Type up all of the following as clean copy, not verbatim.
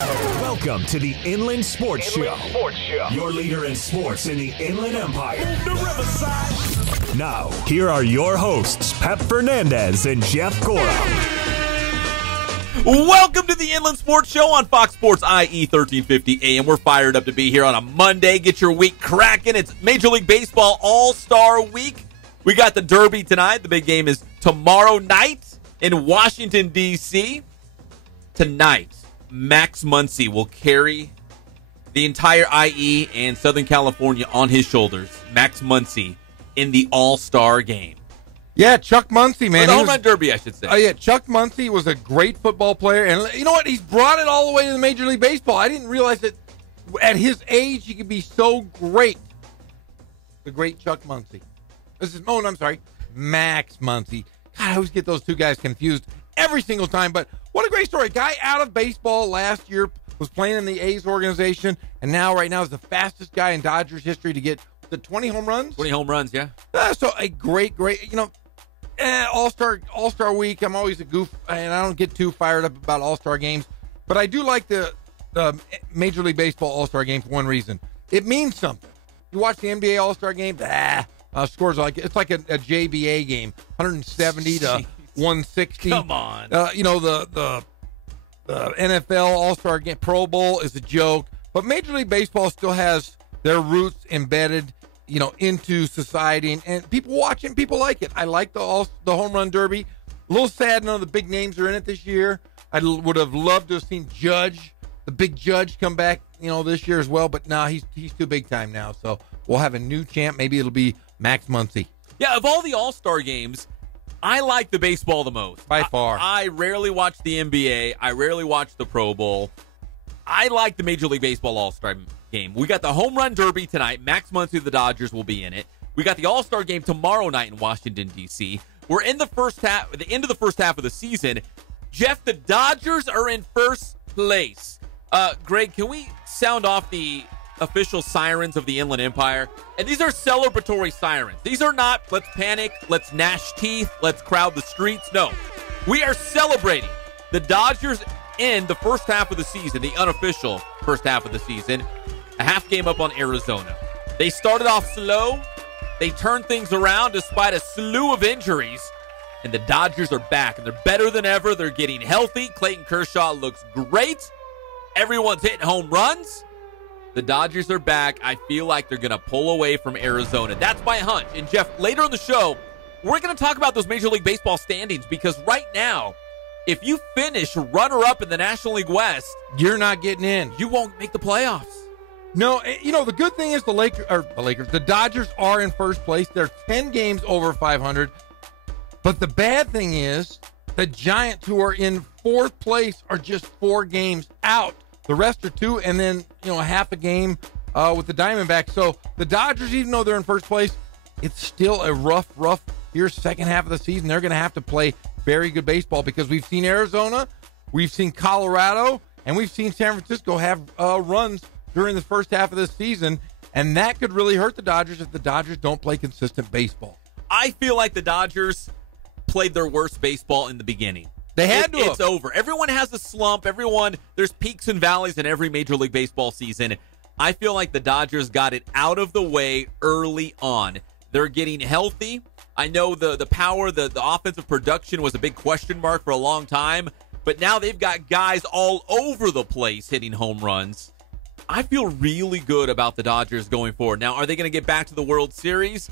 Welcome to the Inland Sports Show. Your leader in sports in the Inland Empire. The Riverside. Now, here are your hosts, Pep Fernandez and Jeff Gorham. Welcome to the Inland Sports Show on Fox Sports IE 1350 AM. We're fired up to be here on a Monday. Get your week cracking. It's Major League Baseball All-Star Week. We got the Derby tonight. The big game is tomorrow night in Washington, D.C. Tonight, Max Muncy will carry the entire IE and Southern California on his shoulders. Max Muncy in the All-Star game. Yeah, Chuck Muncy, man. The home run derby, I should say. Oh, yeah, Chuck Muncy was a great football player. And you know what? He's brought it all the way to the Major League Baseball. I didn't realize that at his age he could be so great. The great Chuck Muncy. Max Muncy. God, I always get those two guys confused every single time. But what a great story. Guy out of baseball last year, was playing in the A's organization, and right now is the fastest guy in Dodgers history to get the 20 home runs. 20 home runs, yeah. So a great, All-Star Week. I'm always a goof, and I don't get too fired up about All-Star games. But I do like the Major League Baseball All-Star game for one reason. It means something. You watch the NBA All-Star game, scores it's like a JBA game, 170 to 160. Come on. The NFL All-Star game, Pro Bowl is a joke. But Major League Baseball still has their roots embedded into society, and people watch it, and people like it. I like the home run derby. A little sad none of the big names are in it this year. I would have loved to have seen the big Judge, come back, this year as well. But no, he's too big time now. So we'll have a new champ. Maybe it'll be Max Muncy. Yeah, of all the All-Star games, I like the baseball the most. By far. I rarely watch the NBA. I rarely watch the Pro Bowl. I like the Major League Baseball All-Star game. We got the home run derby tonight. Max Muncy of the Dodgers will be in it. We got the All-Star game tomorrow night in Washington, D.C. We're in the end of the first half of the season. Jeff, the Dodgers are in first place. Greg, can we sound off the official sirens of the Inland Empire? And these are celebratory sirens. These are not, let's panic, let's gnash teeth, let's crowd the streets. No, we are celebrating. The Dodgers in the first half of the season, the unofficial first half of the season, a half game up on Arizona. They started off slow. They turned things around despite a slew of injuries. And the Dodgers are back, and they're better than ever. They're getting healthy. Clayton Kershaw looks great. Everyone's hitting home runs. The Dodgers are back. I feel like they're going to pull away from Arizona. That's my hunch. And, Jeff, later in the show, we're going to talk about those Major League Baseball standings because right now, if you finish runner-up in the National League West, you're not getting in. You won't make the playoffs. No, the good thing is the Dodgers are in first place. They're 10 games over 500. But the bad thing is the Giants, who are in fourth place, are just 4 games out. The rest are 2, and then, half a game with the Diamondbacks. So the Dodgers, even though they're in first place, it's still a rough second half of the season. They're going to have to play very good baseball because we've seen Arizona, we've seen Colorado, and we've seen San Francisco have runs during the first half of this season, and that could really hurt the Dodgers if the Dodgers don't play consistent baseball. I feel like the Dodgers played their worst baseball in the beginning. They had to. It's over. Everyone has a slump. There's peaks and valleys in every Major League Baseball season. I feel like the Dodgers got it out of the way early on. They're getting healthy. I know the power, the offensive production was a big question mark for a long time, but now they've got guys all over the place hitting home runs. I feel really good about the Dodgers going forward. Now, are they going to get back to the World Series?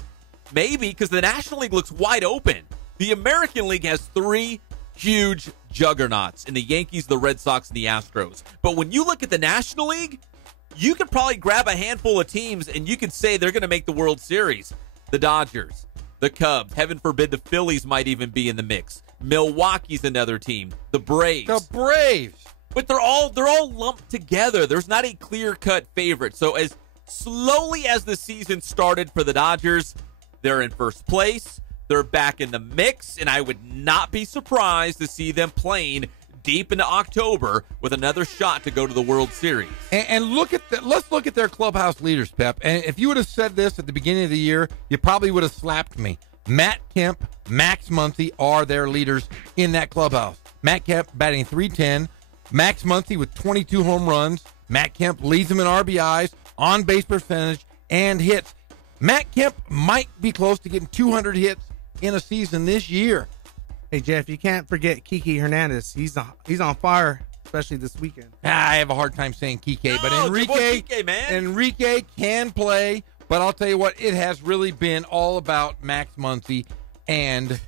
Maybe, because the National League looks wide open. The American League has 3 huge juggernauts in the Yankees, the Red Sox, and the Astros. But when you look at the National League, you could probably grab a handful of teams and you could say they're going to make the World Series. The Dodgers, the Cubs, heaven forbid the Phillies might even be in the mix. Milwaukee's another team. The Braves. But they're all lumped together. There's not a clear-cut favorite. So as slowly as the season started for the Dodgers, they're in first place. They're back in the mix, and I would not be surprised to see them playing deep into October with another shot to go to the World Series. And let's look at their clubhouse leaders, Pep. And if you would have said this at the beginning of the year, you probably would have slapped me. Matt Kemp, Max Muncy are their leaders in that clubhouse. Matt Kemp batting .310, Max Muncy with 22 home runs. Matt Kemp leads them in RBIs, on-base percentage, and hits. Matt Kemp might be close to getting 200 hits in a season this year. Hey, Jeff, you can't forget Kike Hernandez. He's on fire, especially this weekend. I have a hard time saying Kike, but Enrique can play. But I'll tell you what, it has really been all about Max Muncy and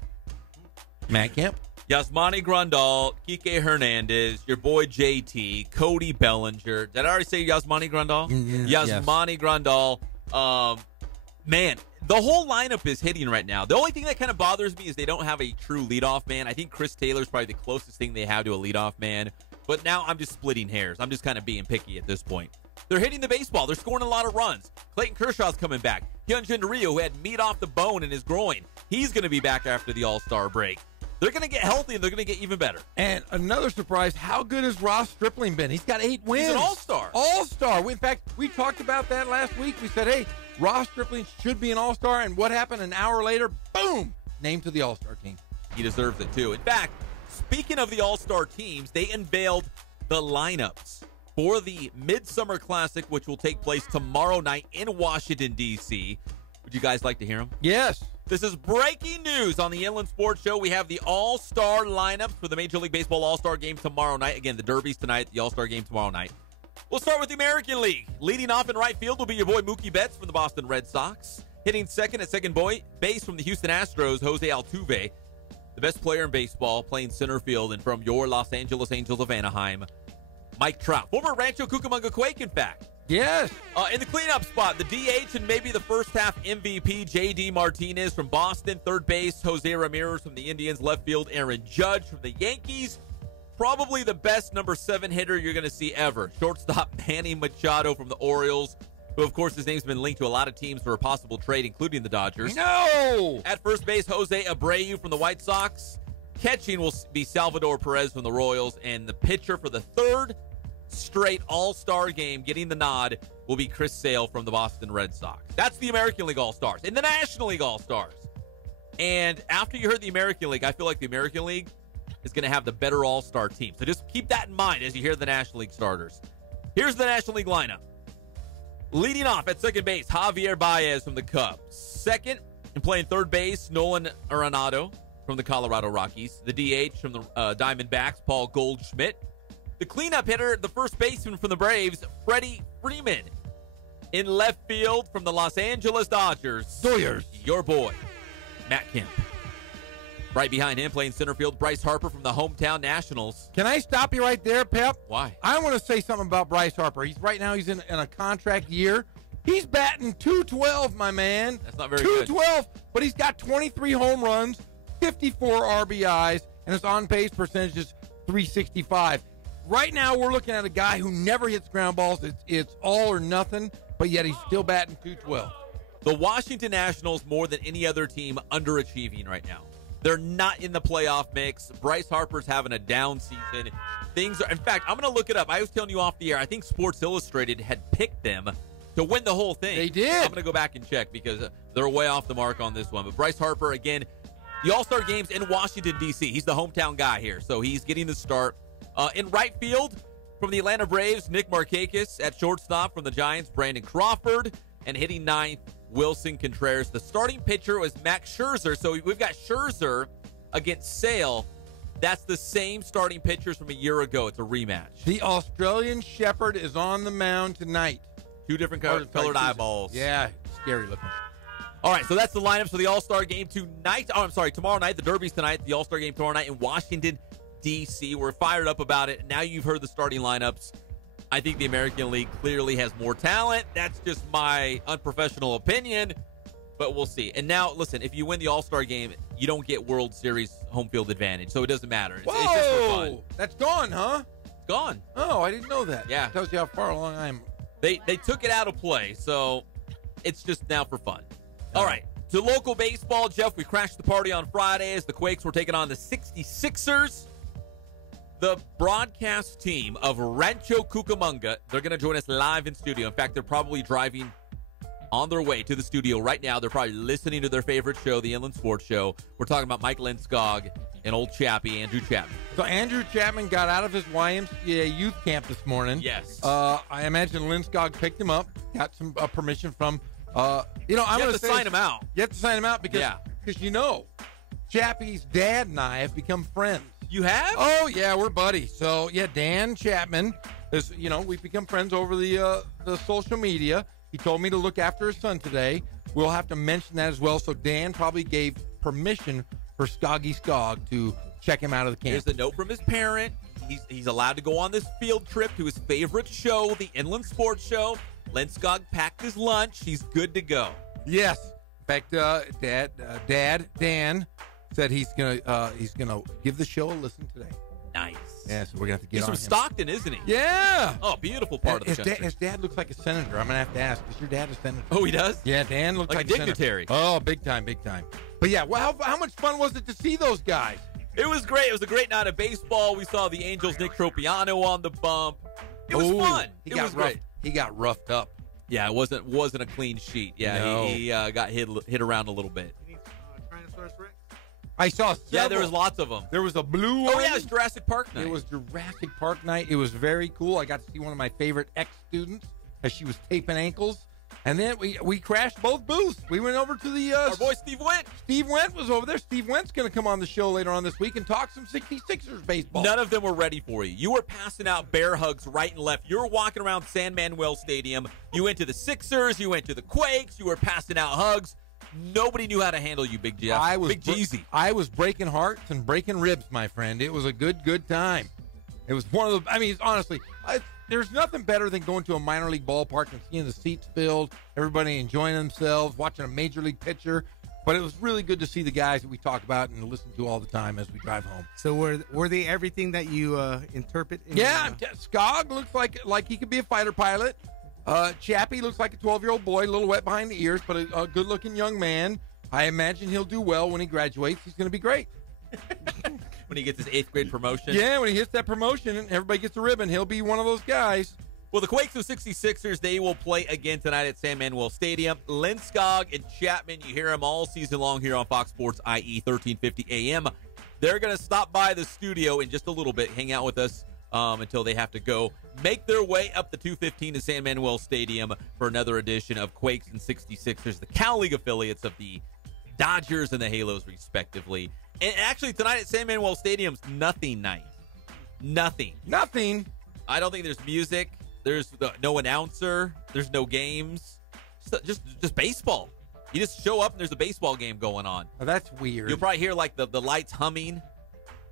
Matt Kemp. Yasmani Grandal, Kike Hernandez, your boy JT, Cody Bellinger. Did I already say Yasmani Grandal? Yasmani Grandal. Man, the whole lineup is hitting right now. The only thing that kind of bothers me is they don't have a true leadoff man. I think Chris Taylor's probably the closest thing they have to a leadoff man. But now I'm just splitting hairs. I'm just kind of being picky at this point. They're hitting the baseball. They're scoring a lot of runs. Clayton Kershaw's coming back. Hyunjin Ryu, who had meat off the bone in his groin, he's going to be back after the All-Star break. They're going to get healthy, and they're going to get even better. And another surprise, how good has Ross Stripling been? He's got 8 wins. He's an all-star. All-star. In fact, we talked about that last week. We said, hey, Ross Stripling should be an all-star. And what happened an hour later? Boom! Named to the all-star team. He deserves it, too. In fact, speaking of the all-star teams, they unveiled the lineups for the Midsummer Classic, which will take place tomorrow night in Washington, D.C. Would you guys like to hear them? Yes. This is breaking news on the Inland Sports Show. We have the All-Star lineups for the Major League Baseball All-Star Game tomorrow night. Again, the Derby's tonight, the All-Star Game tomorrow night. We'll start with the American League. Leading off in right field will be your boy Mookie Betts from the Boston Red Sox. Hitting second at second base from the Houston Astros, Jose Altuve. The best player in baseball, playing center field, and from your Los Angeles Angels of Anaheim, Mike Trout. Former Rancho Cucamonga Quake, in fact. Yes. In the cleanup spot, the DH and maybe the first half MVP, J.D. Martinez from Boston. Third base, Jose Ramirez from the Indians. Left field, Aaron Judge from the Yankees. Probably the best number 7 hitter you're going to see ever. Shortstop, Manny Machado from the Orioles, who, of course, his name's been linked to a lot of teams for a possible trade, including the Dodgers. No! At first base, Jose Abreu from the White Sox. Catching will be Salvador Perez from the Royals. And the pitcher for the third straight All-Star game, getting the nod, will be Chris Sale from the Boston Red Sox. That's the American League All-Stars. In the National League All-Stars. And after you heard the American League, I feel like the American League is going to have the better All-Star team. So just keep that in mind as you hear the National League starters. Here's the National League lineup. Leading off at second base, Javier Baez from the Cubs. Second, and playing third base, Nolan Arenado from the Colorado Rockies. The DH from the Diamondbacks, Paul Goldschmidt. The cleanup hitter, the first baseman from the Braves, Freddie Freeman. In left field from the Los Angeles Dodgers, your boy, Matt Kemp. Right behind him, playing center field, Bryce Harper from the hometown Nationals. Can I stop you right there, Pep? Why? I want to say something about Bryce Harper. Right now he's in a contract year. He's batting .212, my man. That's not very good. .212, but he's got 23 home runs, 54 RBIs, and his on-base percentage is .365. Right now, we're looking at a guy who never hits ground balls. It's all or nothing, but yet he's still batting .212. The Washington Nationals, more than any other team, underachieving right now. They're not in the playoff mix. Bryce Harper's having a down season. Things are, in fact, I'm going to look it up. I was telling you off the air, I think Sports Illustrated had picked them to win the whole thing. They did. I'm going to go back and check because they're way off the mark on this one. But Bryce Harper, again, the All-Star game's in Washington, D.C. He's the hometown guy here, so he's getting the start. In right field, from the Atlanta Braves, Nick Markakis. At shortstop from the Giants, Brandon Crawford. And hitting ninth, Wilson Contreras. The starting pitcher was Max Scherzer. So we've got Scherzer against Sale. That's the same starting pitchers from a year ago. It's a rematch. The Australian Shepherd is on the mound tonight. 2 different colored eyeballs. Yeah, scary looking. All right, so that's the lineups for the All-Star game tonight. Oh, I'm sorry, tomorrow night. The Derby's tonight. The All-Star game tomorrow night in Washington, D.C. We're fired up about it. Now you've heard the starting lineups. I think the American League clearly has more talent. That's just my unprofessional opinion, but we'll see. And now, listen, if you win the All-Star game, you don't get World Series home field advantage, so it doesn't matter. It's just for fun. That's gone, huh? It's gone. Oh, I didn't know that. Yeah. It tells you how far along I am. They took it out of play, so it's just now for fun. All right. To local baseball, Jeff, we crashed the party on Friday as the Quakes were taking on the 66ers. The broadcast team of Rancho Cucamonga, they're going to join us live in studio. In fact, they're probably driving on their way to the studio right now. They're probably listening to their favorite show, the Inland Sports Show. We're talking about Mike Lindskog and old Chappie, Andrew Chapman. So Andrew Chapman got out of his YMCA youth camp this morning. Yes. I imagine Lindskog picked him up, got some permission from, I'm you going have to sign him out. You have to sign him out because Chappie's dad and I have become friends. You have? Oh, yeah, we're buddies. So, yeah, Dan Chapman is, we've become friends over the social media. He told me to look after his son today. We'll have to mention that as well. So Dan probably gave permission for Skoggy Skog to check him out of the camp. Here's a note from his parent. He's allowed to go on this field trip to his favorite show, the Inland Sports Show. Lindskog packed his lunch. He's good to go. Yes. In fact, Dad Dan said he's gonna give the show a listen today. Nice. Yeah, so we're gonna have to get He's on from him. Stockton, isn't he? Yeah. Oh, beautiful part of the country. His dad looks like a senator. I'm gonna have to ask. Is your dad a senator? Oh, he does? Yeah, Dan looks Like like a dignitary. Senator. Oh, big time. But yeah, well, how much fun was it to see those guys? It was great. It was a great night of baseball. We saw the Angels' Nick Tropiano on the bump. It was fun. It was great. He got roughed up. Yeah, it wasn't a clean sheet. Yeah, No. he got hit around a little bit. You need Tyrannosaurus Rex? I saw several. Yeah, there was lots of them. There was a blue one. Oh yeah, it's Jurassic Park night. It was Jurassic Park night. It was very cool. I got to see one of my favorite ex-students as she was taping ankles. And then we crashed both booths. We went over to the... Our boy Steve Went. Steve Went was over there. Steve Went's going to come on the show later on this week and talk some 66ers baseball. None of them were ready for you. You were passing out bear hugs right and left. You were walking around San Manuel Stadium. You went to the Sixers. You went to the Quakes. You were passing out hugs. Nobody knew how to handle you, Big Jeff. Big Jeezy. I was breaking hearts and breaking ribs, my friend. It was a good time. It was one of the... I mean, honestly... There's nothing better than going to a minor league ballpark and seeing the seats filled, everybody enjoying themselves, watching a major league pitcher. But it was really good to see the guys that we talk about and listen to all the time as we drive home. So were they everything that you interpret? Skog looks like he could be a fighter pilot. Chappie looks like a 12-year-old boy, a little wet behind the ears, but a good-looking young man. I imagine he'll do well when he graduates. He's going to be great. When he gets his 8th grade promotion. Yeah, when he hits that promotion and everybody gets a ribbon, he'll be one of those guys. Well, the Quakes of 66ers, they will play again tonight at San Manuel Stadium. Lindskog and Chapman, you hear them all season long here on Fox Sports IE 1350 AM. They're going to stop by the studio in just a little bit, hang out with us until they have to go make their way up the 215 to San Manuel Stadium for another edition of Quakes and 66ers, the Cal League affiliates of the Dodgers and the Halos, respectively. And actually, tonight at San Manuel Stadium's nothing night. Nothing. I don't think there's music. There's no announcer. There's no games. Just baseball. You just show up and there's a baseball game going on. Oh, that's weird. You'll probably hear like the lights humming,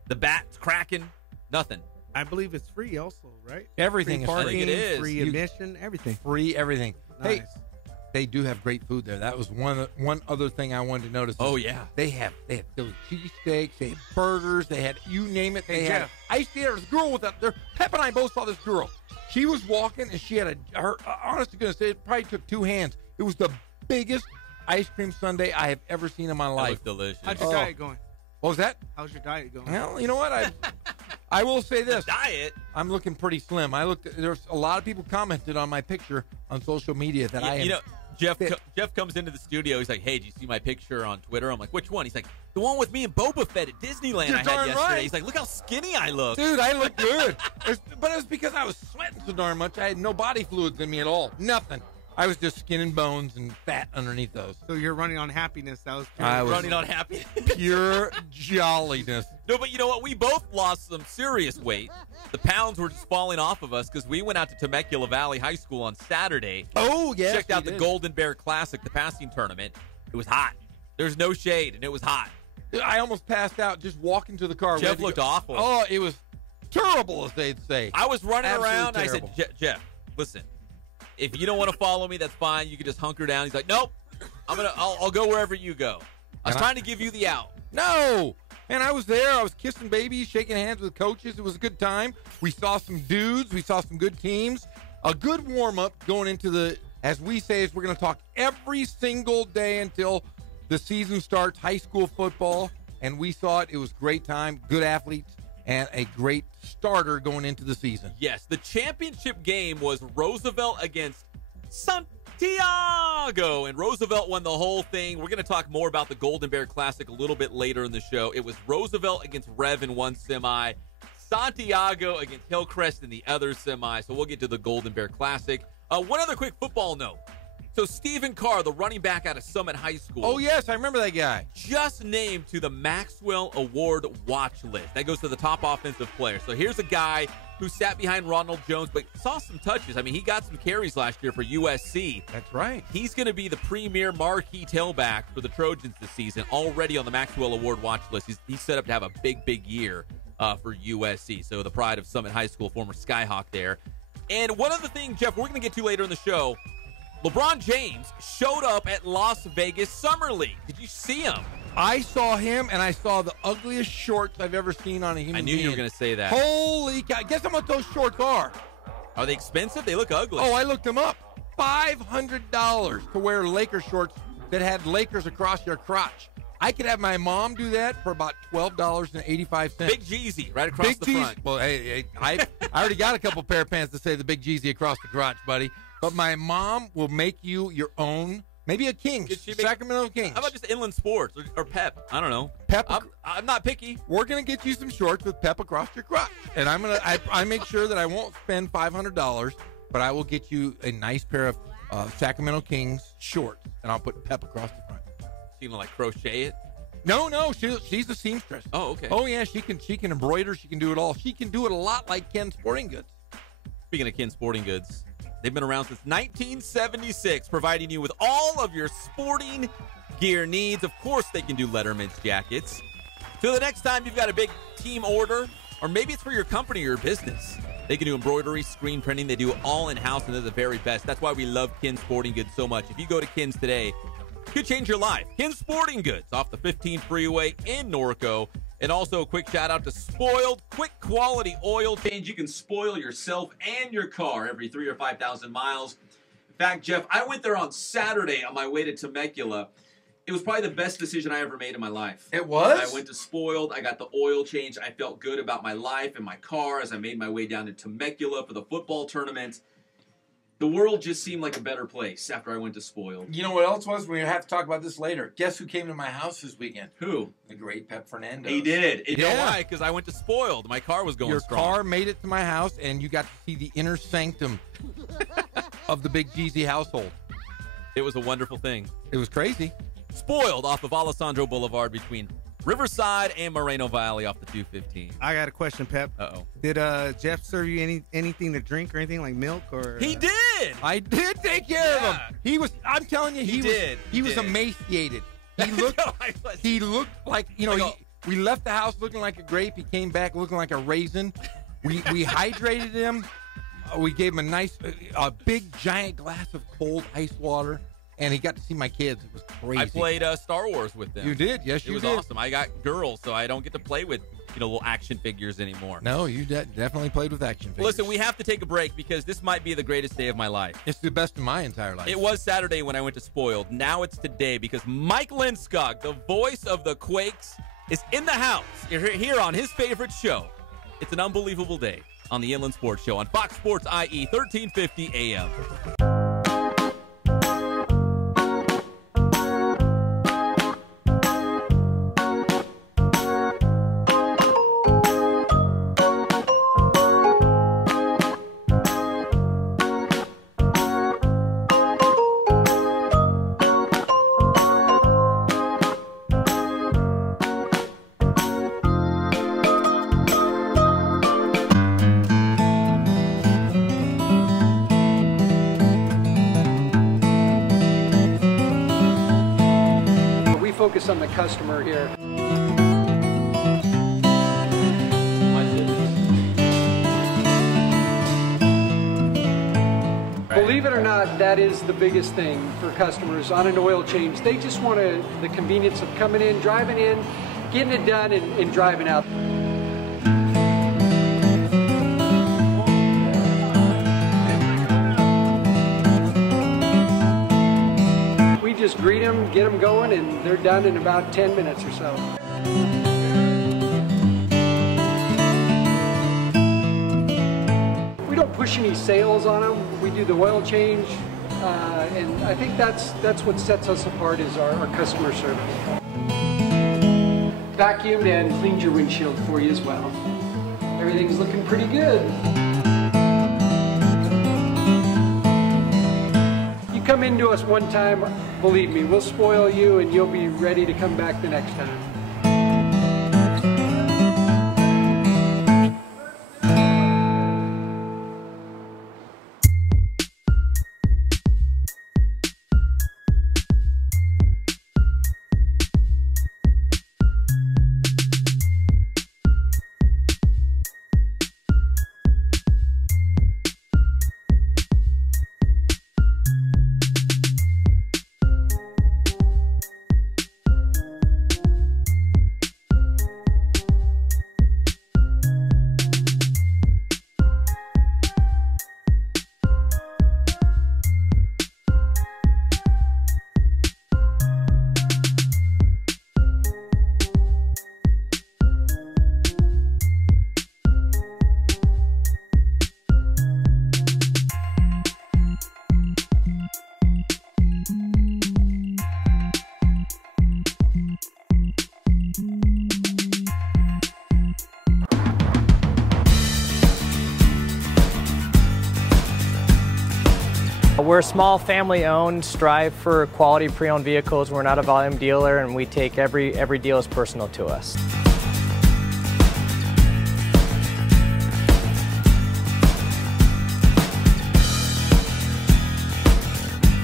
the bats cracking. Nothing. I believe it's free also, right? Everything free is parking, free. I think it is. free admission, everything. Free everything. Nice. Hey, they do have great food there. That was one other thing I wanted to notice. Oh, yeah. They had Philly cheesesteaks, they had burgers, they had you name it. They had Jeff. ice cream. There was a girl with that. Pep and I both saw this girl. She was walking and she had her honest to goodness, it probably took 2 hands. It was the biggest ice cream sundae I have ever seen in my That life. was delicious. How's your diet going? What was that? How's your diet going? Well, you know what? I will say this. Diet? I'm looking pretty slim. There's a lot of people commented on my picture on social media that I am. You know, Jeff fit. Jeff comes into the studio. He's like, "Hey, did you see my picture on Twitter?" I'm like, "Which one?" He's like, "The one with me and Boba Fett at Disneyland You're I had darn yesterday." right. He's like, "Look how skinny I look." Dude, I look good. But it was because I was sweating so darn much. I had no body fluids in me at all. Nothing. I was just skin and bones and fat underneath those. So you're running on happiness. That was I was- Running on happy. Pure jolliness. No, but you know what? We both lost some serious weight. The pounds were just falling off of us because we went out to Temecula Valley High School on Saturday. Oh, yes. Checked out we the did. Golden Bear Classic, the passing tournament. It was hot. There's no shade, and it was hot. I almost passed out just walking to the car. Jeff ready to looked go. awful. Oh, it was terrible, as they'd say. I was running Absolutely around. terrible. I said, Jeff, listen. If you don't want to follow me, that's fine. You can just hunker down. He's like, nope. I'll go wherever you go. I was trying to give you the out. No. Man, I was there. I was kissing babies, shaking hands with coaches. It was a good time. We saw some dudes. We saw some good teams. A good warm-up going into the, as we say, is we're going to talk every single day until the season starts, high school football. And we saw it. It was a great time, good athletes, and a great starter going into the season. Yes, the championship game was Roosevelt against Santiago. And Roosevelt won the whole thing. We're going to talk more about the Golden Bear Classic a little bit later in the show. It was Roosevelt against Rev in one semi, Santiago against Hillcrest in the other semi. So we'll get to the Golden Bear Classic. One other quick football note. So Stephen Carr, the running back out of Summit High School. Oh, yes, I remember that guy. Just named to the Maxwell Award watch list. That goes to the top offensive player. So here's a guy who sat behind Ronald Jones, but saw some touches. I mean, he got some carries last year for USC. That's right. He's going to be the premier marquee tailback for the Trojans this season, already on the Maxwell Award watch list. He's set up to have a big year for USC. So the pride of Summit High School, former Skyhawk there. And one other thing, Jeff, we're going to get to later in the show. LeBron James showed up at Las Vegas Summer League. Did you see him? I saw him, and I saw the ugliest shorts I've ever seen on a human being. I knew you were going to say that. Holy cow. Guess how much those shorts are? Are they expensive? They look ugly. Oh, I looked them up. $500 to wear Laker shorts that had Lakers across your crotch. I could have my mom do that for about $12.85. Big Jeezy right across the front. Well, hey, I already got a couple pair of pants that say the Big Jeezy across the crotch, buddy. But my mom will make you your own, maybe a Kings, Sacramento Kings. How about just Inland Sports or Pep? I don't know. Pep. I'm not picky. We're gonna get you some shorts with Pep across your crotch, and I make sure that I won't spend $500, but I will get you a nice pair of Sacramento Kings shorts, and I'll put Pep across the front. She gonna like crochet it? No, she's a seamstress. Oh, okay. Oh yeah, she can embroider. She can do it all. She can do it a lot like Ken Sporting Goods. Speaking of Ken Sporting Goods, they've been around since 1976, providing you with all of your sporting gear needs. Of course, they can do Letterman's jackets. So the next time you've got a big team order, or maybe it's for your company or your business, they can do embroidery, screen printing. They do it all in-house, and they're the very best. That's why we love Ken Sporting Goods so much. If you go to Ken's today, it could change your life. Ken Sporting Goods off the 15 freeway in Norco. And also a quick shout out to Spoiled, quick quality oil change. You can spoil yourself and your car every 3,000 or 5,000 miles. In fact, Jeff, I went there on Saturday on my way to Temecula. It was probably the best decision I ever made in my life. It was? I went to Spoiled. I got the oil change. I felt good about my life and my car as I made my way down to Temecula for the football tournament. The world just seemed like a better place after I went to Spoiled. You know what else was? We have to talk about this later. Guess who came to my house this weekend? Who? The great Pep Fernandez. He did. You know Yeah. why? Because I went to Spoiled. My car was going Your strong. car made it to my house, and you got to see the inner sanctum of the Big Jeezy household. It was a wonderful thing. It was crazy. Spoiled off of Alessandro Boulevard between Riverside and Moreno Valley off the 215. I got a question, Pep. Uh-oh. Did Jeff serve you anything to drink or anything like milk or? He did! I did take care of him. He was. I'm telling you, he was did. emaciated. He looked. No, I wasn't. He looked like we left the house looking like a grape. He came back looking like a raisin. We hydrated him. We gave him a big giant glass of cold ice water. And he got to see my kids. It was crazy. I played Star Wars with them. You did? Yes, you did. It was awesome. I got girls, so I don't get to play with little action figures anymore. No, you definitely played with action figures. Listen, we have to take a break because this might be the greatest day of my life. It's the best of my entire life. It was Saturday when I went to Spoiled. Now it's today because Mike Lindskog, the voice of the Quakes, is in the house. You're here on his favorite show. It's an unbelievable day on the Inland Sports Show on Fox Sports IE 1350 AM. Focus on the customer here. Believe it or not, that is the biggest thing for customers on an oil change. They just want the convenience of coming in, driving in, getting it done, and driving out. Just greet them, get them going, and they're done in about 10 minutes or so. We don't push any sales on them. We do the oil change, And I think that's what sets us apart is our customer service. Vacuumed and cleaned your windshield for you as well. Everything's looking pretty good. You come into us one time, believe me, we'll spoil you and you'll be ready to come back the next time. We're a small family-owned, strive for quality pre-owned vehicles. We're not a volume dealer, and we take every deal as personal to us.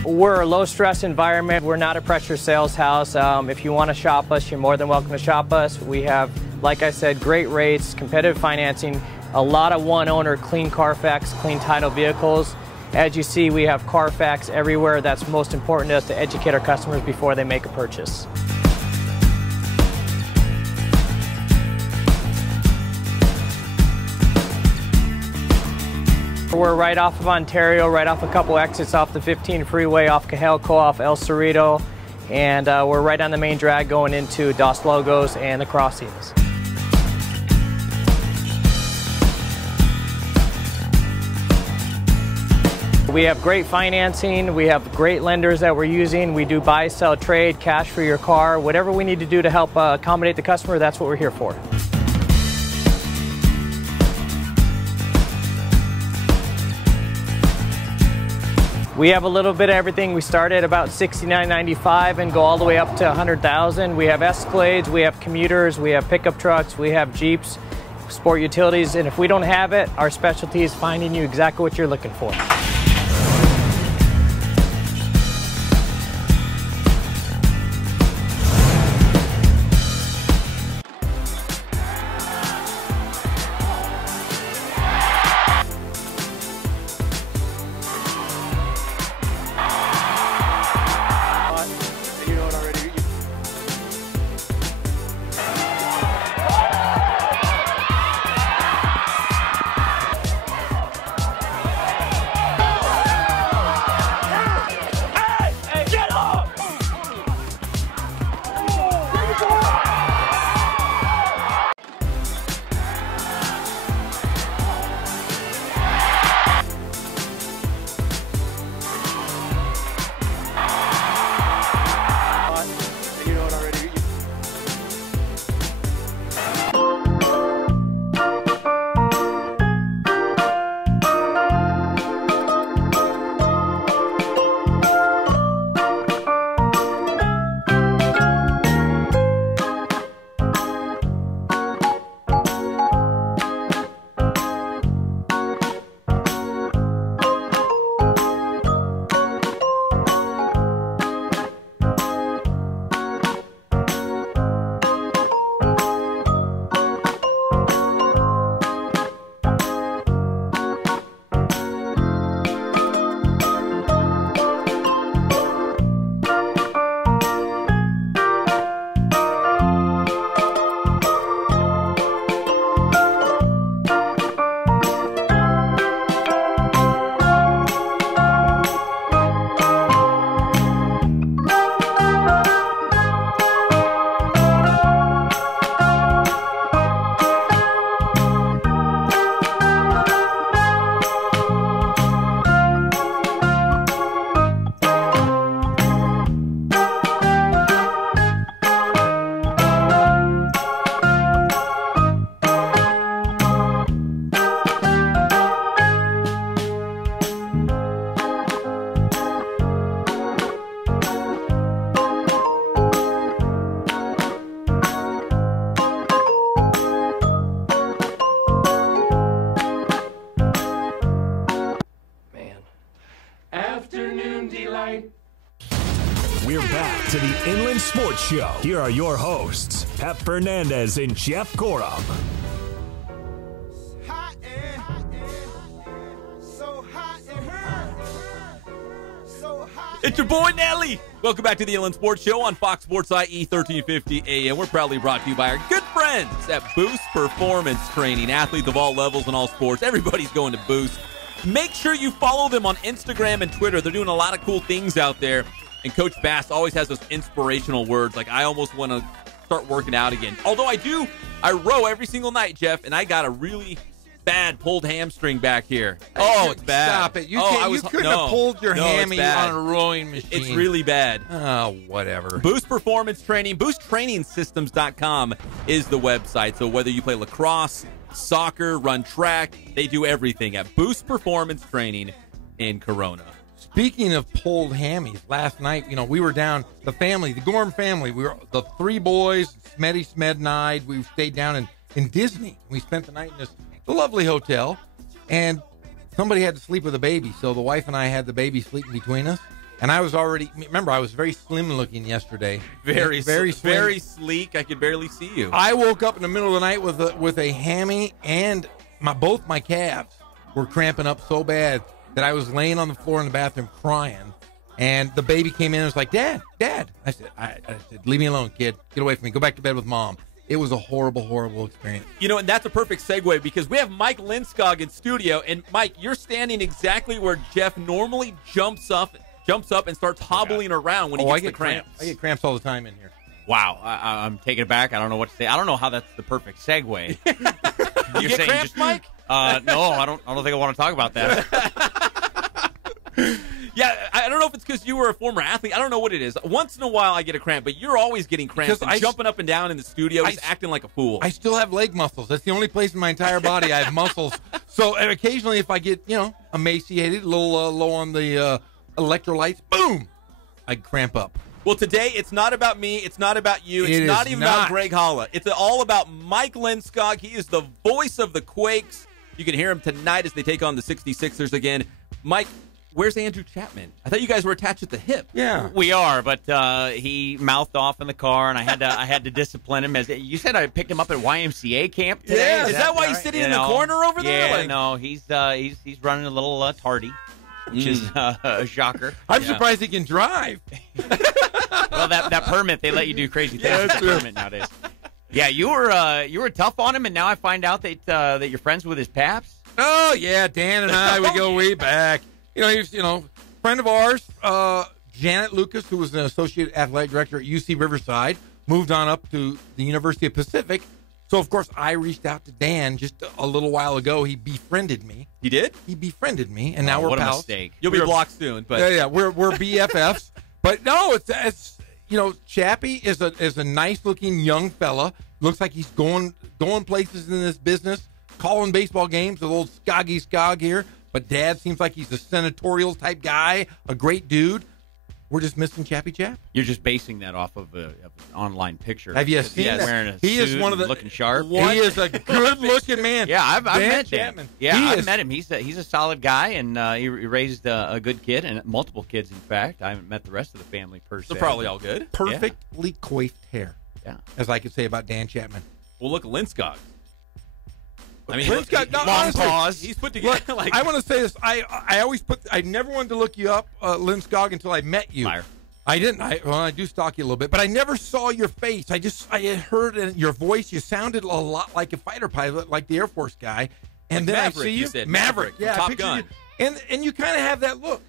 We're a low-stress environment. We're not a pressure sales house. If you want to shop us, you're more than welcome to shop us. We have, like I said, great rates, competitive financing, a lot of one-owner, clean Carfax, clean title vehicles. As you see, we have Carfax everywhere. That's most important to us, to educate our customers before they make a purchase. We're right off of Ontario, right off a couple exits off the 15 freeway, off Cajalco, off El Cerrito, and we're right on the main drag going into Dos Logos and the crossings. We have great financing, we have great lenders that we're using. We do buy, sell, trade, cash for your car. Whatever we need to do to help accommodate the customer, that's what we're here for. We have a little bit of everything. We start at about $69.95 and go all the way up to $100,000. We have Escalades, we have commuters, we have pickup trucks, we have Jeeps, sport utilities, and if we don't have it, our specialty is finding you exactly what you're looking for. Inland Sports Show. Here are your hosts, Pep Fernandez and Jeff Gorham. It's your boy Nelly. Welcome back to the Inland Sports Show on Fox Sports IE 1350 AM. We're proudly brought to you by our good friends at Boost Performance Training. Athletes of all levels and all sports. Everybody's going to Boost. Make sure you follow them on Instagram and Twitter. They're doing a lot of cool things out there. And Coach Bass always has those inspirational words. Like, I almost want to start working out again. Although I row every single night, Jeff, and I got a really bad pulled hamstring back here. Oh, it's bad. Stop it. You couldn't have pulled your hammy on a rowing machine. It's really bad. Oh, whatever. Boost Performance Training. BoostTrainingSystems.com is the website. So whether you play lacrosse, soccer, run track, they do everything at Boost Performance Training in Corona. Speaking of pulled hammies, last night, we were down, the Gorham family, we were the three boys, Smed and I, we stayed down in Disney. We spent the night in this lovely hotel, and somebody had to sleep with a baby, so the wife and I had the baby sleeping between us. And I was very slim looking yesterday. Very slim. Very sleek. I could barely see you. I woke up in the middle of the night with a hammy, and both my calves were cramping up so bad that I was laying on the floor in the bathroom crying. And the baby came in and was like, Dad. I said, leave me alone, kid. Get away from me. Go back to bed with Mom. It was a horrible, horrible experience. And that's a perfect segue because we have Mike Lindskog in studio. And, Mike, you're standing exactly where Jeff normally jumps up and starts hobbling around when he gets the cramps. I get cramps all the time in here. Wow. I'm taken aback. I don't know what to say. I don't know how that's the perfect segue. You get cramps, Mike? No, I don't think I want to talk about that. Yeah, I don't know if it's because you were a former athlete. I don't know what it is. Once in a while, I get a cramp, but you're always getting cramps and jumping up and down in the studio, just acting like a fool. I still have leg muscles. That's the only place in my entire body I have muscles. So occasionally, if I get, emaciated, a little low on the electrolytes, boom, I cramp up. Well, today, it's not about me. It's not about you. It's not even about Greg Holla. It's all about Mike Lindskog. He is the voice of the Quakes. You can hear him tonight as they take on the 66ers again. Mike, where's Andrew Chapman? I thought you guys were attached at the hip. Yeah, we are, but he mouthed off in the car, and I had to discipline him. As you said, I picked him up at YMCA camp today. Yeah, is that why he's sitting in the corner over there? Yeah, no, he's running a little tardy, which is a shocker. I'm surprised he can drive. Well, that permit, they let you do crazy things with that permit nowadays. Yeah, you were tough on him, and now I find out that you're friends with his paps. Oh yeah, Dan and I, we go way back. He's friend of ours, Janet Lucas, who was an associate athletic director at UC Riverside, moved on up to the University of Pacific. So of course I reached out to Dan just a little while ago. He befriended me. He did? He befriended me, and now we're what pals. A mistake. You'll be blocked soon, but yeah, we're BFFs. But no, it's Chappie is a nice looking young fella. Looks like he's going places in this business, calling baseball games with old Skoggy Skog here. But Dad seems like he's a senatorial type guy, a great dude. We're just missing Chappie Chap. You're just basing that off of an online picture. Have you seen that? Wearing a he suit is one of the looking sharp. He is a good looking man. Yeah, I've met Chapman. him. Yeah, I've met him. He's a solid guy, and he raised a good kid, and multiple kids. In fact, I haven't met the rest of the family per se. They're probably all good. Perfectly coiffed hair. Yeah, as I could say about Dan Chapman. Well, look, Lindskog. I mean, long pause. He's put together. I want to say this. I never wanted to look you up, Lindskog, until I met you. Liar. I didn't. I do stalk you a little bit, but I never saw your face. I had heard in your voice. You sounded a lot like a fighter pilot, like the Air Force guy. And then Maverick, I see you said. Maverick. Yeah, Top Gun. You. And you kind of have that look.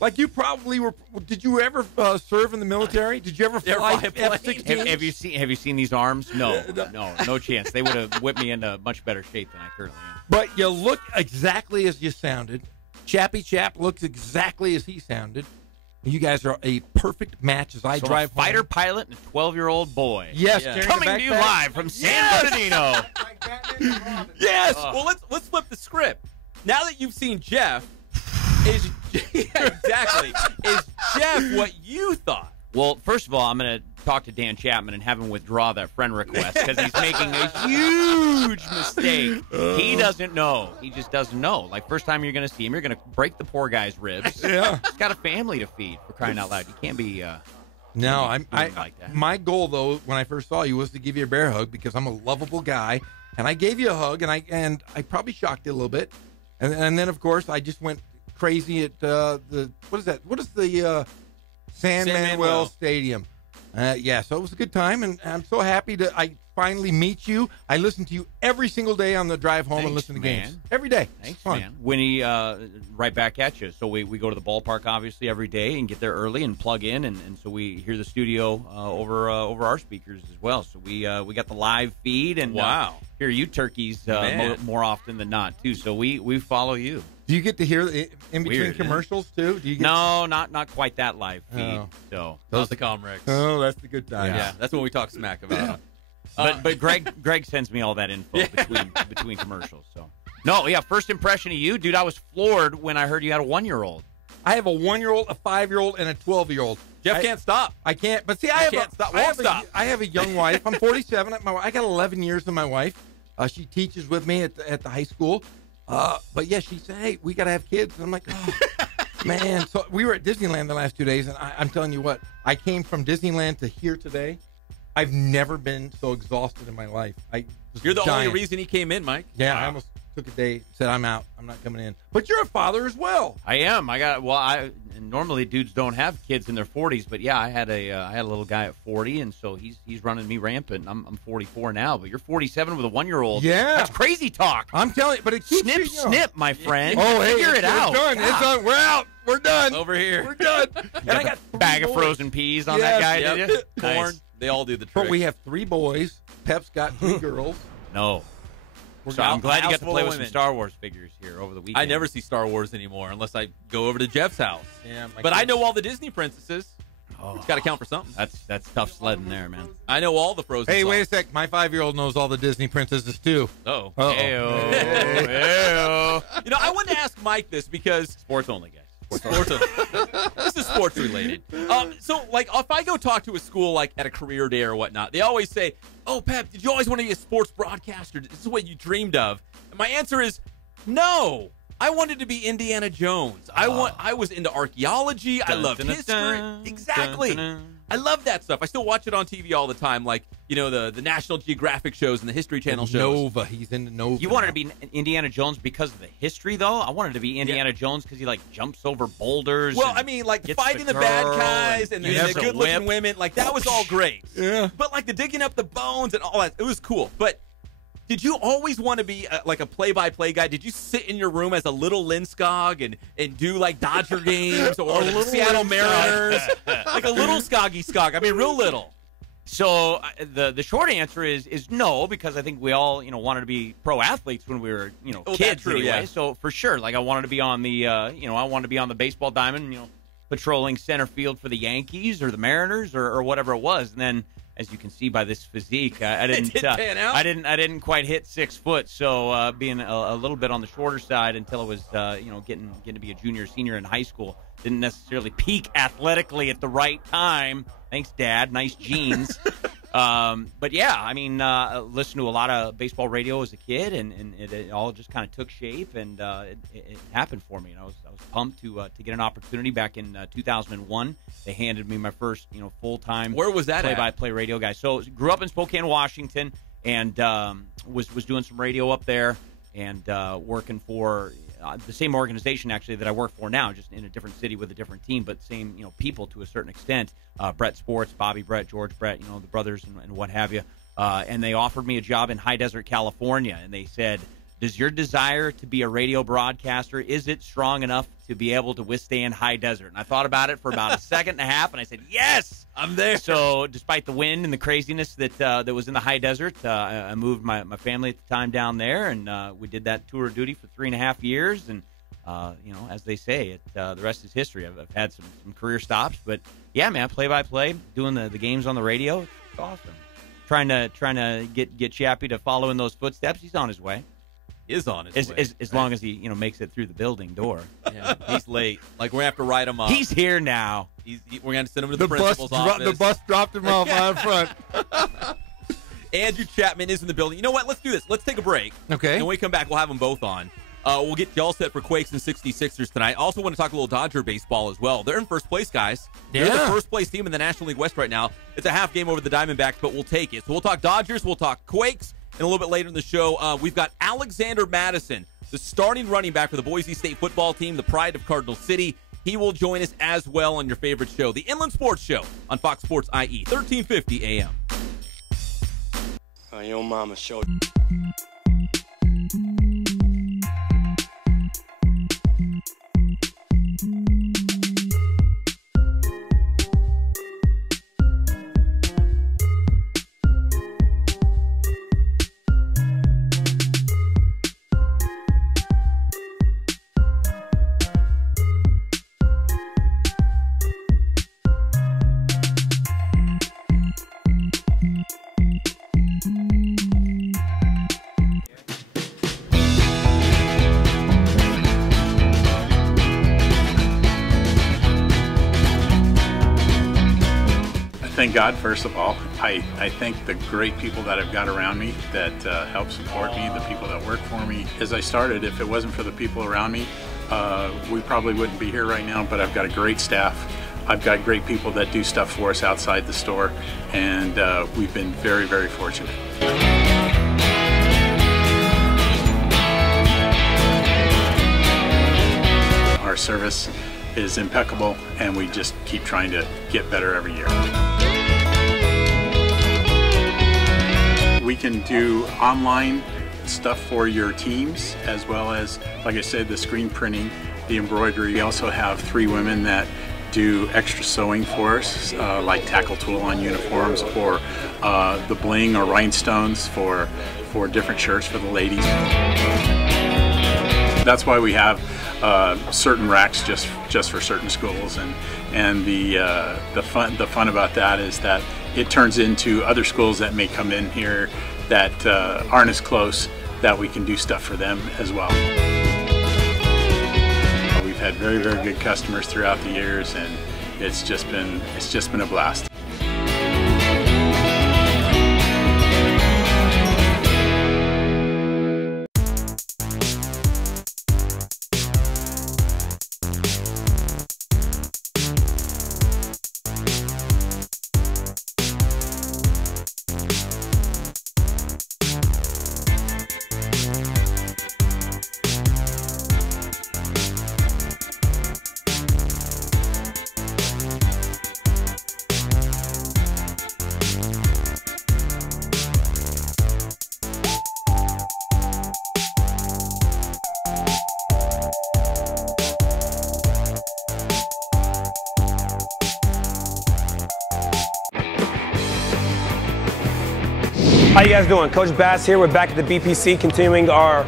Like you probably were. Did you ever serve in the military? Did you ever fly F-16? Have you seen these arms? No chance. They would have whipped me into much better shape than I currently am. But you look exactly as you sounded. Chappie Chap looks exactly as he sounded. You guys are a perfect match as I drive a fighter pilot and a 12-year-old boy. Yes, coming to you live from San Bernardino. Yes. Well, let's flip the script. Now that you've seen Jeff, is Jeff what you thought? Well, first of all, I'm going to talk to Dan Chapman and have him withdraw that friend request because he's making a huge mistake. He doesn't know. He just doesn't know. Like, first time you're going to see him, you're going to break the poor guy's ribs. Yeah. He's got a family to feed, for crying out loud. You can't be No, like that. My goal though, when I first saw you, was to give you a bear hug because I'm a lovable guy, and I gave you a hug, and I probably shocked you a little bit, and then of course I just went crazy at what is that? What is the San Manuel Stadium? Yeah, so it was a good time, and I'm so happy I finally meet you. I listen to you every single day on the drive home and listen to games every day. Thanks, man. Winnie, right back at you. So we go to the ballpark obviously every day and get there early and plug in, and so we hear the studio over our speakers as well. So we got the live feed and hear you turkeys more often than not too. So we follow you. Do you get to hear in between Weird, commercials too? Do you get No, not quite that live feed. So Those the Comrex. Oh, that's the good time. Yeah, that's when we talk smack about. But Greg sends me all that info between commercials. So no, first impression of you, dude. I was floored when I heard you had a 1-year-old. I have a 1-year-old, a 5-year-old, and a 12-year-old. Jeff can't stop. I can't. But see, I have a young wife. I'm 47. I got 11 years with my wife. She teaches with me at the high school. But yeah, she said, "Hey, we got to have kids." And I'm like, "Oh, man." So we were at Disneyland the last 2 days, and I'm telling you what, I came from Disneyland to here today. I've never been so exhausted in my life. You're the only reason he came in, Mike. Yeah, I almost took a day, said I'm out. I'm not coming in. But you're a father as well. I am. Normally dudes don't have kids in their 40s, but yeah, I had a little guy at 40, and so he's running me rampant. I'm 44 now, but you're 47 with a 1-year-old. Yeah, that's crazy talk. I'm telling you, but it keeps snip, my friend. Oh, hey, figure it out. Done. It's done. We're out. We're done. Over here. We're done. And I got a bag of frozen peas on that guy. Yep. Did you? Corn. Nice. They all do the trick. But we have 3 boys. Pep's got 3 girls. No. So I'm glad you got to play with some Star Wars figures here over the weekend. I never see Star Wars anymore unless I go over to Jeff's house. Yeah, but I know all the Disney princesses. It's got to count for something. That's tough sledding there, man. I know all the Frozen songs. Wait a sec. My 5-year-old knows all the Disney princesses, too. Oh. Hey-o. You know, I wanted to ask Mike this because... Sports only, guys. This is sports related. So, like, if I go talk to a school, like, at a career day or whatnot, they always say, "Oh, Pep, did you always want to be a sports broadcaster? This is what you dreamed of." And my answer is, no. I wanted to be Indiana Jones. I was into archaeology. I loved history. Exactly. I love that stuff. I still watch it on TV all the time, like, you know, the National Geographic shows and the History Channel shows. Nova. He's into Nova. You wanted to be Indiana Jones because of the history, though? I wanted to be Indiana Jones because he, like, jumps over boulders. Well, I mean, like, fighting the bad guys and the good-looking women, like, that was all great. Yeah. But, like, the digging up the bones and all that, it was cool. But did you always want to be, like, a play-by-play guy? Did you sit in your room as a little Lindskog and do, like, Dodger games or the Seattle Mariners? Like a little Skoggy. I mean, real little. So the short answer is no, because I think we all, you know, wanted to be pro athletes when we were, you know, kids anyway. Yeah. So for sure, like I wanted to be on the, I wanted to be on the baseball diamond, you know, patrolling center field for the Yankees or the Mariners or whatever it was. And then, as you can see by this physique, I didn't quite hit 6 foot. So being a little bit on the shorter side until I was, getting to be a junior, senior in high school, didn't necessarily peak athletically at the right time. Thanks, Dad. Nice genes. But yeah, I mean, listened to a lot of baseball radio as a kid, and it all just kind of took shape, and it happened for me. And I was pumped to get an opportunity back in 2001. They handed me my first, full-time. Where was that play-by-play radio guy? So grew up in Spokane, Washington, and was doing some radio up there, and working for the same organization actually that I work for now, just in a different city with a different team, but same people to a certain extent. Brett Sports, Bobby Brett, George Brett, the brothers and what have you. And they offered me a job in High Desert, California, and they said, "Does your desire to be a radio broadcaster, is it strong enough to be able to withstand high desert?" And I thought about it for about a second and a half, and I said, "Yes, I'm there." So despite the wind and the craziness that was in the high desert, I moved my family at the time down there, and we did that tour of duty for 3.5 years. And as they say, the rest is history. I've had some career stops, but yeah, man, play-by-play, doing the games on the radio, it's awesome. Trying to get Chappie to follow in those footsteps. He's on his way. Is on his way. As long as he makes it through the building door. Yeah, he's late. Like, we're gonna have to write him up. He's here now. We're gonna send him to the principal's office. The bus dropped him off out front. Andrew Chapman is in the building. You know what? Let's do this. Let's take a break. Okay. And when we come back, we'll have them both on. We'll get y'all set for Quakes and 66ers tonight. Also want to talk a little Dodger baseball as well. They're in first place, guys. They're the first place team in the National League West right now. It's a half game over the Diamondbacks, but we'll take it. So we'll talk Dodgers, we'll talk Quakes, and a little bit later in the show, we've got Alexander Mattison, the starting running back for the Boise State football team, the pride of Cardinal City. He will join us as well on your favorite show, the Inland Sports Show on Fox Sports IE, 1350 AM. Your mama showed. Thank God, first of all. I thank the great people that I've got around me that help support me, the people that work for me. As I started, if it wasn't for the people around me, we probably wouldn't be here right now, but I've got a great staff. I've got great people that do stuff for us outside the store, and we've been very, very fortunate. Our service is impeccable, and we just keep trying to get better every year. We can do online stuff for your teams, as well as, like I said, the screen printing, the embroidery. We also have 3 women that do extra sewing for us, like tackle tool on uniforms, or the bling or rhinestones for different shirts for the ladies. That's why we have certain racks just for certain schools, and the fun about that is that it turns into other schools that may come in here that aren't as close, that we can do stuff for them as well. We've had very, very good customers throughout the years, and it's just been a blast. How you guys doing? Coach Bass here. We're back at the BPC continuing our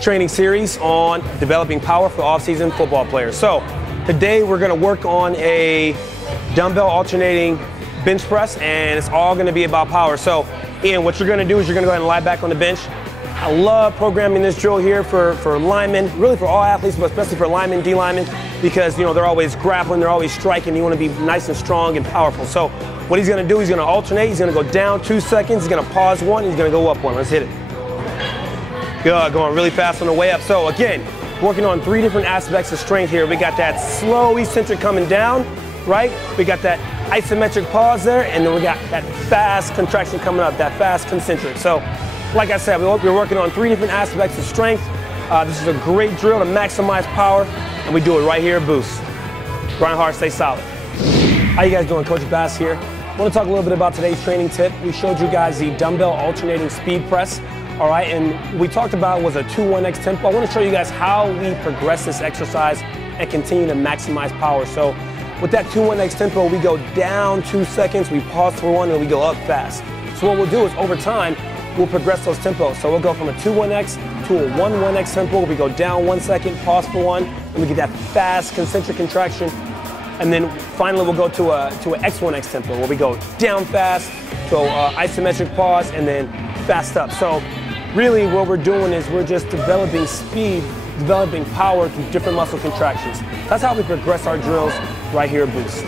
training series on developing power for off-season football players. So today we're going to work on a dumbbell alternating bench press, and it's all going to be about power. So Ian, what you're going to do is you're going to go ahead and lie back on the bench. I love programming this drill here for linemen, really for all athletes, but especially for linemen, D-linemen, because they're always grappling, they're always striking. You want to be nice and strong and powerful. So what he's going to do, he's going to alternate. He's going to go down 2 seconds. He's going to pause 1. He's going to go up 1. Let's hit it. Good. Going really fast on the way up. So again, working on 3 different aspects of strength here. We got that slow eccentric coming down, right? We got that isometric pause there, and then we got that fast contraction coming up, that fast concentric. So like I said, we're working on 3 different aspects of strength. This is a great drill to maximize power, and we do it right here at Boost. Grind hard, stay solid. How you guys doing? Coach Bass here. I want to talk a little bit about today's training tip. We showed you guys the dumbbell alternating speed press, all right, and we talked about was a 2-1-X tempo. I want to show you guys how we progress this exercise and continue to maximize power. So with that 2-1-X tempo, we go down 2 seconds, we pause for 1, and we go up fast. So what we'll do is over time, we'll progress those tempos. So we'll go from a 2-1-X to a 1-1-X tempo. We go down 1 second, pause for 1, and we get that fast concentric contraction. And then finally we'll go to an X1-X tempo where we go down fast to isometric pause and then fast up. So really what we're doing is we're just developing speed, developing power through different muscle contractions. That's how we progress our drills right here at Boost.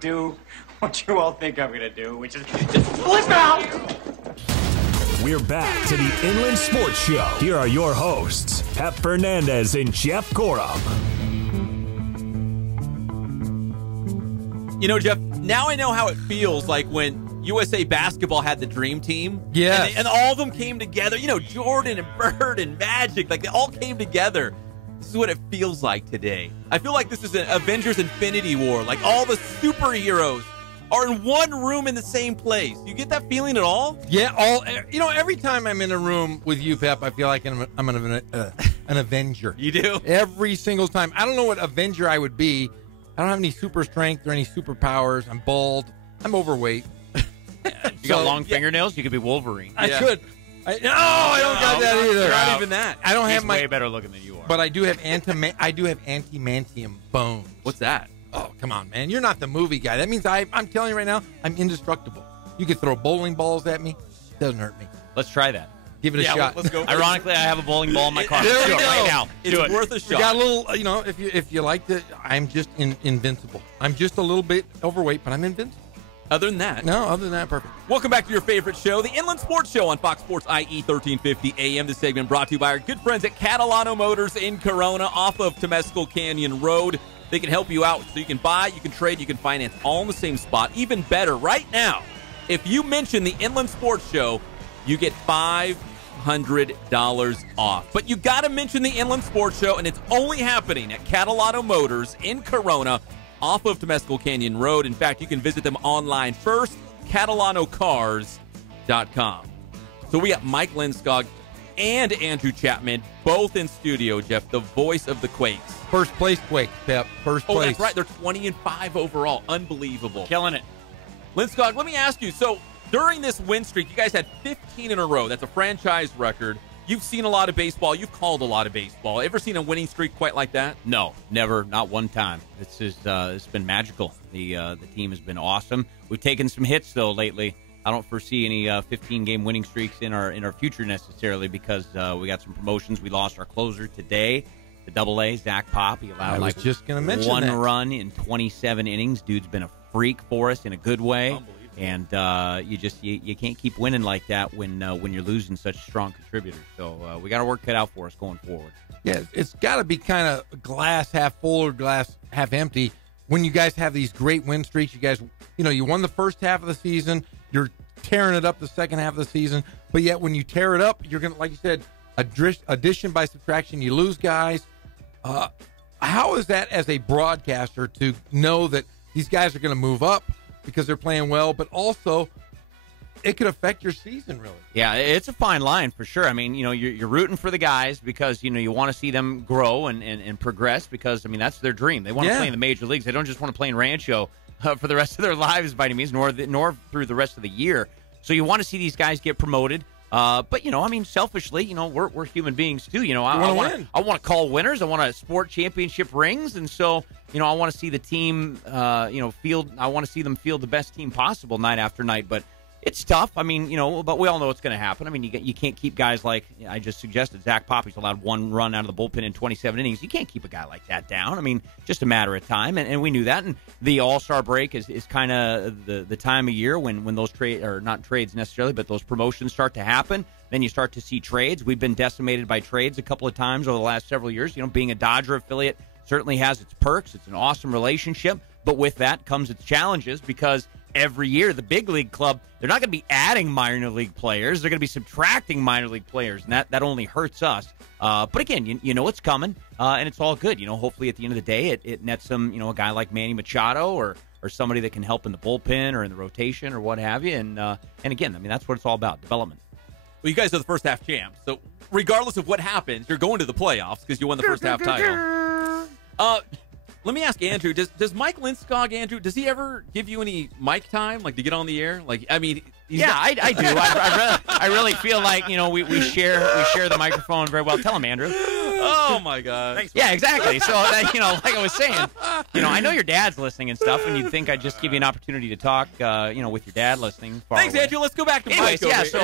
do what you all think I'm gonna do, which is just flip out. We're back to the Inland Sports Show. Here are your hosts, Pep Fernandez and Jeff Gorham. You know, Jeff, now I know how it feels like when USA Basketball had the dream team. Yeah. And all of them came together. You know, Jordan and Bird and Magic, like they all came together. This is what it feels like today. I feel like this is an Avengers Infinity War. Like all the superheroes are in one room in the same place. You get that feeling at all? Yeah, every time I'm in a room with you, Pep, I feel like I'm an Avenger. You do? Every single time. I don't know what Avenger I would be. I don't have any super strength or any superpowers. I'm bald. I'm overweight. You got long fingernails? You could be Wolverine. I could. I don't got that either. Not even that. I don't have He's way better looking than you are. But I do have antimantium bones. What's that? Oh, come on, man. You're not the movie guy. That means I'm telling you right now, I'm indestructible. You could throw bowling balls at me. Doesn't hurt me. Let's try that. Give it a shot. Let's go. Ironically, I have a bowling ball in my car. There Let's we do it go. right now. It's Do it. worth a shot. You got a little, if you like to, I'm just invincible. I'm just a little bit overweight, but I'm invincible. Other than that. No, other than that, perfect. Welcome back to your favorite show, the Inland Sports Show on Fox Sports IE 1350 AM. This segment brought to you by our good friends at Catalano Motors in Corona off of Temescal Canyon Road. They can help you out so you can buy, you can trade, you can finance all in the same spot. Even better, right now, if you mention the Inland Sports Show, you get $500 off. But you got to mention the Inland Sports Show, and it's only happening at Catalano Motors in Corona off of Temescal Canyon Road. In fact, you can visit them online first, CatalanoCars.com. So we got Mike Lindskog and Andrew Chapman, both in studio, Jeff, the voice of the Quakes. First place Quakes, Pep. First place. Oh, that's right. They're 20-5 overall. Unbelievable. Killing it. Lindskog, let me ask you, so during this win streak, you guys had 15 in a row. That's a franchise record. You've seen a lot of baseball. You've called a lot of baseball. Ever seen a winning streak quite like that? No, never. Not one time. It's been magical. The team has been awesome. We've taken some hits, though, lately. I don't foresee any 15-game winning streaks in our future necessarily because we got some promotions. We lost our closer today to Double-A, Zach Pop. He allowed just gonna mention one that. run in 27 innings. Dude's been a freak for us in a good way. And you can't keep winning like that when you're losing such strong contributors. So we got our work cut out for us going forward. Yeah, it's got to be kind of glass half full or glass half empty when you guys have these great win streaks. You guys, you won the first half of the season. You're tearing it up the second half of the season. But yet when you tear it up, you're going to, like you said, addition by subtraction, you lose guys. How is that as a broadcaster to know that these guys are going to move up because they're playing well, but also it could affect your season, really? Yeah, it's a fine line for sure. I mean, you're rooting for the guys because, you want to see them grow and progress because, that's their dream. They want to play in the major leagues. They don't just want to play in Rancho for the rest of their lives by any means, nor through the rest of the year. So you want to see these guys get promoted. But, selfishly, we're human beings too. I want to call winners. I want to sport championship rings. And so, I want to see the team, I want to see them field the best team possible night after night. But it's tough. But we all know what's going to happen. You can't keep guys like I just suggested. Zach Poppy's allowed one run out of the bullpen in 27 innings. You can't keep a guy like that down. Just a matter of time. And we knew that. And the All-Star break is kind of the time of year when those trades, or not trades necessarily, but those promotions start to happen. Then you start to see trades. We've been decimated by trades a couple of times over the last several years. Being a Dodger affiliate certainly has its perks. It's an awesome relationship. But with that comes its challenges because every year the big league club, they're not going to be adding minor league players. They're going to be subtracting minor league players, and that only hurts us. But again, you know it's coming, and it's all good. Hopefully at the end of the day, it nets them, a guy like Manny Machado or somebody that can help in the bullpen or in the rotation or what have you. And again, that's what it's all about, development. Well, you guys are the first half champs, so regardless of what happens, you're going to the playoffs because you won the first half title. Let me ask Andrew, does Mike Lindskog, Andrew, does he ever give you any mic time, like to get on the air? I do. I really feel like, we share the microphone very well. Tell him, Andrew. Oh, my God. Thanks, yeah, exactly. So, like I was saying, I know your dad's listening and stuff, and you'd think I'd just give you an opportunity to talk, with your dad listening. Thanks, away. Andrew. Let's go back to Anyways, Mike. Yeah, so...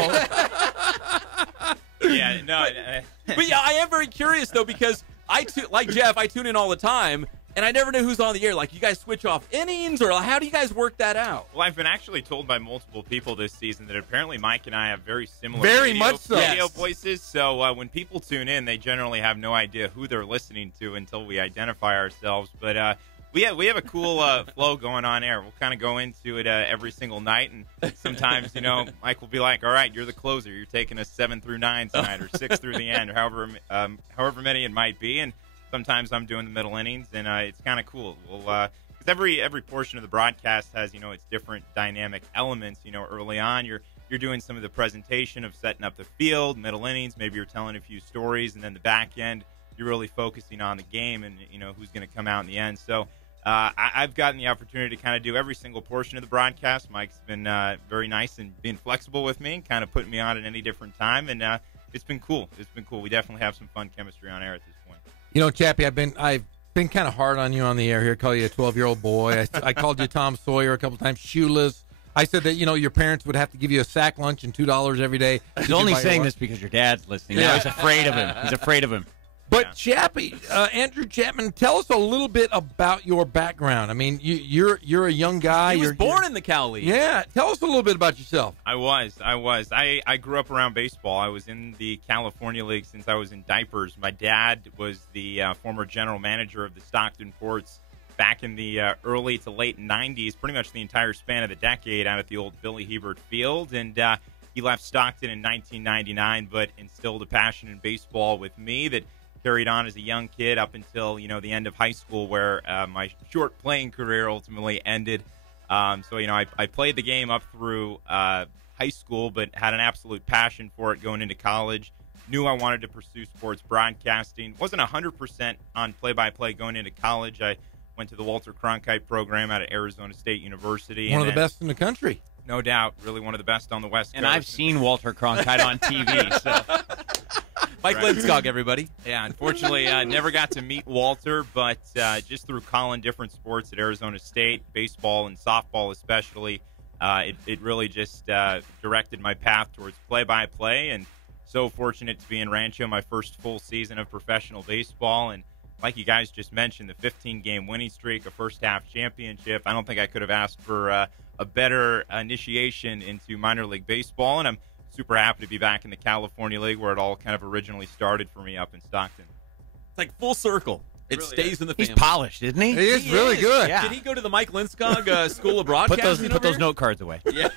But yeah, I am very curious, though, because like Jeff, I tune in all the time. and I never knew who's on the air. Like, you guys switch off innings, or how do you guys work that out? Well, I've been actually told by multiple people this season that apparently Mike and I have very similar much so. radio voices. So when people tune in, they generally have no idea who they're listening to until we identify ourselves. But we have a cool flow going on there. We'll kind of go into it every single night, and sometimes, Mike will be like, "All right, you're the closer. You're taking us 7 through 9 tonight, or 6 through the end, or however many it might be." And sometimes I'm doing the middle innings, and it's kind of cool. Because every portion of the broadcast has its different dynamic elements. Early on, you're doing some of the presentation of setting up the field, middle innings. Maybe you're telling a few stories, and then the back end, you're really focusing on the game and who's going to come out in the end. So I've gotten the opportunity to kind of do every single portion of the broadcast. Mike's been very nice and being flexible with me, and kind of putting me on at any different time, and it's been cool. We definitely have some fun chemistry on air at this point. Chappie, I've been kind of hard on you on the air here. Call you a 12-year-old boy. I called you Tom Sawyer a couple times. Shoeless. I said that your parents would have to give you a sack lunch and $2 every day. He's only saying this because your dad's listening. Yeah. Now he's afraid of him. But Chappie, Andrew Chapman, tell us a little bit about your background. I mean, you're a young guy. He was born in the Cal League. Yeah, tell us a little bit about yourself. I was. I grew up around baseball. I was in the California League since I was in diapers. My dad was the former general manager of the Stockton Forts back in the early to late 90s, pretty much the entire span of the decade, out at the old Billy Hebert Field. And he left Stockton in 1999, but instilled a passion in baseball with me that carried on as a young kid up until the end of high school, where my short playing career ultimately ended. I played the game up through high school, but had an absolute passion for it going into college. Knew I wanted to pursue sports broadcasting. Wasn't 100% on play-by-play going into college. I went to the Walter Cronkite program out of Arizona State University. One of the best in the country. No doubt. Really one of the best on the West Coast. And I've seen Walter Cronkite on TV, so... Mike Lindskog, everybody. Yeah, unfortunately, never got to meet Walter, but just through calling different sports at Arizona State, baseball and softball especially, it really just directed my path towards play-by-play, and so fortunate to be in Rancho, my first full season of professional baseball, and like you guys just mentioned, the 15-game winning streak, a first-half championship. I don't think I could have asked for a better initiation into minor league baseball, and I'm super happy to be back in the California League, where it all kind of originally started for me up in Stockton. It's like full circle. It really stays in the family. He's polished, isn't he? He is really good. Yeah. Did he go to the Mike Lindskog School of Broadcasting? Put those note cards away. Yeah.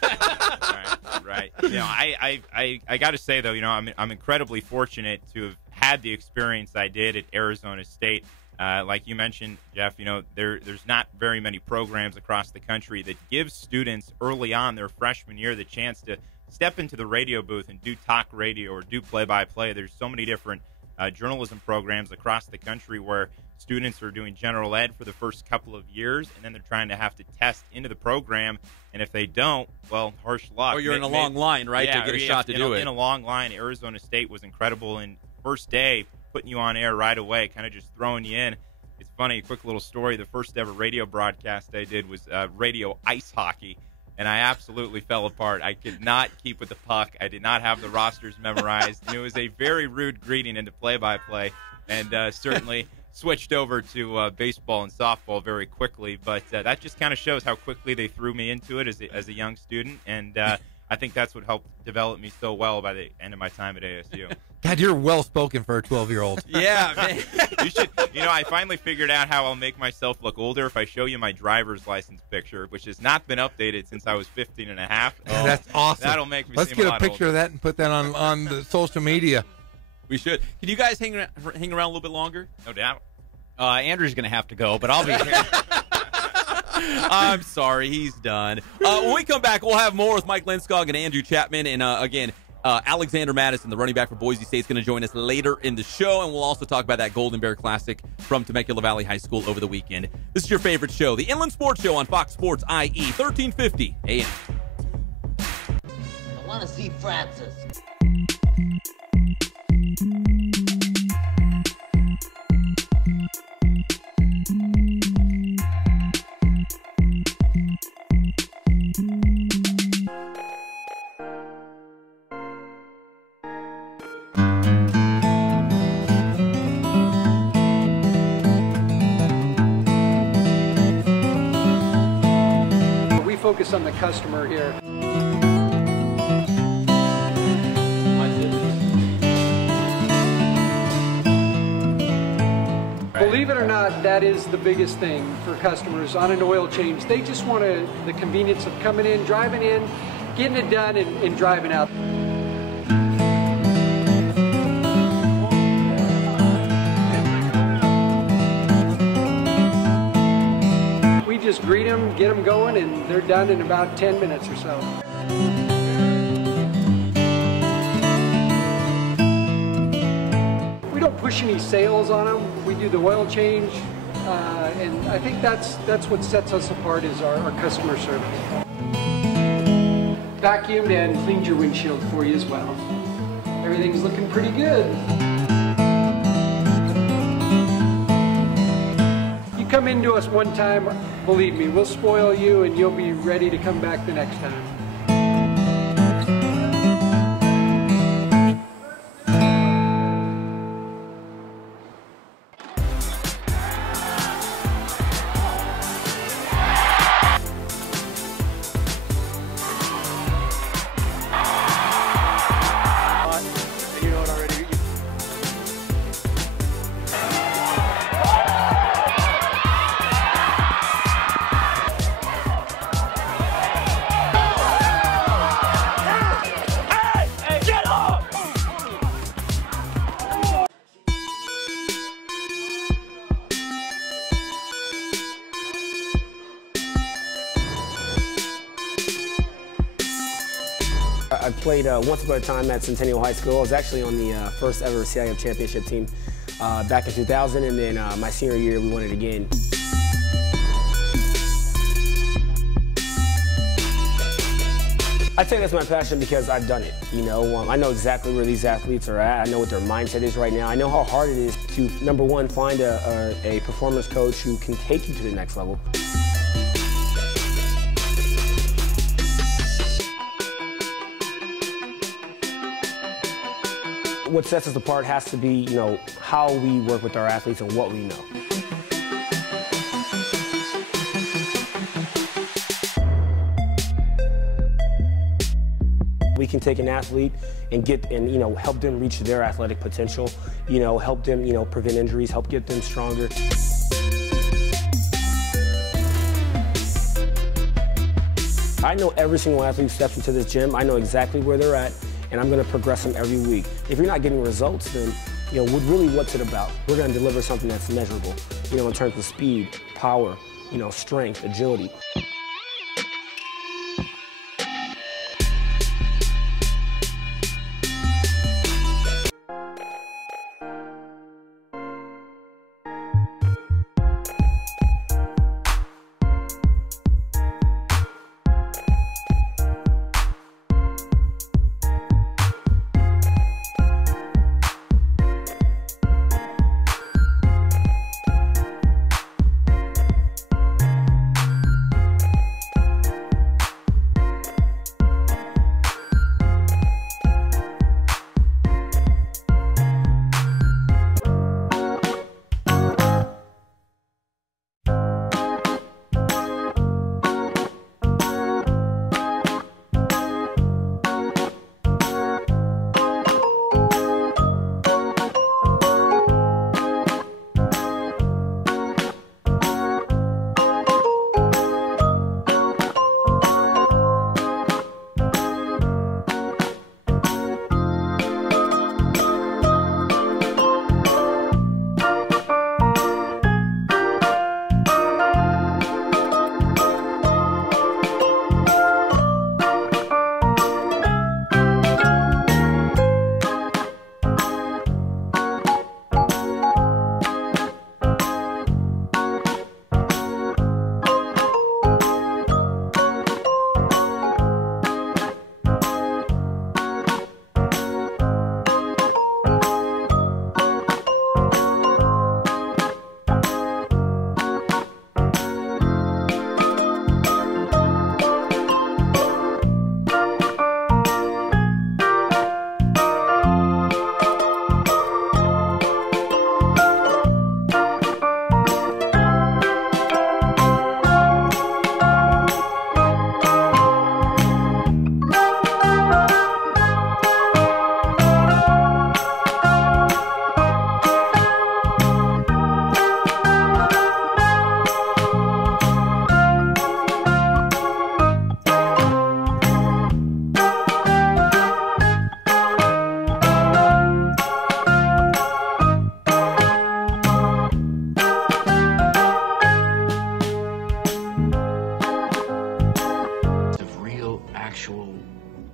Right. I got to say, though, I'm incredibly fortunate to have had the experience I did at Arizona State. Like you mentioned, Jeff, there's not very many programs across the country that give students early on their freshman year the chance to step into the radio booth and do talk radio or do play-by-play. There's so many different journalism programs across the country where students are doing general ed for the first couple of years, and then they're trying to have to test into the program. And if they don't, well, harsh luck. Or you're in a long line, right, to get a shot to do it. In a long line. Arizona State was incredible. And first day, putting you on air right away, kind of just throwing you in. It's funny, a quick little story. The first ever radio broadcast I did was radio ice hockey. And I absolutely fell apart. I could not keep with the puck. I did not have the rosters memorized. And it was a very rude greeting into play-by-play, and certainly switched over to baseball and softball very quickly. But that just kind of shows how quickly they threw me into it as a young student. And I think that's what helped develop me so well by the end of my time at ASU. God, you're well-spoken for a 12-year-old. Yeah, man. You should. I finally figured out how I'll make myself look older if I show you my driver's license picture, which has not been updated since I was 15 and a half. Oh, that's awesome. That'll make me Let's seem get a lot picture older. of that and put that on the social media. We should. Can you guys hang around a little bit longer? No doubt. Andrew's going to have to go, but I'll be here. I'm sorry, he's done. When we come back, we'll have more with Mike Lindskog and Andrew Chapman. And again, Alexander Mattison, the running back for Boise State, is going to join us later in the show. And we'll also talk about that Golden Bear Classic from Temecula Valley High School over the weekend. This is your favorite show, the Inland Sports Show on Fox Sports IE, 1350 AM. I want to see Francis. focus on the customer here. Believe it or not, that is the biggest thing for customers on an oil change. They just want the convenience of coming in, driving in, getting it done, and driving out. We just greet them, get them going, and they're done in about 10 minutes or so. We don't push any sales on them. We do the oil change, and I think that's what sets us apart is our customer service. Vacuumed and cleaned your windshield for you as well. Everything's looking pretty good. You come into us one time, believe me, we'll spoil you and you'll be ready to come back the next time. I played once upon a time at Centennial High School. I was actually on the first ever CIF championship team back in 2000, and then my senior year we won it again. I think that's my passion because I've done it. You know, I know exactly where these athletes are at. I know what their mindset is right now. I know how hard it is to, number one, find a performance coach who can take you to the next level. What sets us apart has to be, you know, how we work with our athletes and what we know. We can take an athlete and you know, help them reach their athletic potential, you know, help them, you know, prevent injuries, help get them stronger. I know every single athlete who steps into this gym. I know exactly where they're at, and I'm going to progress them every week. If you're not getting results, then, you know, really what's it about? We're going to deliver something that's measurable, you know, in terms of speed, power, you know, strength, agility.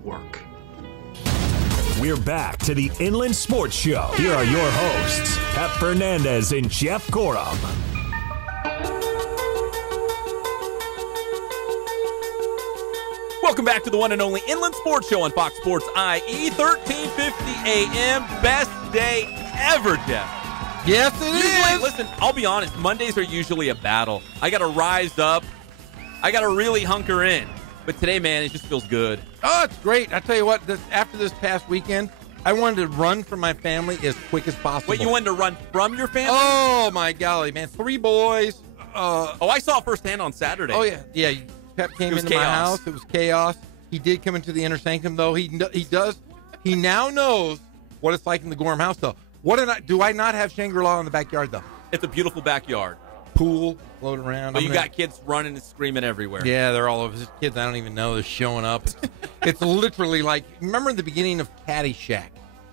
work. We're back to the Inland Sports Show. Here are your hosts, Pep Fernandez and Jeff Corum. Welcome back to the one and only Inland Sports Show on Fox Sports IE, 1350 AM. Best day ever, Jeff. Yes, it is. Listen, I'll be honest. Mondays are usually a battle. I got to rise up. I got to really hunker in. But today, man, it just feels good. Oh, it's great. I tell you what, after this past weekend, I wanted to run from my family as quick as possible. Wait, you wanted to run from your family? Oh, my golly, man. 3 boys. I saw it firsthand on Saturday. Oh, yeah. Yeah, Pep came into my house. It was chaos. He did come into the inner sanctum, though. He now knows what it's like in the Gorham house, though. Do I not have Shangri-La in the backyard, though? It's a beautiful backyard. Pool, float around. But you got kids running and screaming everywhere. Yeah, they're all over. There's kids I don't even know. They're showing up. It's literally like, remember the beginning of Caddyshack,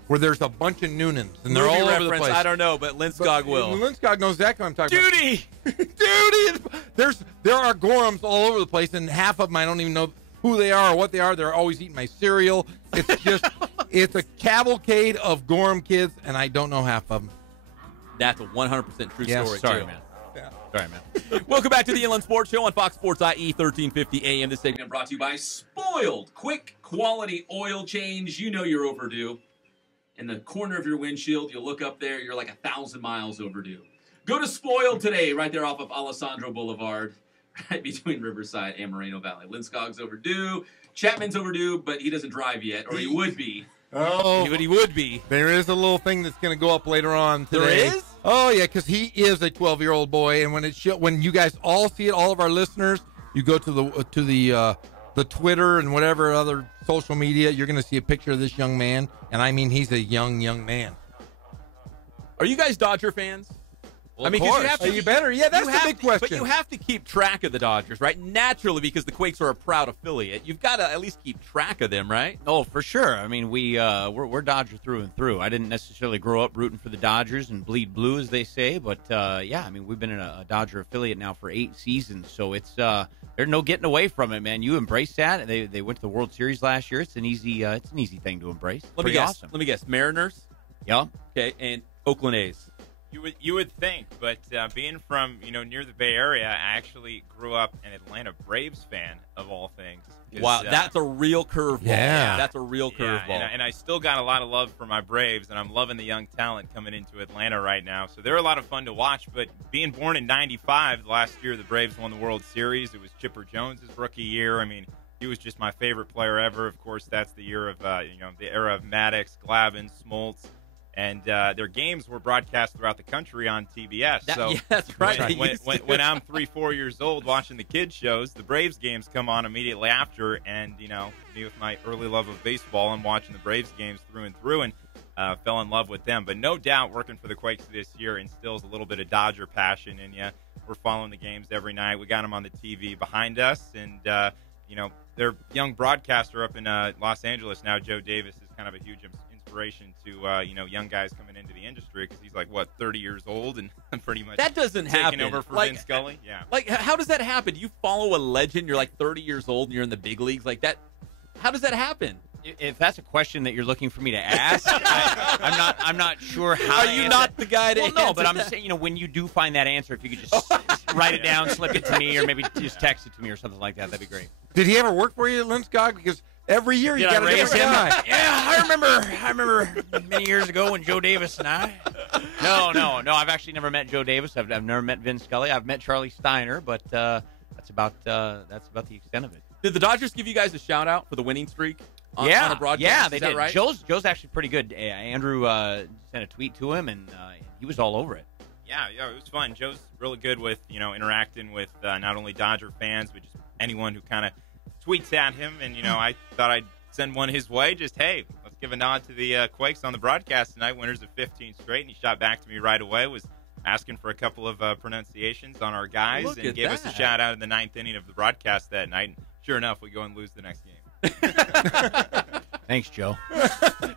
where there's a bunch of Noonans, and they're all over the place. I don't know, but Lindskog will. Lindskog knows exactly what I'm talking Judy! about. Judy! There are Gorhams all over the place, and half of them I don't even know who they are or what they are. They're always eating my cereal. It's just, it's a cavalcade of Gorham kids, and I don't know half of them. That's a 100% true story. Sorry, too. man. Yeah. Sorry, man. Welcome back to the Inland Sports Show on Fox Sports IE, 1350 AM. This segment brought to you by Spoiled. Quick, quality oil change. You know you're overdue. In the corner of your windshield, you look up there, you're like 1,000 miles overdue. Go to Spoiled today, right there off of Alessandro Boulevard, right between Riverside and Moreno Valley. Lindskog's overdue. Chapman's overdue, but he doesn't drive yet, or he would be. Oh, but he would be. There is a little thing that's going to go up later on today. There is? Oh, yeah, because he is a 12-year-old boy, and when you guys all see it, all of our listeners, you go to the Twitter and whatever other social media, you're going to see a picture of this young man, and I mean he's a young man. Are you guys Dodger fans? Well, I mean, because you have to. You better. Yeah, that's the big question. But you have to keep track of the Dodgers, right? Naturally, because the Quakes are a proud affiliate. You've got to at least keep track of them, right? Oh, for sure. I mean, we're Dodger through and through. I didn't necessarily grow up rooting for the Dodgers and bleed blue, as they say. But, yeah, I mean, we've been in a Dodger affiliate now for 8 seasons. So it's there's no getting away from it, man. You embrace that. They went to the World Series last year. It's an easy thing to embrace. Let me guess. Let me guess. Mariners? Yeah. Okay, and Oakland A's. You would think, but being from near the Bay Area, I actually grew up an Atlanta Braves fan of all things. Wow, that's a real curveball. Yeah, that's a real curveball. And I still got a lot of love for my Braves, and I'm loving the young talent coming into Atlanta right now. So they're a lot of fun to watch. But being born in '95, last year the Braves won the World Series. It was Chipper Jones's rookie year. I mean, he was just my favorite player ever. Of course, that's the year of the era of Maddox, Glavine, Smoltz. And their games were broadcast throughout the country on TBS. That's right. When I'm 3-4 years old watching the kids shows, the Braves games come on immediately after. And, me with my early love of baseball, I'm watching the Braves games through and through and fell in love with them. But no doubt working for the Quakes this year instills a little bit of Dodger passion in you. We're following the games every night. We got them on the TV behind us. And, their young broadcaster up in Los Angeles now, Joe Davis, is kind of a huge inspiration to young guys coming into the industry because he's 30 years old and pretty much that doesn't taking happen over for Vin Scully. Yeah, how does that happen? You follow a legend, you're 30 years old and you're in the big leagues like that. How does that happen? If that's a question that you're looking for me to ask, I'm not sure how. Are you not the guy to answer? No, but I'm saying, when you do find that answer, if you could just write it down, slip it to me, or maybe just text it to me or something like that, that'd be great. Did he ever work for you at Lindskog? Because every year you got to raise him. Yeah, I remember many years ago when Joe Davis and I. No. I've actually never met Joe Davis. I've never met Vin Scully. I've met Charlie Steiner, but that's about the extent of it. Did the Dodgers give you guys a shout out for the winning streak? On a broadcast? Yeah, they did. Right? Joe's actually pretty good. Andrew sent a tweet to him, and he was all over it. Yeah, it was fun. Joe's really good with interacting with not only Dodger fans but just anyone who kind of tweets at him. And I thought I'd send one his way. Just hey, let's give a nod to the Quakes on the broadcast tonight, winners of 15 straight. And he shot back to me right away. Was asking for a couple of pronunciations on our guys and gave us a shout out in the 9th inning of the broadcast that night. And sure enough, we go and lose the next game. Thanks, Joe.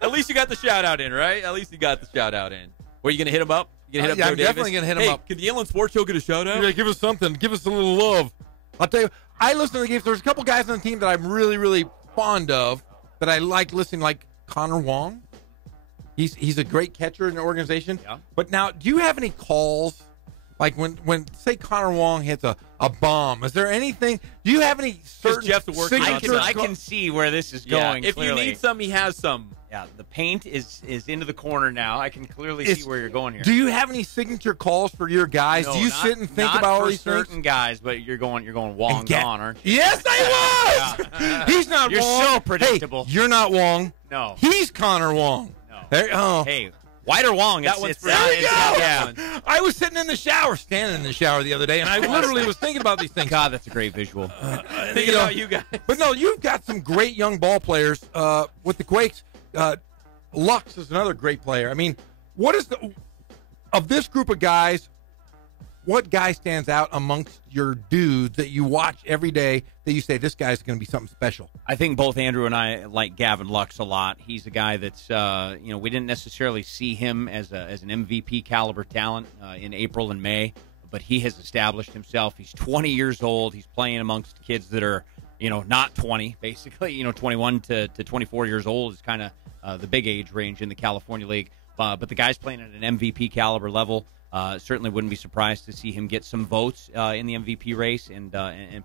At least you got the shout out in, right? At least you got the shout out in. Were you going to hit him up? You going to hit up Joe I'm Davis? Definitely going to hit him up. Can the Inland Sports Show get a shout out? Yeah, give us something. Give us a little love. I'll tell you, I listen to the games. There's a couple guys on the team that I'm really, really fond of but I like listening like Connor Wong. He's a great catcher in the organization. Yeah. But now, do you have any calls? Like when say Connor Wong hits a bomb, is there anything? Do you have any certain Jeff's working on signature? I can see where this is going. If clearly. you need some, he has some. Yeah, the paint is into the corner now. I can clearly see where you're going here. Do you have any signature calls for your guys? No, do you not, sit and think not about all for these certain things? guys, but you're going Wong gone, aren't you? Yes, I was. He's not You're Wong. so predictable. Hey, you're not Wong. No. He's Connor Wong. No. Hey, White or Wong? That one's for There we go. Yeah. I was sitting in the shower, standing in the shower the other day, and I literally was thinking about these things. God, that's a great visual. Thinking about you guys. But no, you've got some great young ball players with the Quakes. Lux is another great player. I mean, what is of this group of guys, what guy stands out amongst your dudes that you watch every day that you say, this guy's going to be something special? I think both Andrew and I like Gavin Lux a lot. He's a guy that's, we didn't necessarily see him as an MVP caliber talent in April and May, but he has established himself. He's 20 years old. He's playing amongst kids that are, not 20, basically. 21 to 24 years old is kind of the big age range in the California League. But the guy's playing at an MVP caliber level. Certainly wouldn't be surprised to see him get some votes in the MVP race and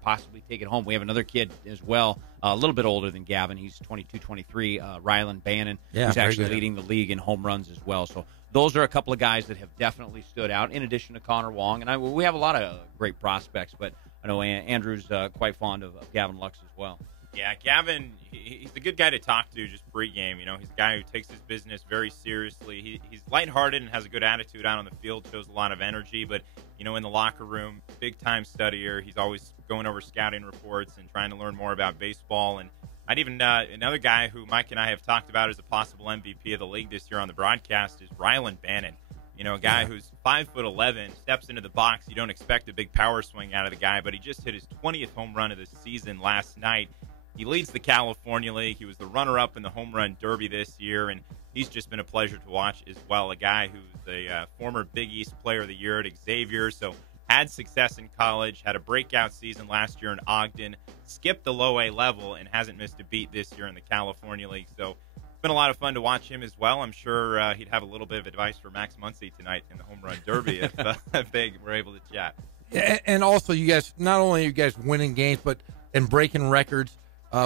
possibly take it home. We have another kid as well, a little bit older than Gavin. He's 22, 23, Rylan Bannon, who's actually leading the league in home runs as well. So those are a couple of guys that have definitely stood out, in addition to Connor Wong. And we have a lot of great prospects, but I know Andrew's quite fond of Gavin Lux as well. Yeah, Gavin, he's a good guy to talk to just pregame. He's a guy who takes his business very seriously. He's lighthearted and has a good attitude out on the field, shows a lot of energy. But, in the locker room, big-time studier. He's always going over scouting reports and trying to learn more about baseball. And I'd even another guy who Mike and I have talked about as a possible MVP of the league this year on the broadcast is Rylan Bannon. A guy who's 5'11", steps into the box. You don't expect a big power swing out of the guy, but he just hit his 20th home run of the season last night. He leads the California League. He was the runner-up in the Home Run Derby this year, and he's just been a pleasure to watch as well. A guy who's a former Big East Player of the Year at Xavier, so had success in college, had a breakout season last year in Ogden, skipped the low A level, and hasn't missed a beat this year in the California League. So it's been a lot of fun to watch him as well. I'm sure he'd have a little bit of advice for Max Muncy tonight in the Home Run Derby if they were able to chat. Yeah, and also, you guys, not only are you guys winning games, but and breaking records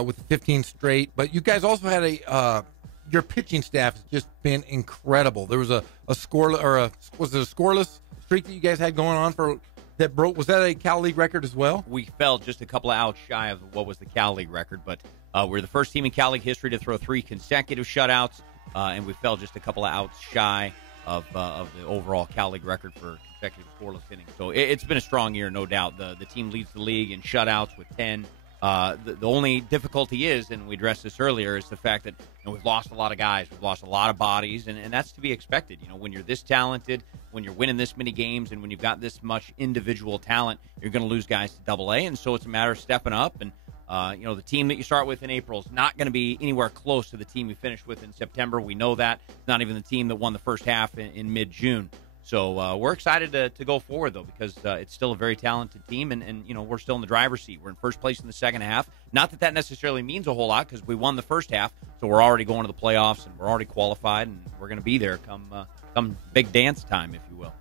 with 15 straight, but you guys also had your pitching staff has just been incredible. There was a scoreless streak that you guys had going on that broke. Was that a Cal League record as well? We fell just a couple of outs shy of what was the Cal League record, but we're the first team in Cal League history to throw 3 consecutive shutouts, and we fell just a couple of outs shy of the overall Cal League record for consecutive scoreless innings. So it's been a strong year, no doubt. The team leads the league in shutouts with 10. The only difficulty is, and we addressed this earlier, is the fact that we've lost a lot of guys. We've lost a lot of bodies, and that's to be expected. When you're this talented, when you're winning this many games, and when you've got this much individual talent, you're going to lose guys to Double-A, and so it's a matter of stepping up. And, the team that you start with in April is not going to be anywhere close to the team you finished with in September. We know that. It's not even the team that won the first half in mid-June. So we're excited to go forward, though, because it's still a very talented team, and we're still in the driver's seat. We're in first place in the second half. Not that necessarily means a whole lot, because we won the first half, so we're already going to the playoffs, and we're already qualified, and we're going to be there come big dance time, if you will.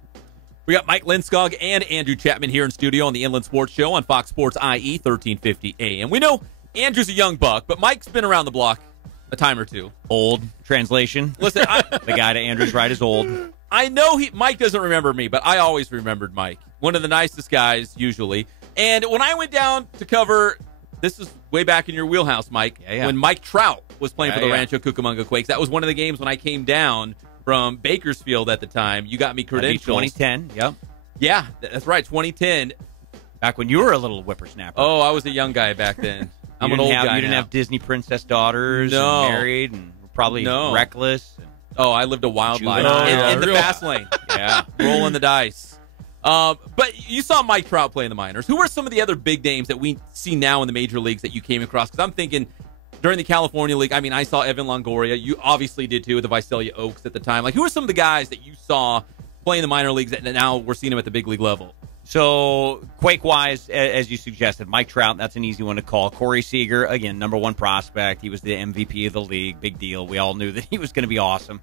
We got Mike Lindskog and Andrew Chapman here in studio on the Inland Sports Show on Fox Sports IE 1350 AM. We know Andrew's a young buck, but Mike's been around the block a time or two. Old. Translation. Listen, the guy to Andrew's right is old. I know Mike doesn't remember me, but I always remembered Mike. One of the nicest guys, usually. And when I went down to cover, this is way back in your wheelhouse, Mike, when Mike Trout was playing for the Rancho Cucamonga Quakes. That was one of the games when I came down from Bakersfield at the time. You got me credentials. 2010, yep. Yeah, that's right, 2010. Back when you were a little whippersnapper. Oh, I was a young guy back then. I'm an old guy. You didn't have Disney princess daughters no. and married and probably reckless. Oh, I lived a wild life in the fast lane. Yeah, rolling the dice. But you saw Mike Trout play in the minors. Who are some of the other big names that we see now in the major leagues that you came across? Because I'm thinking during the California League, I saw Evan Longoria. You obviously did too with the Visalia Oaks at the time. Like, who are some of the guys that you saw play in the minor leagues that now we're seeing them at the big league level? So, Quake-wise, as you suggested, Mike Trout, that's an easy one to call. Corey Seager, again, #1 prospect. He was the MVP of the league. Big deal. We all knew that he was going to be awesome.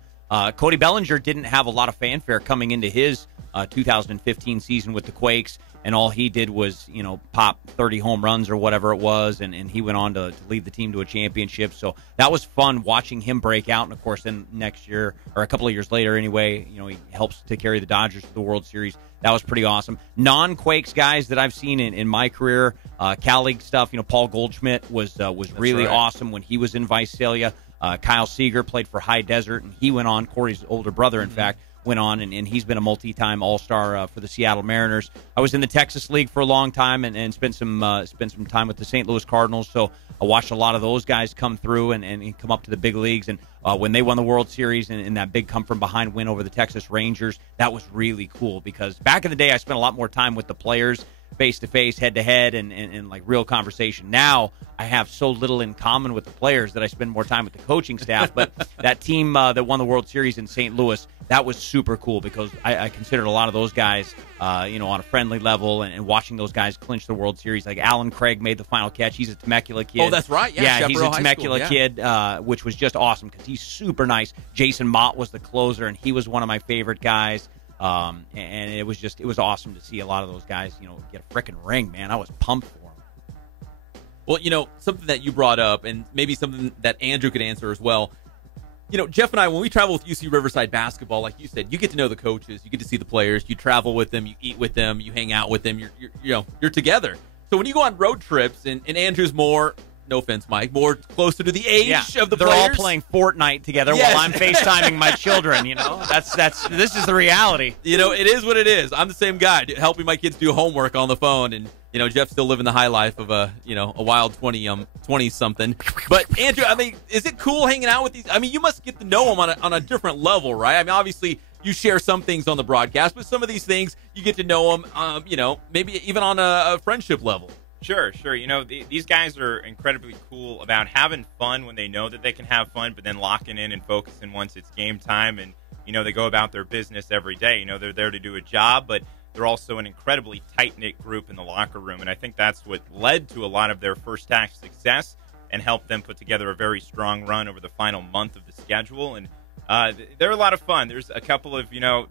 Cody Bellinger didn't have a lot of fanfare coming into his 2015 season with the Quakes, and all he did was, pop 30 home runs or whatever it was, and he went on to lead the team to a championship. So that was fun watching him break out. And, of course, then next year, or a couple of years later anyway, he helps to carry the Dodgers to the World Series. That was pretty awesome. Non-Quakes guys that I've seen in my career, Cal League stuff, Paul Goldschmidt was really awesome when he was in Visalia. Kyle Seager played for High Desert, and he went on, Corey's older brother, in fact, went on, and he's been a multi-time All-Star for the Seattle Mariners. I was in the Texas League for a long time and spent some time with the St. Louis Cardinals, so I watched a lot of those guys come through and come up to the big leagues. And when they won the World Series and that big come-from-behind win over the Texas Rangers, that was really cool because back in the day I spent a lot more time with the players, face-to-face, head-to-head, and like real conversation. Now I have so little in common with the players that I spend more time with the coaching staff. But that team that won the World Series in St. Louis, that was super cool because I considered a lot of those guys, on a friendly level, and watching those guys clinch the World Series. Like Alan Craig made the final catch. He's a Temecula kid. Oh, that's right. Yeah, he's a Temecula kid, which was just awesome because he's super nice. Jason Mott was the closer, and he was one of my favorite guys. And it was awesome to see a lot of those guys, get a frickin' ring, man. I was pumped for them. Well, something that you brought up, and maybe something that Andrew could answer as well. Jeff and I, when we travel with UC Riverside basketball, like you said, you get to know the coaches, you get to see the players, you travel with them, you eat with them, you hang out with them, you're together. So when you go on road trips, and Andrew's more, no offense, Mike, more closer to the age of the they're players. They're all playing Fortnite together while I'm FaceTiming my children, this is the reality. It is what it is. I'm the same guy, helping my kids do homework on the phone, and Jeff's still living the high life of a wild 20-something. But Andrew, is it cool hanging out with these? You must get to know them on a different level, right? Obviously you share some things on the broadcast, but some of these things you get to know them, maybe even on a friendship level. Sure. These guys are incredibly cool about having fun when they know that they can have fun, but then locking in and focusing once it's game time. And, they go about their business every day. They're there to do a job, but they're also an incredibly tight-knit group in the locker room. And I think that's what led to a lot of their first-half success and helped them put together a very strong run over the final month of the schedule. And they're a lot of fun. There's a couple of,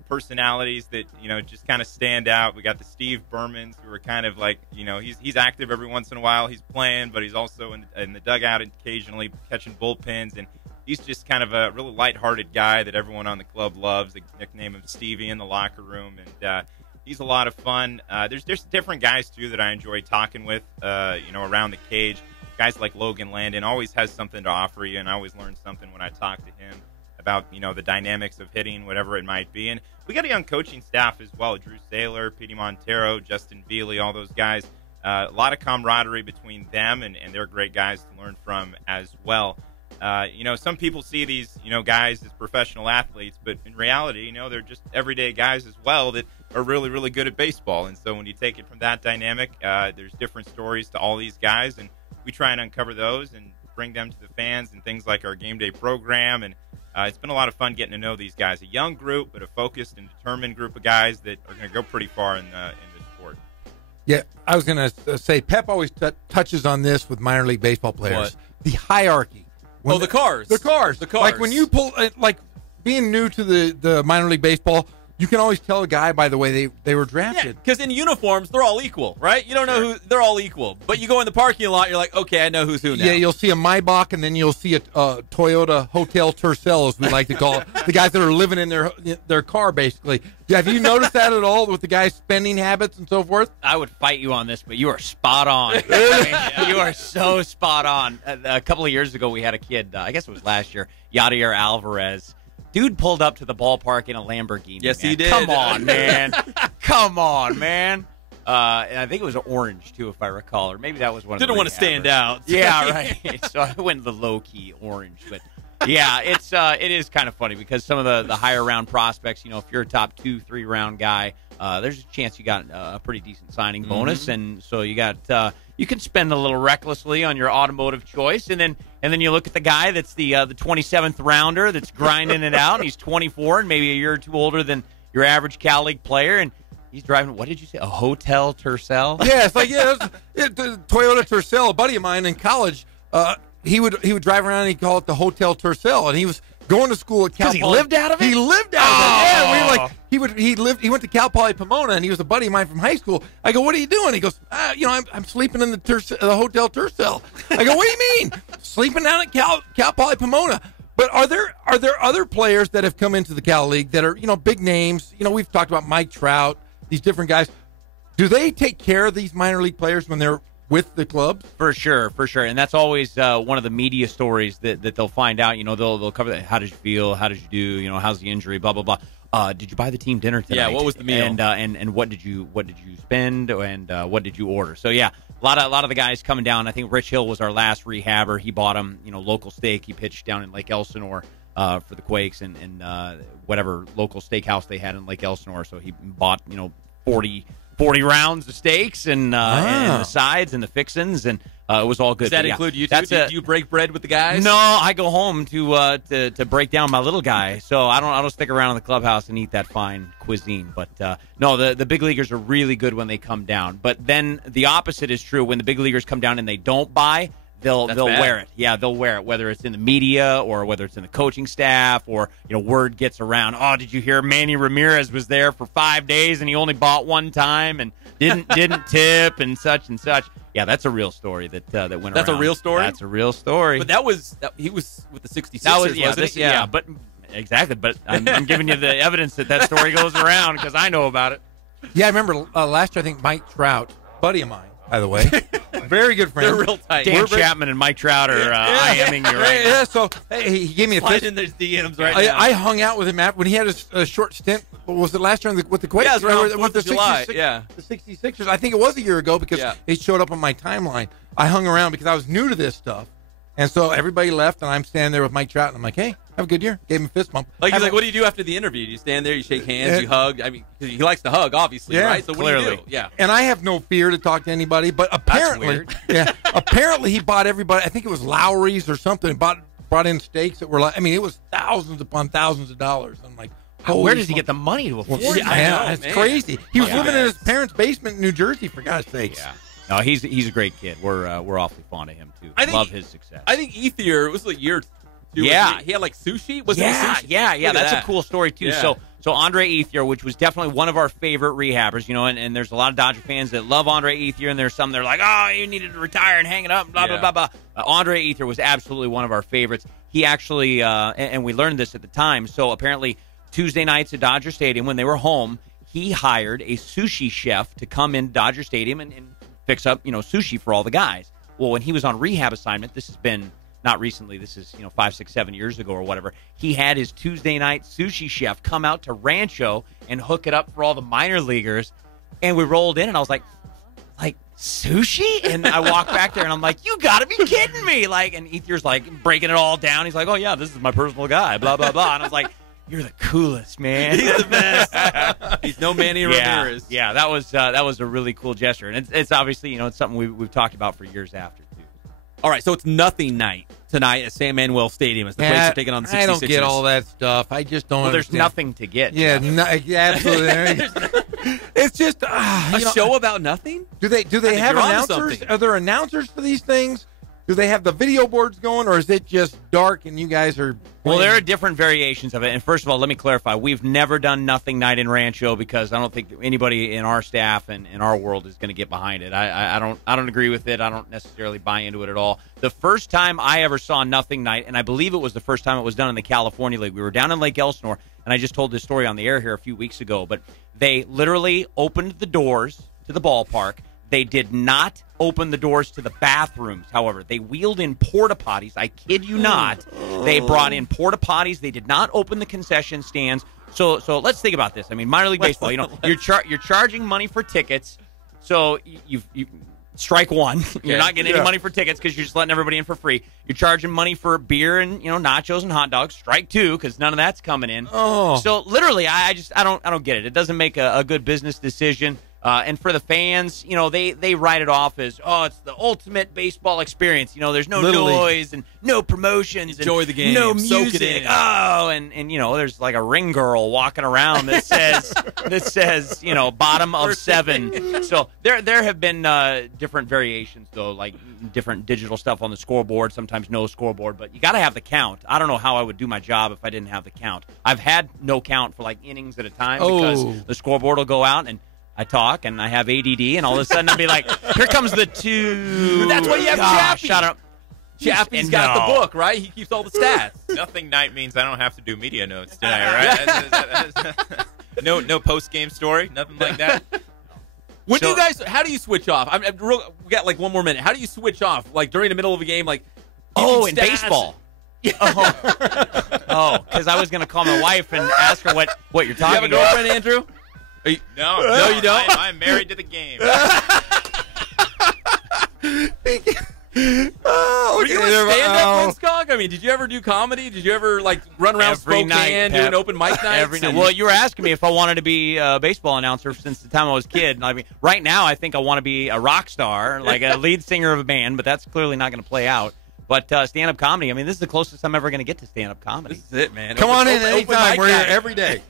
personalities that, just kind of stand out. We got the Steve Bermans, who are kind of like, he's active every once in a while. He's playing, but he's also in the dugout occasionally catching bullpens. And he's just kind of a really lighthearted guy that everyone on the club loves. They nickname him Stevie in the locker room. And he's a lot of fun. There's different guys, too, that I enjoy talking with, around the cage. Guys like Logan Landon always has something to offer you, and I always learn something when I talk to him about, the dynamics of hitting, whatever it might be. And we got a young coaching staff as well. Drew Saylor, Petey Montero, Justin Veely, all those guys. A lot of camaraderie between them, and they're great guys to learn from as well. Some people see these, guys as professional athletes, but in reality, they're just everyday guys as well that are really, really good at baseball. And so when you take it from that dynamic, there's different stories to all these guys, and we try and uncover those and bring them to the fans and things like our game day program. And it's been a lot of fun getting to know these guys. A young group, but a focused and determined group of guys that are going to go pretty far in this sport. Yeah, I was going to say, Pep always touches on this with minor league baseball players. What? The hierarchy. The cars. The cars. Like when you pull, being new to the minor league baseball, you can always tell a guy by the way they were drafted. Because in uniforms, they're all equal, right? You don't know who, they're all equal. But you go in the parking lot, you're like, okay, I know who's who now. Yeah, you'll see a Maybach, and then you'll see a Toyota Hotel Tercel, as we like to call it. The guys that are living in their car, basically. Have you noticed that at all with the guys' spending habits and so forth? I would fight you on this, but you are spot on. You are so spot on. A couple of years ago, we had a kid, I guess it was last year, Yadier Alvarez. Dude pulled up to the ballpark in a Lamborghini. Yes, man. He did. Come on, man. Come on, man. And I think it was orange, too, if I recall. Or maybe that was one of the Didn't want to stand out. Yeah, right. So I went the low-key orange. But, yeah, it is kind of funny because some of the higher-round prospects, if you're a top 2-3 round guy, there's a chance you got a pretty decent signing bonus. And so you got you can spend a little recklessly on your automotive choice. And then you look at the guy that's the 27th rounder that's grinding it out, and he's 24 and maybe a year or two older than your average Cal League player. And He's driving, what did you say, a Hotel Tercel? Yeah, it's like, the Toyota Tercel. A buddy of mine in college, he would drive around and he'd call it the Hotel Tercel, and he was going to school at Cal Poly. Because he lived out of it? He lived out of it. Yeah, we were like, he went to Cal Poly Pomona, and he was a buddy of mine from high school. I go, what are you doing? He goes, I'm sleeping in the Hotel Tercel. I go, what do you mean? Sleeping down at Cal Poly Pomona. But are there other players that have come into the Cal League that are, big names? We've talked about Mike Trout, these different guys. Do they take care of these minor league players when they're with the clubs? For sure. And that's always one of the media stories that they'll find out. They'll cover that. How did you feel? How did you do? How's the injury? Blah, blah, blah. Did you buy the team dinner tonight? Yeah, what was the meal? And what did you spend? And what did you order? So, yeah, a lot of the guys coming down. I think Rich Hill was our last rehabber. He bought him, local steak. He pitched down in Lake Elsinore for the Quakes and whatever local steakhouse they had in Lake Elsinore. So he bought, 40 rounds of steaks and the sides and the fixins, and it was all good. Does that include you too? Do you break bread with the guys? No, I go home to break down my little guy. So I don't stick around in the clubhouse and eat that fine cuisine. But no, the big leaguers are really good when they come down. But then the opposite is true. When the big leaguers come down and they don't buy, they'll wear it. Yeah, they'll wear it, whether it's in the media or whether it's in the coaching staff or, word gets around. Oh, did you hear Manny Ramirez was there for 5 days and he only bought one time and didn't tip and such and such. Yeah, that's a real story that went around. That's a real story? That's a real story. But he was with the 66ers, wasn't he? Yeah, but exactly. But I'm giving you the evidence that story goes around because I know about it. Yeah, I remember last year, I think Mike Trout, buddy of mine, by the way, very good friends. They're real tight. Dan Chapman and Mike Trout are IMing you right now. Yeah, so he gave me a fist. in their DMs right now. I hung out with him when he had a short stint. Was it last year with the Quakes? Yeah, it was around 4th of July. The 66ers. I think it was a year ago because it showed up on my timeline. I hung around because I was new to this stuff. And so everybody left, and I'm standing there with Mike Trout, and I'm like, hey, have a good year. Gave him a fist bump. He's like, what do you do after the interview? Do you stand there, you shake hands, you hug? I mean, 'cause he likes to hug, obviously, right? So clearly. What do you do? Yeah. And I have no fear to talk to anybody, but apparently, apparently he bought everybody, I think it was Lowry's or something, brought in steaks that were like, it was thousands upon thousands of dollars. I'm like, where does he get the money to afford it? Yeah, it's crazy. He was living in his parents' basement in New Jersey, for God's sakes. Yeah. No, he's a great kid. We're awfully fond of him too. Love his success. I think Ethier, it was like year 2. Yeah, he had like sushi. Yeah. That's a cool story too. Yeah. So Andre Ethier, which was definitely one of our favorite rehabbers, and there's a lot of Dodger fans that love Andre Ethier, and there's some that are like, oh, you needed to retire and hang it up, blah blah blah blah. Andre Ethier was absolutely one of our favorites. He actually, and we learned this at the time. So apparently Tuesday nights at Dodger Stadium when they were home, he hired a sushi chef to come in Dodger Stadium and fix up, sushi for all the guys. Well, when he was on rehab assignment, this has been not recently, this is, 5, 6, 7 years ago or whatever, he had his Tuesday night sushi chef come out to Rancho and hook it up for all the minor leaguers. And we rolled in and I was like sushi? And I walked back there and I'm like, you gotta be kidding me. And Ethier's breaking it all down. He's like, oh yeah, this is my personal guy, blah, blah, blah. And I was like, you're the coolest, man. He's the best. He's no Manny Ramirez. Yeah, that was a really cool gesture, and it's obviously it's something we've talked about for years after too. All right, so it's nothing night tonight at San Manuel Stadium as the Quakes are taking on the 66ers. I don't get all that stuff. I just don't. Well, there's understand. nothing to get. Yeah, absolutely. It's just a show about nothing. Do they have announcers? Are there announcers for these things? Do they have the video boards going, or is it just dark and you guys are playing? Well, there are different variations of it. And first of all, let me clarify. We've never done nothing night in Rancho because I don't think anybody in our staff and in our world is going to get behind it. I don't agree with it. I don't necessarily buy into it at all. The first time I ever saw nothing night, and I believe it was the first time it was done in the California League, we were down in Lake Elsinore, and I just told this story on the air here a few weeks ago, but they literally opened the doors to the ballpark. They did not open the doors to the bathrooms, however. They wheeled in porta potties. I kid you not. They brought in porta potties. They did not open the concession stands. So let's think about this. I mean, minor league baseball, you're charging money for tickets. So you strike one. You're not getting any money for tickets because you're just letting everybody in for free. You're charging money for beer and nachos and hot dogs. Strike 2 because none of that's coming in. Oh. So literally, I don't get it. It doesn't make a good business decision. And for the fans, they write it off as, it's the ultimate baseball experience. There's no noise and no promotions. Enjoy the game. No Soak music. it in. And there's like a ring girl walking around that says, bottom of 7. So there have been different variations, though, like different digital stuff on the scoreboard, sometimes no scoreboard. But you got to have the count. I don't know how I would do my job if I didn't have the count. I've had no count for like innings at a time because the scoreboard will go out and I talk and I have ADD, and all of a sudden I'll be like, here comes the 2. But that's why you have Chappie. Chappie's got the book, right? He keeps all the stats. Nothing night means I don't have to do media notes tonight, right? No post-game story, nothing like that. When do you guys? How do you switch off? We got like 1 more minute. How do you switch off? Like during the middle of a game, like in baseball. Because I was going to call my wife and ask her what you're talking about. You have a girlfriend, Andrew? No, you don't. I'm married to the game. Were you a stand-up, Lindskog? I mean, did you ever do comedy? Did you ever like run around Spokane, do an open mic night? Every night. Well, you were asking me if I wanted to be a baseball announcer since the time I was a kid. I mean, right now I think I want to be a rock star, like a lead singer of a band, but that's clearly not going to play out. But stand-up comedy, I mean, this is the closest I'm ever going to get to stand-up comedy. This is it, man. Come on in anytime. We're here every day.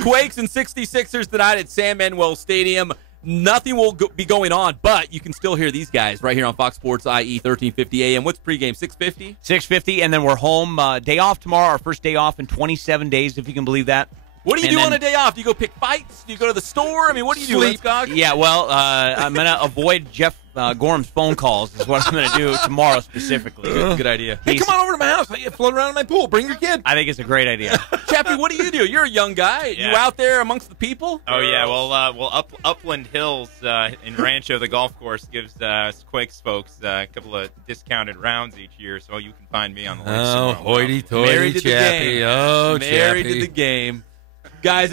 Quakes and 66ers tonight at San Manuel Stadium. Nothing will be going on, but you can still hear these guys right here on Fox Sports IE 1350 AM. What's pregame, 6:50? 6:50, and then we're home. Day off tomorrow, our first day off in 27 days, if you can believe that. What do you do on a day off? Do you go pick fights? Do you go to the store? I mean, what do you do, Lindskog? Yeah, well, I'm going to avoid Jeff Gorham's phone calls is what I'm going to do tomorrow specifically. Good idea. Hey, come on over to my house. Float around in my pool. Bring your kid. I think it's a great idea. Chappie, what do you do? You're a young guy. Yeah. You out there amongst the people? Oh, yeah. Well, Upland Hills in Rancho, the golf course, gives Quakes folks a couple of discounted rounds each year, so you can find me on the list. Oh, hoity-toity, Chappie. Oh, Chappie. Married to the game. Guys,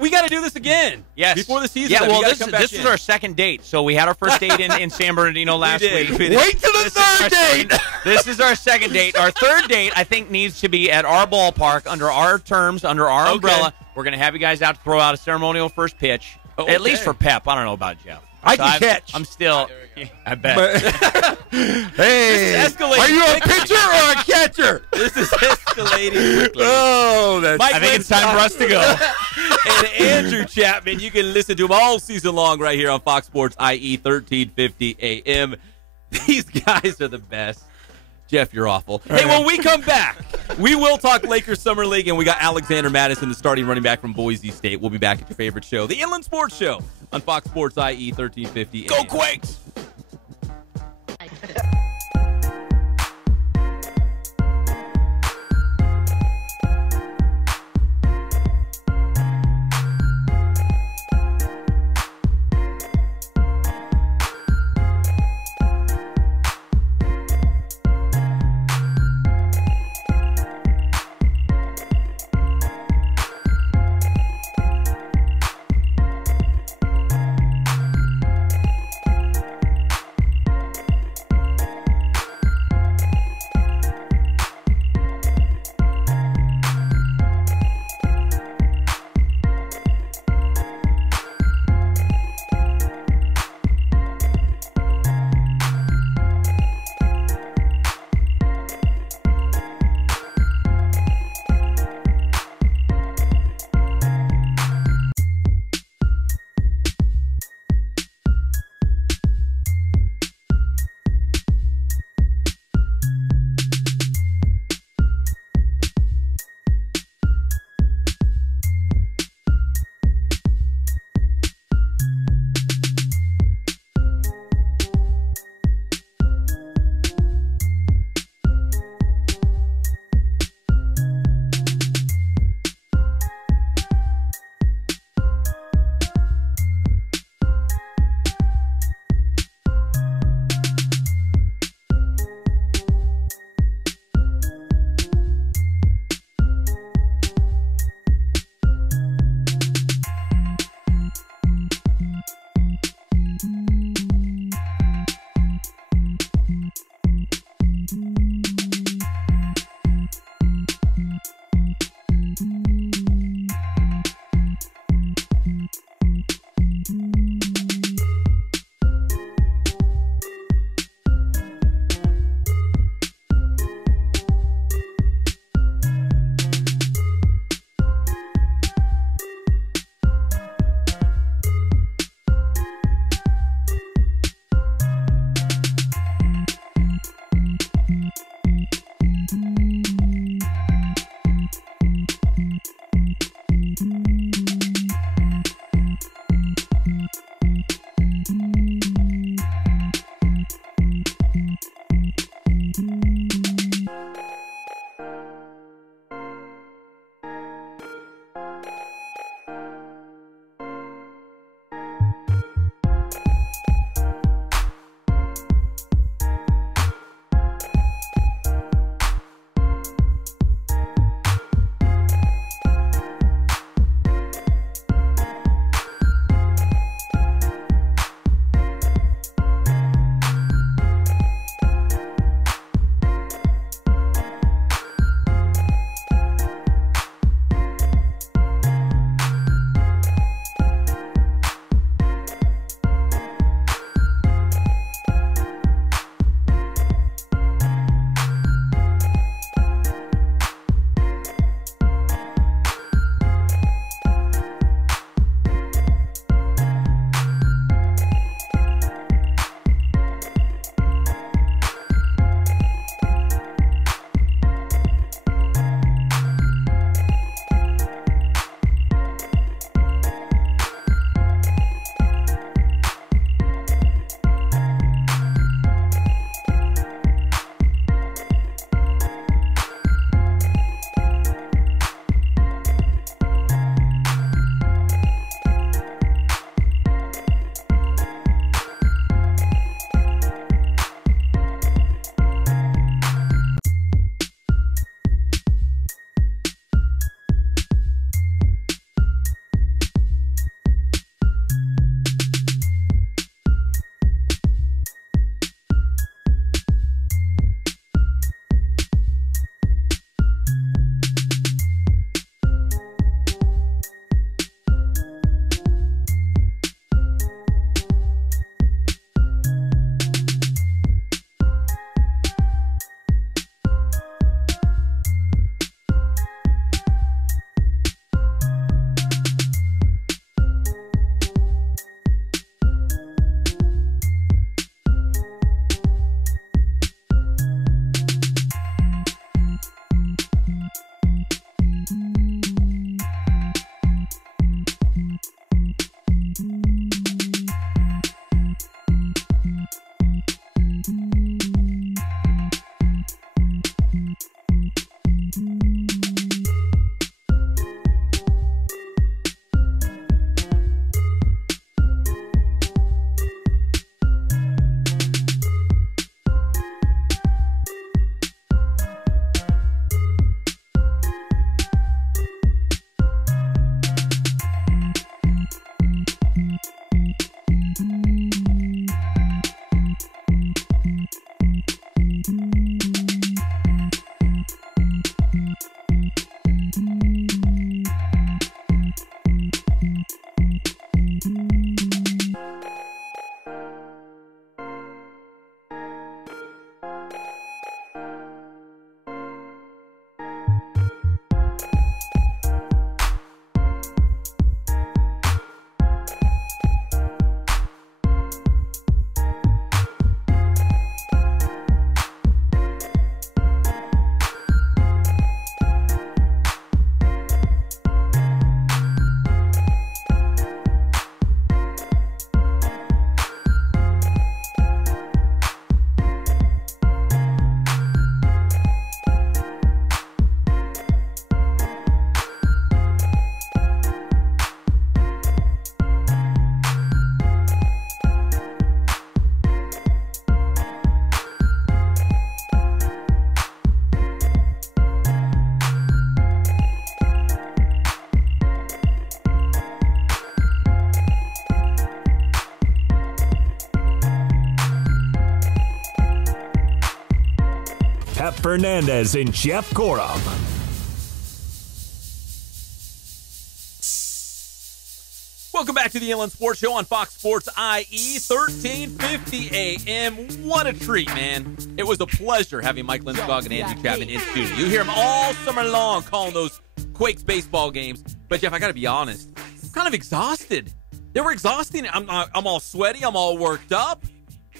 we got to do this again. Yes. Before the season. Yeah, well, this is our second date. So we had our first date in San Bernardino last week. Wait till the third date. This is our second date. Our third date, I think, needs to be at our ballpark under our terms, under our umbrella. We're going to have you guys out to throw out a ceremonial first pitch, at least for Pep. I don't know about Jeff. I can catch. I'm still. I bet. Hey, are you a pitcher or a catcher? This is escalating quickly. Oh, I think it's time for us to go. And Andrew Chapman, you can listen to him all season long right here on Fox Sports IE 1350 AM. These guys are the best. Jeff, you're awful. Hey, when we come back, we will talk Lakers Summer League, and we got Alexander Mattison, the starting running back from Boise State. We'll be back at your favorite show, the Inland Sports Show, on Fox Sports IE 1350 AM. Go Quakes! Pep Fernandez and Jeff Gorham. Welcome back to the Inland Sports Show on Fox Sports IE, 1350 AM. What a treat, man. It was a pleasure having Mike Lindskog and Andrew Chapman in studio. You hear them all summer long calling those Quakes baseball games. But, Jeff, I got to be honest, I'm kind of exhausted. They were exhausting. I'm all sweaty. I'm all worked up.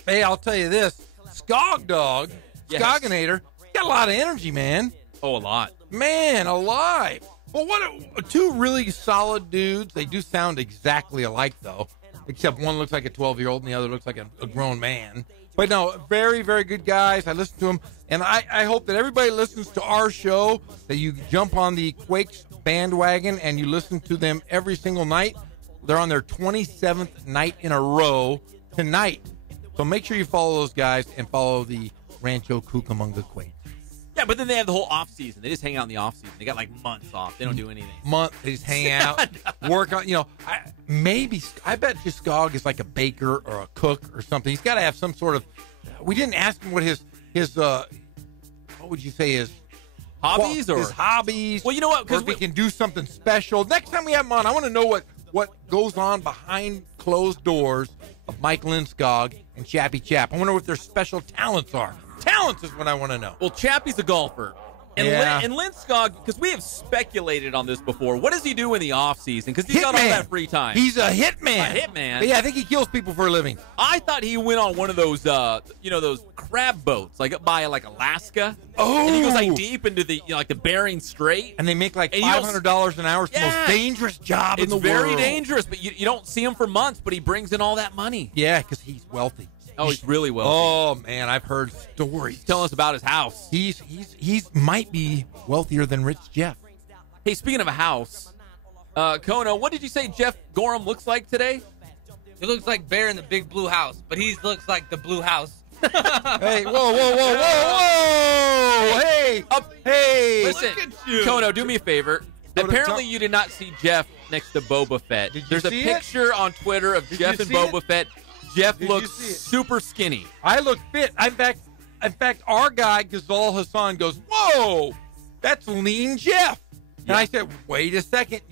Hey, I'll tell you this. Skog Dog, Skogginator, got a lot of energy, man. Oh, a lot. Man, alive. Well, two really solid dudes. They do sound exactly alike, though, except one looks like a 12-year-old and the other looks like a grown man. But no, very, very good guys. I listen to them, and I hope that everybody listens to our show, that you jump on the Quakes bandwagon and you listen to them every single night. They're on their 27th night in a row tonight. So make sure you follow those guys and follow the Rancho Cucamonga Quakes. Yeah, but then they have the whole off season. They just hang out in the off season. They got like months off. They don't do anything. They just hang out, work on. I bet Lindskog is like a baker or a cook or something. He's got to have some sort of. We didn't ask him what his what would you say his hobbies or his hobbies. Well, you know what? Because we can do something special next time we have him on. I want to know what goes on behind closed doors of Mike Lindskog and Chappy Chap. I wonder what their special talents are. Talents is what I want to know. Well, Chappie's a golfer. And, and Lindskog, because we have speculated on this before, what does he do in the offseason? Because he's got all that free time. He's a hitman. A hitman. Yeah, I think he kills people for a living. I thought he went on one of those, those crab boats, like up by like Alaska. Oh, and he goes like deep into the like the Bering Strait, and they make like $500 an hour. It's the most dangerous job in the world. It's very dangerous, but you don't see him for months. But he brings in all that money. Yeah, because he's wealthy. Oh, he's really wealthy. Oh man, I've heard stories. He's telling us about his house. He's might be wealthier than Rich Jeff. Hey, speaking of a house, Kono, what did you say Jeff Gorham looks like today? He looks like Bear in the Big Blue House, but he looks like the Blue House. Hey, whoa! Hey! Listen, Kono, do me a favor. Apparently, you did not see Jeff next to Boba Fett. There's a picture on Twitter of Jeff and Boba Fett. Jeff looks super skinny. I look fit. In fact, our guy Ghazal Hassan goes, "Whoa, that's lean Jeff." And I said, "Wait a second.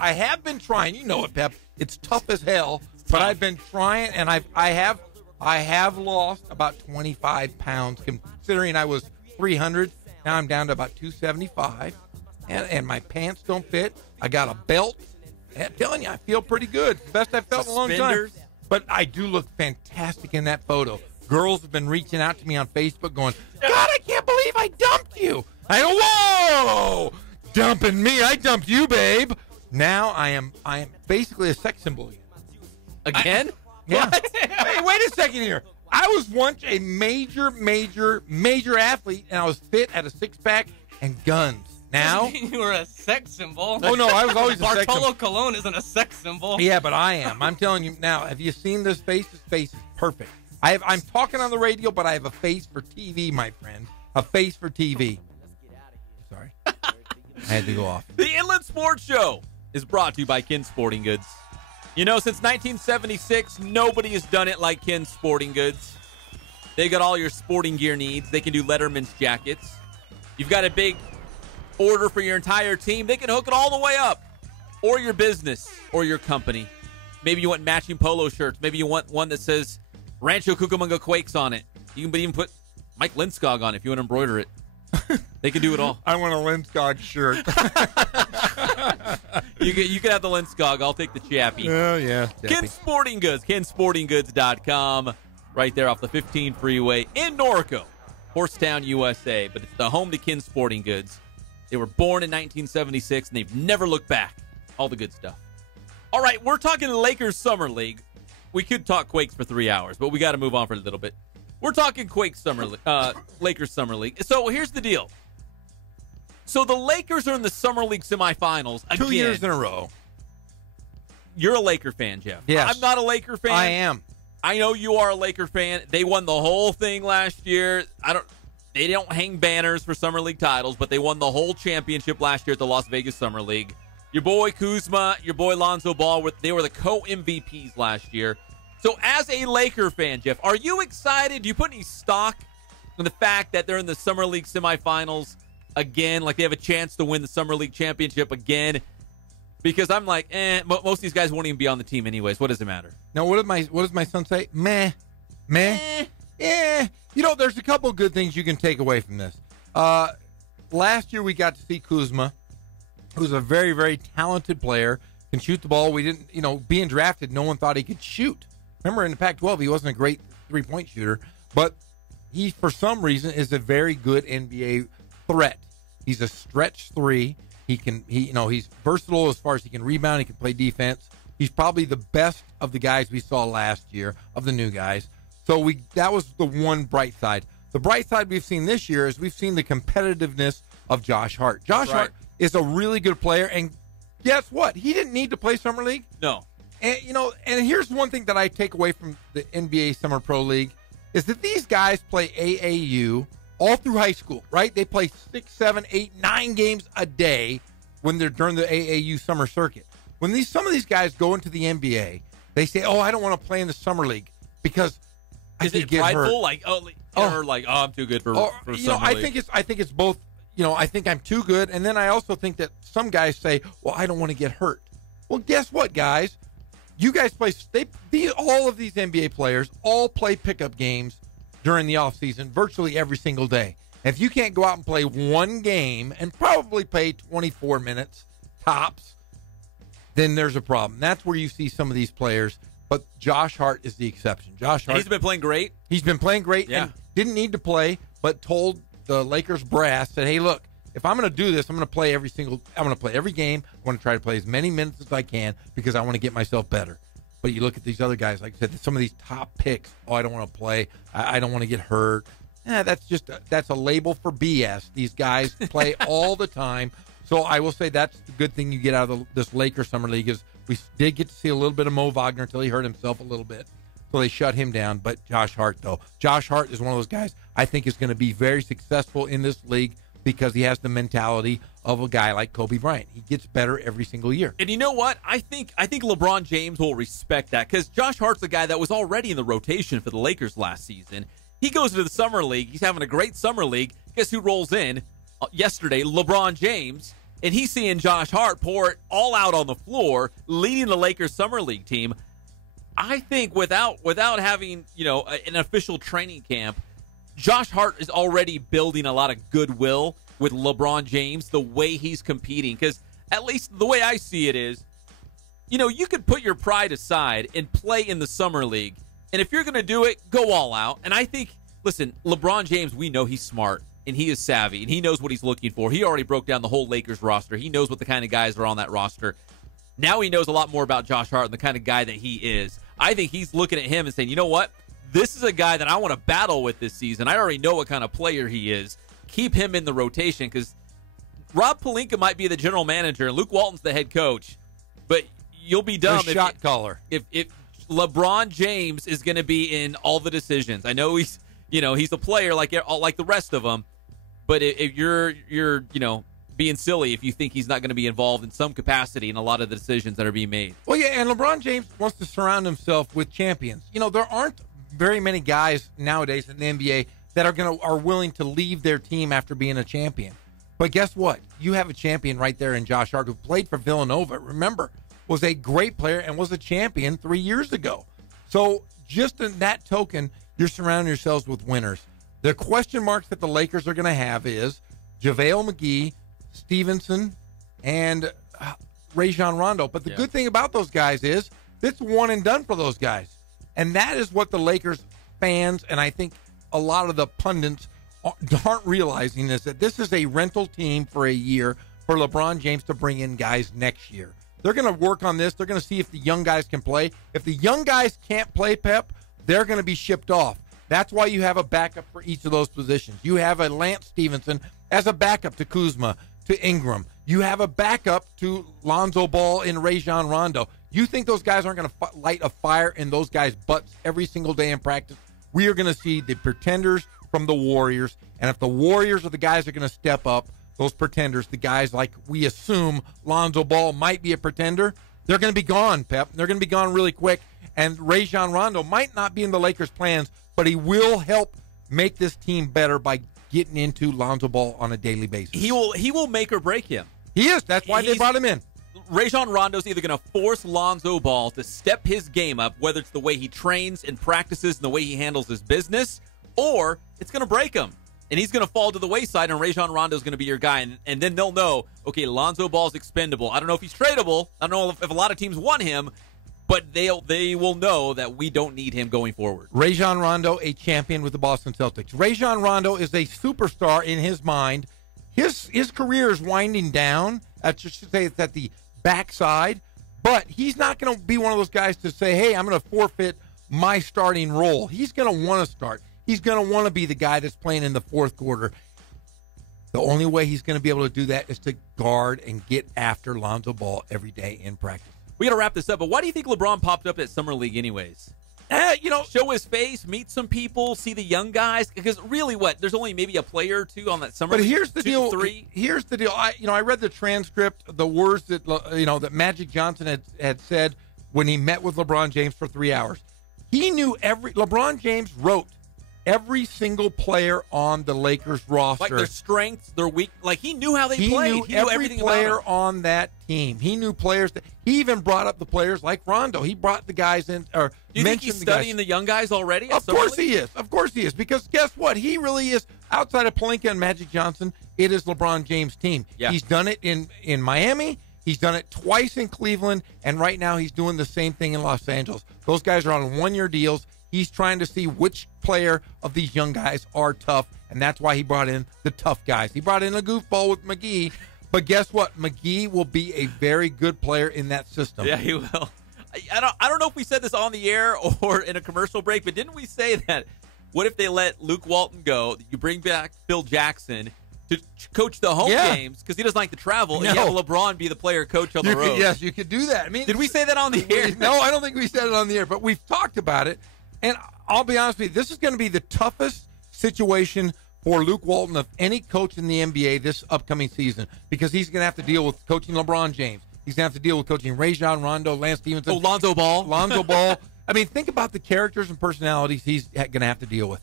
I have been trying. You know it, Pep. It's tough as hell, but I've been trying, and I have lost about 25 pounds. Considering I was 300, now I'm down to about 275, and my pants don't fit. I got a belt. I'm telling you, I feel pretty good. It's the best I've felt in a long time." But I do look fantastic in that photo. Girls have been reaching out to me on Facebook going, "God, I can't believe I dumped you." I go, "Whoa, dumping me? I dumped you, babe." Now I am basically a sex symbol again. Yeah. Hey, wait a second here. I was once a major athlete, and I was fit, had a six-pack, and guns. Now you were a sex symbol. Oh no, I was always a sex symbol. Bartolo Colon isn't a sex symbol. Yeah, but I am. I'm telling you now. Have you seen this face? This face is perfect. I'm talking on the radio, but I have a face for TV, my friend. A face for TV. Sorry, I had to go off. The Inland Sports Show is brought to you by Kin Sporting Goods. Since 1976, nobody has done it like Kin Sporting Goods. They got all your sporting gear needs. They can do Letterman's jackets. You've got a big order for your entire team. They can hook it all the way up. Or your business or your company. Maybe you want matching polo shirts. Maybe you want one that says Rancho Cucamonga Quakes on it. You can even put Mike Lindskog on it if you want to embroider it. They can do it all. I want a Lindskog shirt. You can have the Lindskog. I'll take the Chappie. Oh, yeah. Kin Sporting Goods. KinSportingGoods.com. Right there off the 15 freeway in Norco. Horsetown, USA. But it's the home to Kin Sporting Goods. They were born in 1976, and they've never looked back. All the good stuff. All right, we're talking Lakers Summer League. We could talk Quakes for 3 hours, but we got to move on for a little bit. We're talking Quakes Lakers Summer League. So here's the deal. So the Lakers are in the Summer League semifinals again. 2 years in a row. You're a Laker fan, Jeff. Yes. I'm not a Laker fan. I am. I know you are a Laker fan. They won the whole thing last year. They don't hang banners for Summer League titles, but they won the whole championship last year at the Las Vegas Summer League. Your boy Kuzma, your boy Lonzo Ball, they were the co-MVPs last year. So as a Laker fan, Jeff, are you excited? Do you put any stock in the fact that they're in the Summer League semifinals again? Like they have a chance to win the Summer League championship again? Because I'm like, most of these guys won't even be on the team anyways. What does it matter? Now, what does my son say? Meh. Yeah. There's a couple of good things you can take away from this. Last year we got to see Kuzma, who's a very, very talented player, can shoot the ball. We didn't, being drafted, no one thought he could shoot. Remember in the Pac-12, he wasn't a great three-point shooter, but he, for some reason, is a very good NBA threat. He's a stretch three. He's versatile as far as he can rebound. He can play defense. He's probably the best of the guys we saw last year, of the new guys. So that was the one bright side. The bright side we've seen this year is we've seen the competitiveness of Josh Hart. Josh Hart is a really good player, and guess what? He didn't need to play Summer League. No. And, and here's one thing that I take away from the NBA Summer Pro League is that these guys play AAU all through high school, right? They play 6, 7, 8, 9 games a day when they're during the AAU summer circuit. When some of these guys go into the NBA, they say, "Oh, I don't want to play in the Summer League because I could get hurt." I'm too good for Summer League. I think it's both. I think I'm too good, and then I also think that some guys say, "Well, I don't want to get hurt." Well, guess what, guys? You guys play. All of these NBA players all play pickup games during the off season, virtually every single day. If you can't go out and play one game and probably play 24 minutes tops, then there's a problem. That's where you see some of these players. But Josh Hart is the exception. Josh Hart. He's been playing great. He's been playing great and didn't need to play, but told the Lakers brass, said, "Hey, look, if I'm going to do this, I'm going to play every game. I want to try to play as many minutes as I can because I want to get myself better." But you look at these other guys, like I said, some of these top picks. "Oh, I don't want to play. I don't want to get hurt." That's a label for BS. These guys play all the time. So I will say that's the good thing you get out of this Lakers Summer League is we did get to see a little bit of Mo Wagner until he hurt himself a little bit. So they shut him down. But Josh Hart, though. Josh Hart is one of those guys I think is going to be very successful in this league because he has the mentality of a guy like Kobe Bryant. He gets better every single year. And you know what? I think LeBron James will respect that because Josh Hart's a guy that was already in the rotation for the Lakers last season. He goes to the Summer League. He's having a great Summer League. Guess who rolls in yesterday? LeBron James. And he's seeing Josh Hart pour it all out on the floor, leading the Lakers Summer League team. I think without having, an official training camp, Josh Hart is already building a lot of goodwill with LeBron James, the way he's competing. Because at least the way I see it is, you could put your pride aside and play in the Summer League. And if you're going to do it, go all out. And I think, listen, LeBron James, we know he's smart and he is savvy and he knows what he's looking for. He already broke down the whole Lakers roster. He knows what the kind of guys are on that roster. Now he knows a lot more about Josh Hart and the kind of guy that he is. I think he's looking at him and saying, you know what? This is a guy that I want to battle with this season. I already know what kind of player he is. Keep him in the rotation because Rob Pelinka might be the general manager and Luke Walton's the head coach. But you'll be dumb shot caller. If LeBron James is going to be in all the decisions. I know he's a player like the rest of them, but if you're being silly if you think he's not going to be involved in some capacity in a lot of the decisions that are being made. Well, yeah, and LeBron James wants to surround himself with champions. There aren't very many guys nowadays in the NBA that are willing to leave their team after being a champion. But guess what? You have a champion right there in Josh Hart, who played for Villanova. Remember, was a great player and was a champion 3 years ago. So just in that token, you're surrounding yourselves with winners. The question marks that the Lakers are going to have is JaVale McGee, Stevenson, and Rajon Rondo. But the good thing about those guys is it's one and done for those guys. And that is what the Lakers fans and I think a lot of the pundits aren't realizing is that this is a rental team for a year for LeBron James to bring in guys next year. They're going to work on this. They're going to see if the young guys can play. If the young guys can't play, Pep, they're going to be shipped off. That's why you have a backup for each of those positions. You have a Lance Stevenson as a backup to Kuzma, to Ingram. You have a backup to Lonzo Ball and Rajon Rondo. You think those guys aren't going to light a fire in those guys' butts every single day in practice? We are going to see the pretenders from the Warriors. And if the Warriors are the guys that are going to step up, those pretenders, the guys like we assume Lonzo Ball might be a pretender, they're going to be gone, Pep. They're going to be gone really quick. And Rajon Rondo might not be in the Lakers' plans, but he will help make this team better by getting into Lonzo Ball on a daily basis. He will make or break him. He is. That's why they brought him in. Rajon Rondo's either going to force Lonzo Ball to step his game up, whether it's the way he trains and practices and the way he handles his business, or it's going to break him. And he's going to fall to the wayside, and Rajon Rondo's going to be your guy. And then they'll know, okay, Lonzo Ball's expendable. I don't know if he's tradable. I don't know if a lot of teams want him, but they will know that we don't need him going forward. Rajon Rondo, a champion with the Boston Celtics. Rajon Rondo is a superstar in his mind. His career is winding down. I should say it's at the backside, but he's not going to be one of those guys to say, hey, I'm going to forfeit my starting role. He's going to want to start. He's going to want to be the guy that's playing in the fourth quarter. The only way he's going to be able to do that is to guard and get after Lonzo Ball every day in practice. We got to wrap this up, but why do you think LeBron popped up at Summer League anyways? Show his face, meet some people, see the young guys. Because really, there's only maybe a player or two on that Summer League. But here's the deal. 3. Here's the deal. I read the transcript, the words that that Magic Johnson had said when he met with LeBron James for 3 hours. He knew LeBron James wrote every single player on the Lakers roster. Like their strengths, their weak. Like he knew how they played. He knew every player on that team. He knew players. He even brought up the players like Rondo. He brought the guys in. Or do you think he's studying the young guys already? Of course he is. Of course he is. Because guess what? He really is. Outside of Pelinka and Magic Johnson, it is LeBron James' team. Yeah. He's done it in Miami. He's done it twice in Cleveland. And right now he's doing the same thing in Los Angeles. Those guys are on one-year deals. He's trying to see which player of these young guys are tough, and that's why he brought in the tough guys. He brought in a goofball with McGee, but guess what? McGee will be a very good player in that system. Yeah, he will. I don't know if we said this on the air or in a commercial break, but didn't we say that what if they let Luke Walton go, you bring back Phil Jackson to coach the home games because he doesn't like to travel, and you have LeBron be the player coach on the road? Yes, you could do that. I mean, did we say that on the air? No, I don't think we said it on the air, but we've talked about it. And I'll be honest with you, this is going to be the toughest situation for Luke Walton of any coach in the NBA this upcoming season because he's going to have to deal with coaching LeBron James. He's going to have to deal with coaching Rajon Rondo, Lance Stevenson. Lonzo Ball. I mean, think about the characters and personalities he's going to have to deal with.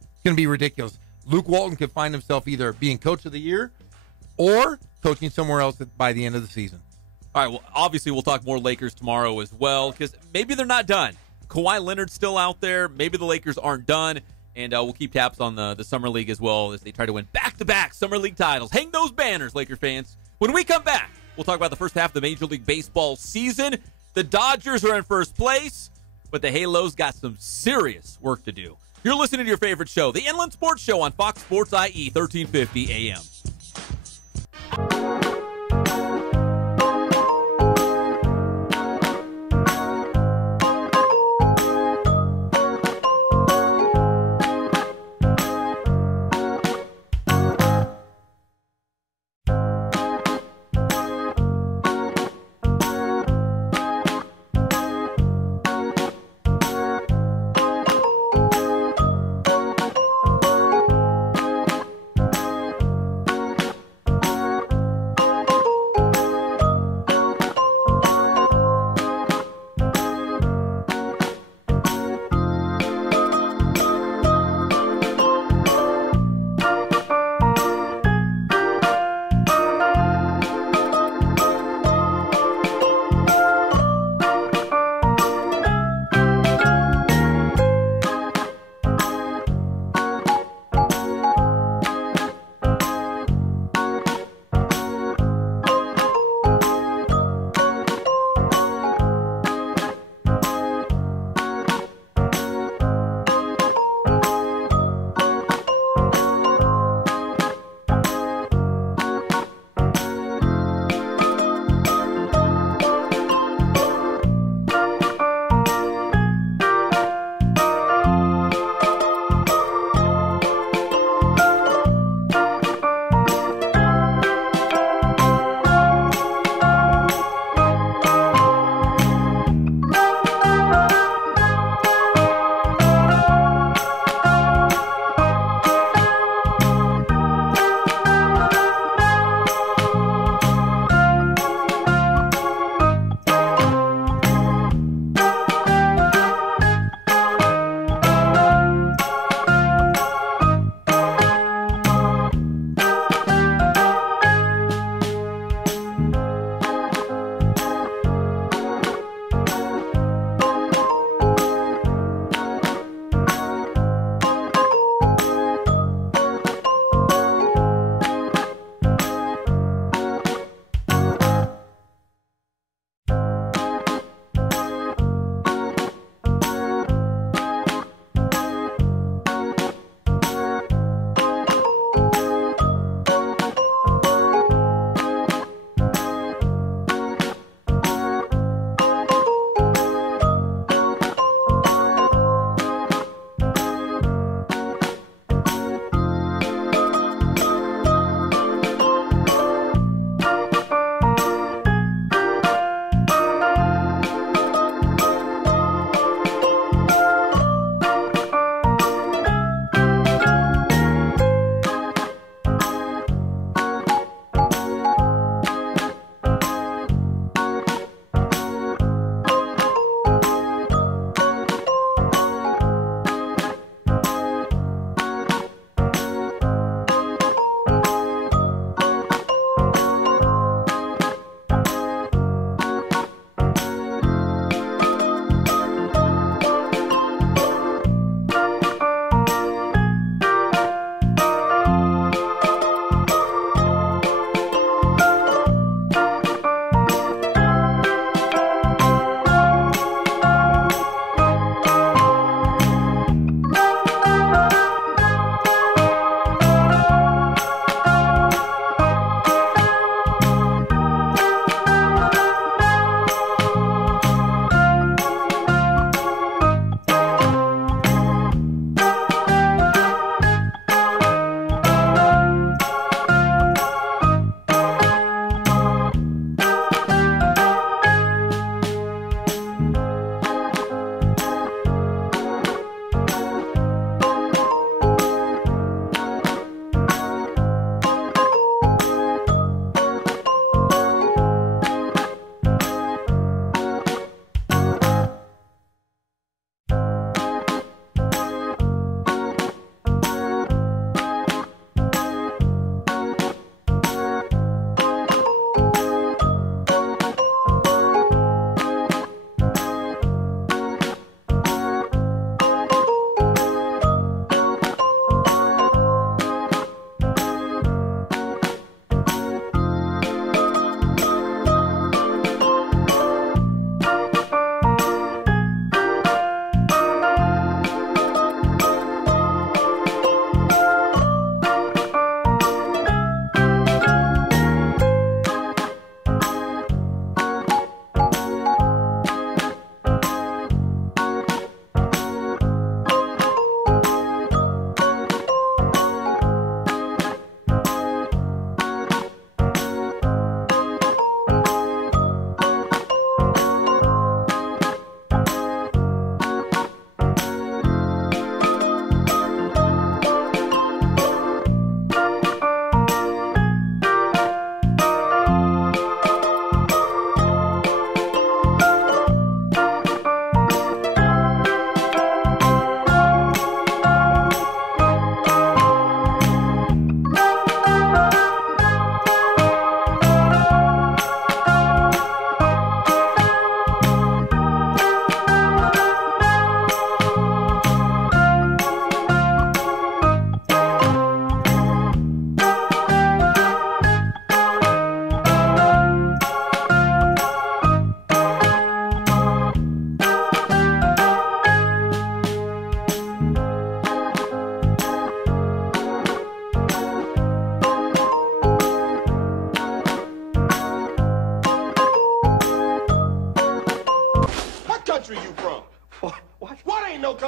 It's going to be ridiculous. Luke Walton could find himself either being coach of the year or coaching somewhere else by the end of the season. All right, well, obviously we'll talk more Lakers tomorrow as well because maybe they're not done. Kawhi Leonard's still out there. Maybe the Lakers aren't done. And we'll keep tabs on the Summer League as well as they try to win back-to-back Summer League titles. Hang those banners, Laker fans. When we come back, we'll talk about the first half of the Major League Baseball season. The Dodgers are in first place, but the Halos got some serious work to do. You're listening to your favorite show, the Inland Sports Show on Fox Sports IE 1350 AM.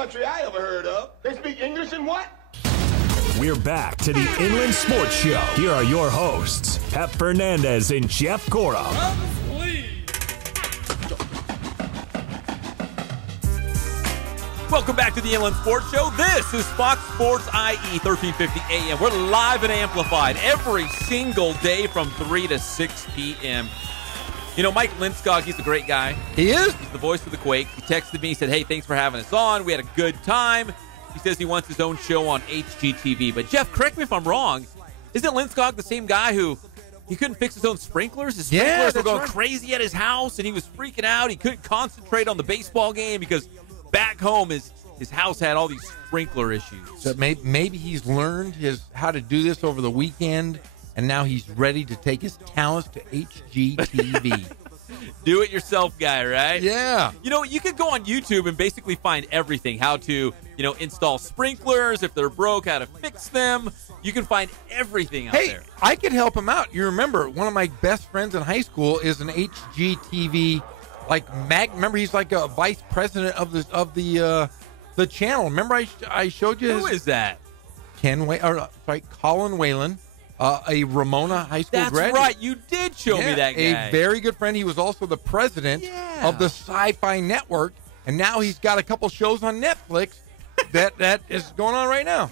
country I ever heard of. They speak English and what? We're back to the Inland Sports Show. Here are your hosts, Pep Fernandez and Jeff Cora. Welcome back to the Inland Sports Show. This is Fox Sports IE 1350 AM. We're live and amplified every single day from 3 to 6 p.m. You know, Mike Lindskog, he's a great guy. He is. He's the voice of the Quakes. He texted me, he said, hey, thanks for having us on. We had a good time. He says he wants his own show on HGTV. But, Jeff, correct me if I'm wrong. Isn't Lindskog the same guy who he couldn't fix his own sprinklers? His sprinklers were going crazy at his house, and he was freaking out. He couldn't concentrate on the baseball game because back home his house had all these sprinkler issues. So maybe he's learned how to do this over the weekend, and now he's ready to take his talents to HGTV. Do-it-yourself guy, right? Yeah. You know, you could go on YouTube and basically find everything. How to, install sprinklers. If they're broke, how to fix them. You can find everything out there. Hey, I could help him out. You remember, one of my best friends in high school is an HGTV, remember, he's like a vice president of the channel. Remember I showed you Who is that? Colin Whalen. A Ramona High School graduate. That's right. You did show me that guy. A very good friend. He was also the president of the Sci-Fi Network, and now he's got a couple shows on Netflix that is going on right now.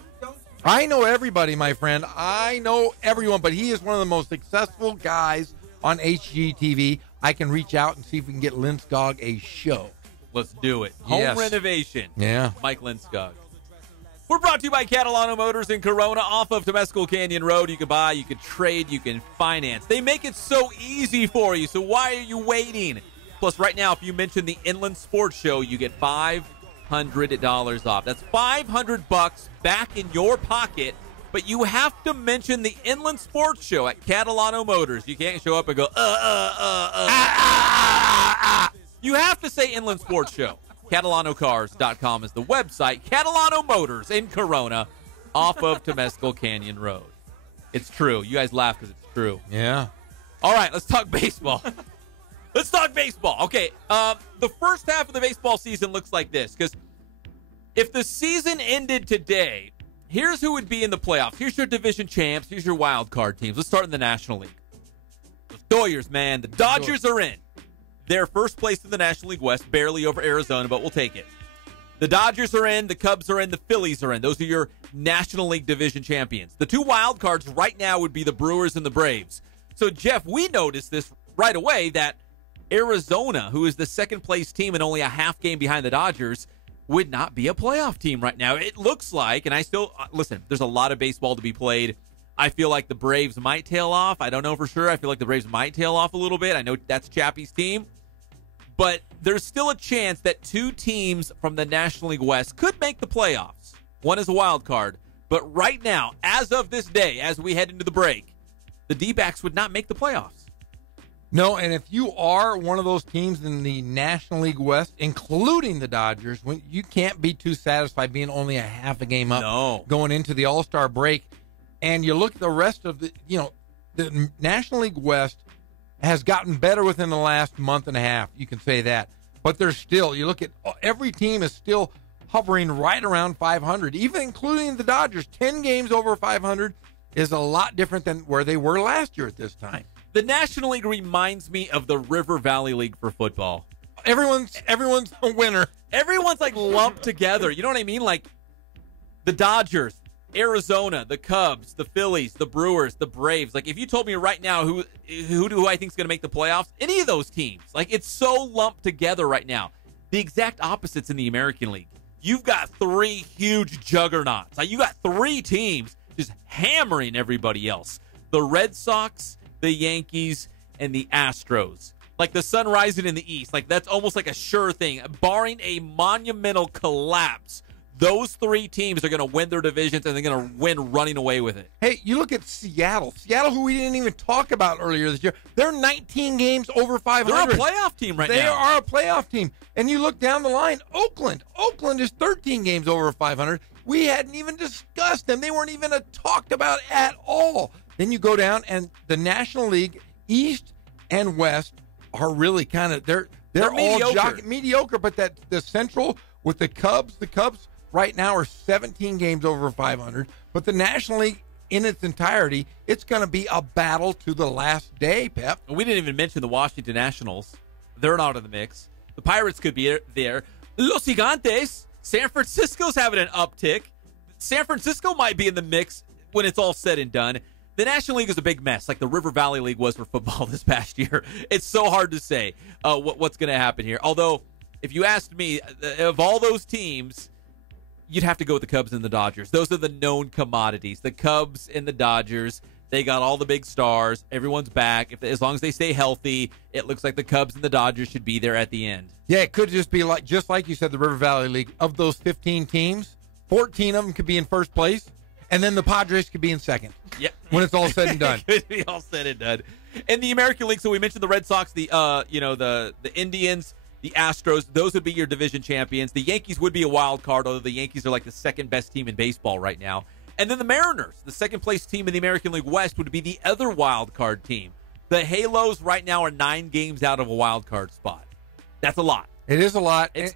I know everybody, my friend. I know everyone, but he is one of the most successful guys on HGTV. I can reach out and see if we can get Lindskog a show. Let's do it. Home renovation. Yeah. Mike Lindskog. We're brought to you by Catalano Motors in Corona off of Temescal Canyon Road. You can buy, you can trade, you can finance. They make it so easy for you, so why are you waiting? Plus, right now, if you mention the Inland Sports Show, you get $500 off. That's $500 back in your pocket, but you have to mention the Inland Sports Show at Catalano Motors. You can't show up and go, You have to say Inland Sports Show. CatalanoCars.com is the website. Catalano Motors in Corona off of Temescal Canyon Road. It's true. You guys laugh because it's true. Yeah. All right, let's talk baseball. Let's talk baseball. Okay, the first half of the baseball season looks like this, because if the season ended today, here's who would be in the playoffs. Here's your division champs. Here's your wild card teams. Let's start in the National League. The Doyers, man. The Dodgers are in. They're first place in the National League West, barely over Arizona, but we'll take it. The Dodgers are in, the Cubs are in, the Phillies are in. Those are your National League division champions. The two wild cards right now would be the Brewers and the Braves. So, Jeff, we noticed this right away that Arizona, who is the second place team and only a half game behind the Dodgers, would not be a playoff team right now. It looks like, and I still, listen, there's a lot of baseball to be played. I feel like the Braves might tail off. I don't know for sure. I feel like the Braves might tail off a little bit. I know that's Chappie's team. But there's still a chance that two teams from the National League West could make the playoffs. One is a wild card. But right now, as of this day, as we head into the break, the D-backs would not make the playoffs. No, and if you are one of those teams in the National League West, including the Dodgers, you can't be too satisfied being only a half a game up going into the All-Star break. And you look at the rest of the National League West has gotten better within the last month and a half. You can say that. But there's still, you look at every team is still hovering right around 500, even including the Dodgers. 10 games over 500 is a lot different than where they were last year at this time. The National League reminds me of the River Valley League for football. Everyone's a winner. Everyone's like lumped together. You know what I mean? Like the Dodgers, Arizona, the Cubs, the Phillies, the Brewers, the Braves. Like if you told me right now who I think is going to make the playoffs, any of those teams, like it's so lumped together right now. The exact opposites in the American League. You've got three huge juggernauts. Like you got three teams just hammering everybody else. The Red Sox, the Yankees, and the Astros. Like the sun rising in the east. Like that's almost like a sure thing. Barring a monumental collapse, those three teams are going to win their divisions, and they're going to win running away with it. Hey, you look at Seattle. Seattle, who we didn't even talk about earlier this year. They're 19 games over 500. They're a playoff team right now. They are a playoff team. And you look down the line, Oakland. Oakland is 13 games over 500. We hadn't even discussed them. They weren't even talked about at all. Then you go down, and the National League, East and West, are really kind of, they're all mediocre. Mediocre, but that the Central With the Cubs right now are 17 games over 500, but the National League in its entirety, it's going to be a battle to the last day, Pep. We didn't even mention the Washington Nationals. They're not in the mix. The Pirates could be there. Los Gigantes, San Francisco's having an uptick. San Francisco might be in the mix when it's all said and done. The National League is a big mess, like the River Valley League was for football this past year. It's so hard to say what's going to happen here. Although, if you asked me, of all those teams, you'd have to go with the Cubs and the Dodgers. Those are the known commodities. The Cubs and the Dodgers, they got all the big stars. Everyone's back. As long as they stay healthy, it looks like the Cubs and the Dodgers should be there at the end. Yeah, it could just be just like you said, the River Valley League. Of those 15 teams, 14 of them could be in first place, and then the Padres could be in second. Yeah, when it's all said and done. It could be all said and done. In the American League, so we mentioned the Red Sox, the Indians, the Astros. Those would be your division champions. The Yankees would be a wild card, although the Yankees are like the second best team in baseball right now. And then the Mariners, the second place team in the American League West, would be the other wild card team. The Halos right now are 9 games out of a wild card spot. That's a lot. It is a lot. It's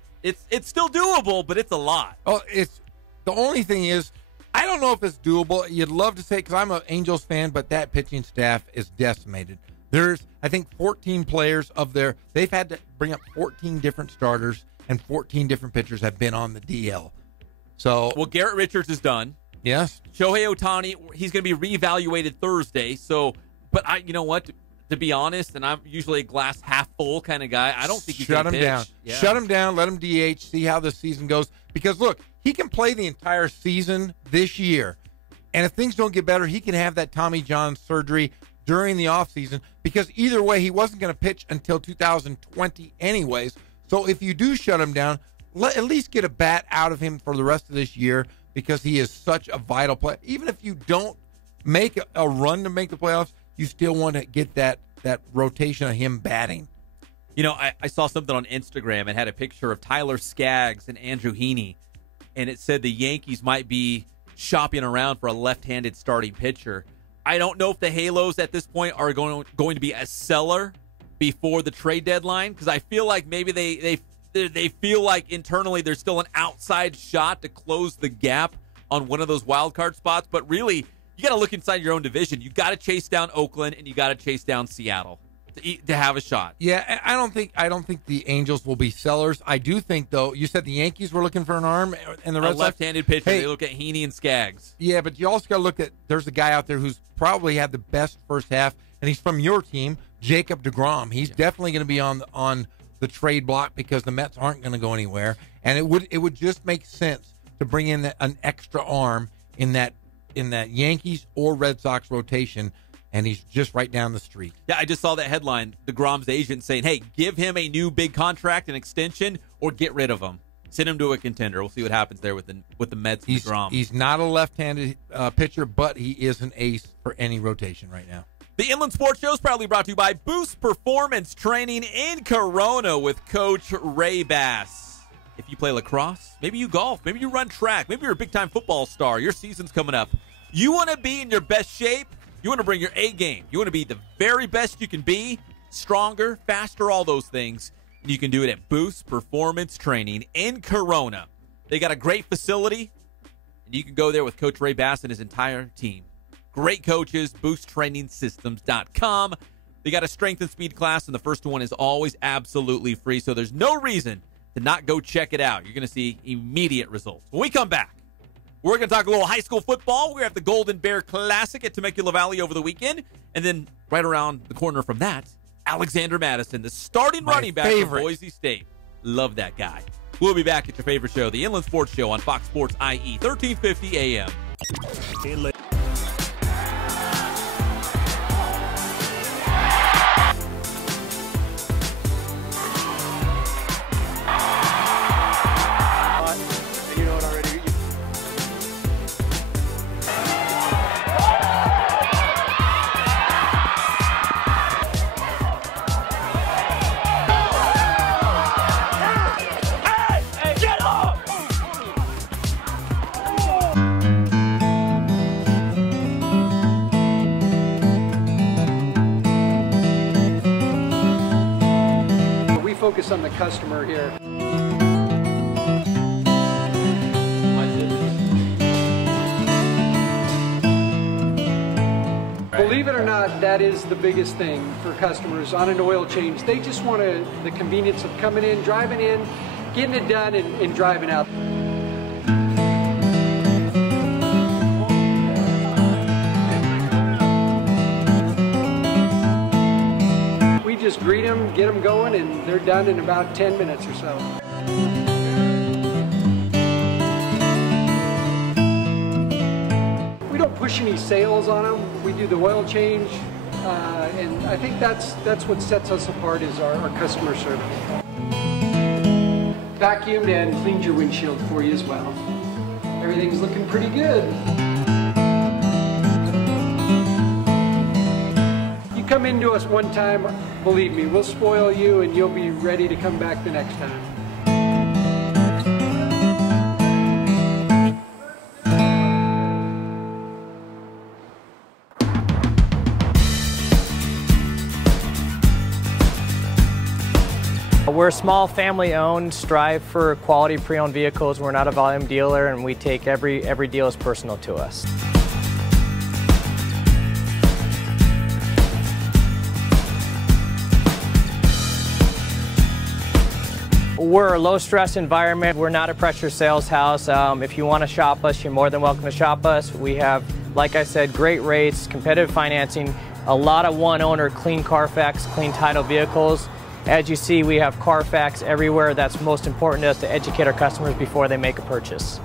still doable, but it's a lot. Oh, it's the only thing is, I don't know if it's doable. You'd love to say, because I'm an Angels fan, but that pitching staff is decimated. There's, I think, 14 players they've had to bring up 14 different starters, and 14 different pitchers have been on the DL. So, well, Garrett Richards is done. Yes. Shohei Ohtani, he's going to be reevaluated Thursday. So, but you know what? To be honest, and I'm usually a glass half full kind of guy, I don't think he's going to pitch. Shut him down. Yeah. Shut him down. Let him DH. See how the season goes. Because look, he can play the entire season this year, and if things don't get better, he can have that Tommy John surgery during the offseason, because either way, he wasn't going to pitch until 2020 anyways. So if you do shut him down, at least get a bat out of him for the rest of this year, because he is such a vital player. Even if you don't make a run to make the playoffs, you still want to get that rotation of him batting. You know, I saw something on Instagram and had a picture of Tyler Skaggs and Andrew Heaney, and it said the Yankees might be shopping around for a left-handed starting pitcher. I don't know if the Halos at this point are going to be a seller before the trade deadline, because I feel like maybe they feel like internally there's still an outside shot to close the gap on one of those wild card spots. But really, you got to look inside your own division. You got to chase down Oakland, and you got to chase down Seattle to have a shot. Yeah, I don't think the Angels will be sellers. I do think, though, you said the Yankees were looking for an arm, and the Red Sox, left-handed pitcher. They look at Heaney and Skaggs. Yeah, but you also got to look at, there's a guy out there who's probably had the best first half, and he's from your team, Jacob deGrom. He's definitely going to be on the trade block, because the Mets aren't going to go anywhere, and it would just make sense to bring in an extra arm in that Yankees or Red Sox rotation, and he's just right down the street. Yeah, I just saw that headline, deGrom's agent saying, hey, give him a new big contract, an extension, or get rid of him. Send him to a contender. We'll see what happens there with the Mets and deGrom. He's not a left-handed pitcher, but he is an ace for any rotation right now. The Inland Sports Show is proudly brought to you by Boost Performance Training in Corona with Coach Ray Bass. If you play lacrosse, maybe you golf, maybe you run track, maybe you're a big-time football star, your season's coming up. You want to be in your best shape? You want to bring your A game. You want to be the very best you can be, stronger, faster, all those things. And you can do it at Boost Performance Training in Corona. They got a great facility, and you can go there with Coach Ray Bass and his entire team. Great coaches, boosttrainingsystems.com. They got a strength and speed class, and the first one is always absolutely free, so there's no reason to not go check it out. You're going to see immediate results. When we come back, we're going to talk a little high school football. We're at the Golden Bear Classic at Temecula Valley over the weekend. And then right around the corner from that, Alexander Mattison, the starting running back for Boise State. Love that guy. We'll be back at your favorite show, the Inland Sports Show on Fox Sports IE, 1350 AM. Focus on the customer here. Believe it or not, that is the biggest thing for customers on an oil change. They just want the convenience of coming in, driving in, getting it done, and driving out. We just greet them, get them going, and they're done in about 10 minutes or so. We don't push any sales on them. We do the oil change, and I think that's what sets us apart is our customer service. Vacuumed and cleaned your windshield for you as well. Everything's looking pretty good. You come into us one time, believe me, we'll spoil you and you'll be ready to come back the next time. We're a small family-owned, strive for quality pre-owned vehicles. We're not a volume dealer, and we take every deal as personal to us. We're a low-stress environment. We're not a pressure sales house. If you want to shop us, you're more than welcome to shop us. We have, like I said, great rates, competitive financing, a lot of one-owner, clean Carfax, clean title vehicles. As you see, we have Carfax everywhere. That's most important to us, to educate our customers before they make a purchase.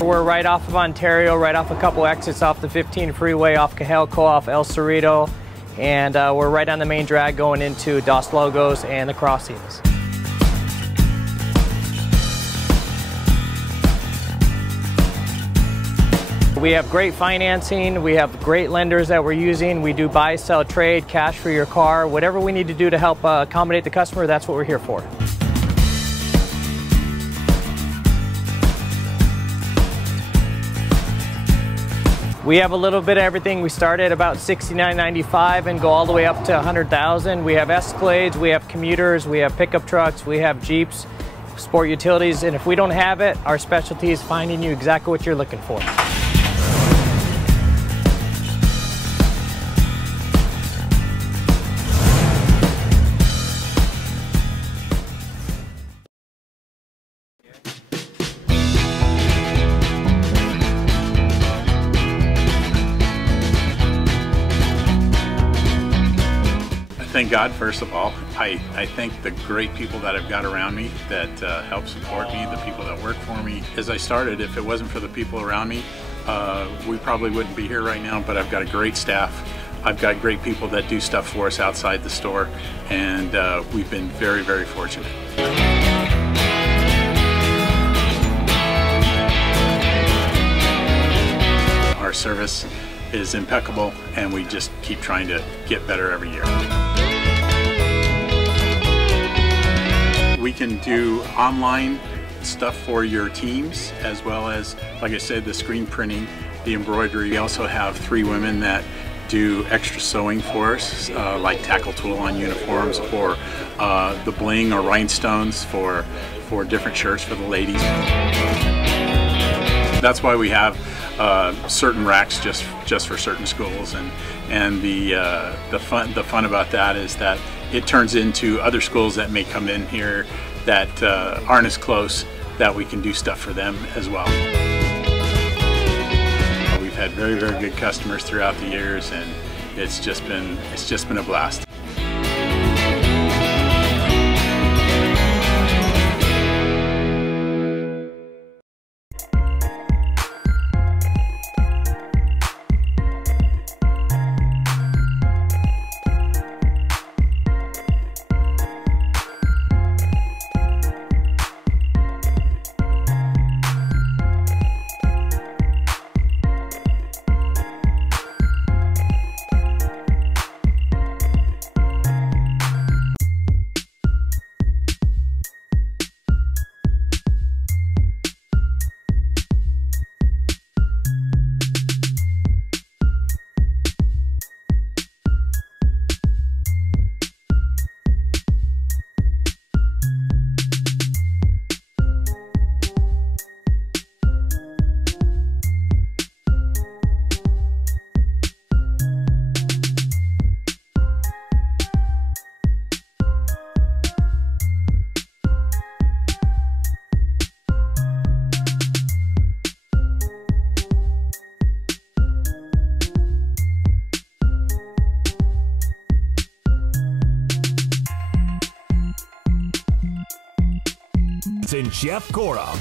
We're right off of Ontario, right off a couple exits off the 15 freeway, off Cajalco, off El Cerrito, and we're right on the main drag going into Dos Logos and the crossings. We have great financing, we have great lenders that we're using. We do buy, sell, trade, cash for your car. Whatever we need to do to help accommodate the customer, that's what we're here for. We have a little bit of everything. We start at about $69.95 and go all the way up to $100,000. We have Escalades, we have commuters, we have pickup trucks, we have Jeeps, sport utilities, and if we don't have it, our specialty is finding you exactly what you're looking for. Thank God, first of all. I thank the great people that I've got around me that help support me, the people that work for me. As I started, if it wasn't for the people around me, we probably wouldn't be here right now, but I've got a great staff. I've got great people that do stuff for us outside the store, and we've been very, very fortunate. Our service is impeccable, and we just keep trying to get better every year. We can do online stuff for your teams, as well as, like I said, the screen printing, the embroidery. We also have 3 women that do extra sewing for us, like tackle tool on uniforms, or the bling or rhinestones for different shirts for the ladies. That's why we have certain racks just for certain schools, and the fun about that is that it turns into other schools that may come in here that aren't as close, that we can do stuff for them as well. We've had very, very good customers throughout the years, and it's just been a blast. Nandes and Jeff Gorham.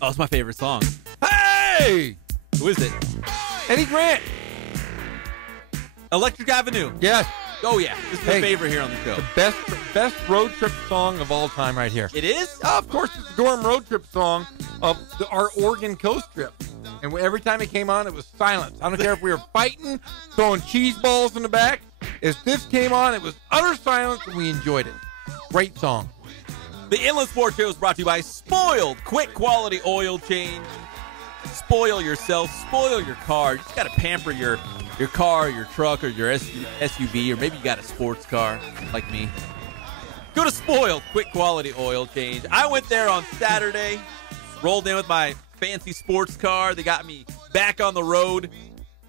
Oh, it's my favorite song. Hey! Who is it? Eddie Grant. Electric Avenue. Yes. Oh, yeah. This is my favorite here on the show. The best road trip song of all time right here. It is? Of course, it's the Gorham road trip song of our Oregon coast trip. And every time it came on, it was silence. I don't care if we were fighting, throwing cheese balls in the back. As this came on, it was utter silence, and we enjoyed it. Great song. The Inland Sports Show is brought to you by Spoiled. Quick quality oil change. Spoil yourself. Spoil your car. You just got to pamper your car, your truck, or your SUV, or maybe you got a sports car like me. Go to Spoiled. Quick quality oil change. I went there on Saturday. Rolled in with my fancy sports car. They got me back on the road.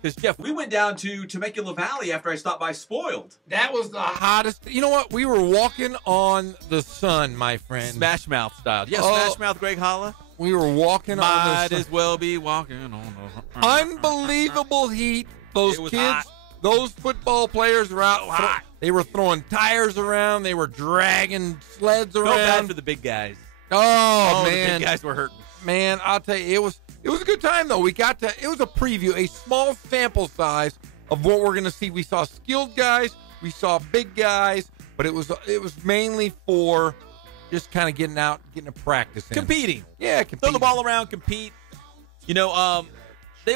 Because, Jeff, we went down to Temecula Valley after I stopped by Spoiled. That was the hottest. You know what? We were walking on the sun, my friend. Smash Mouth style. Yeah, Smash Mouth, Greg Holla. We were walking on the sun. Might as well be walking on the Unbelievable heat. Those kids, hot. Those football players were out. They were throwing tires around. They were dragging sleds around. Felt bad for the big guys. Oh, man. The big guys were hurting. Man, I'll tell you, it was a good time, though. It was a preview, a small sample size of what we're going to see. We saw skilled guys. We saw big guys. But it was mainly for just kind of getting out, getting a practice in. Competing. Yeah, competing. Throw the ball around, compete. You know, they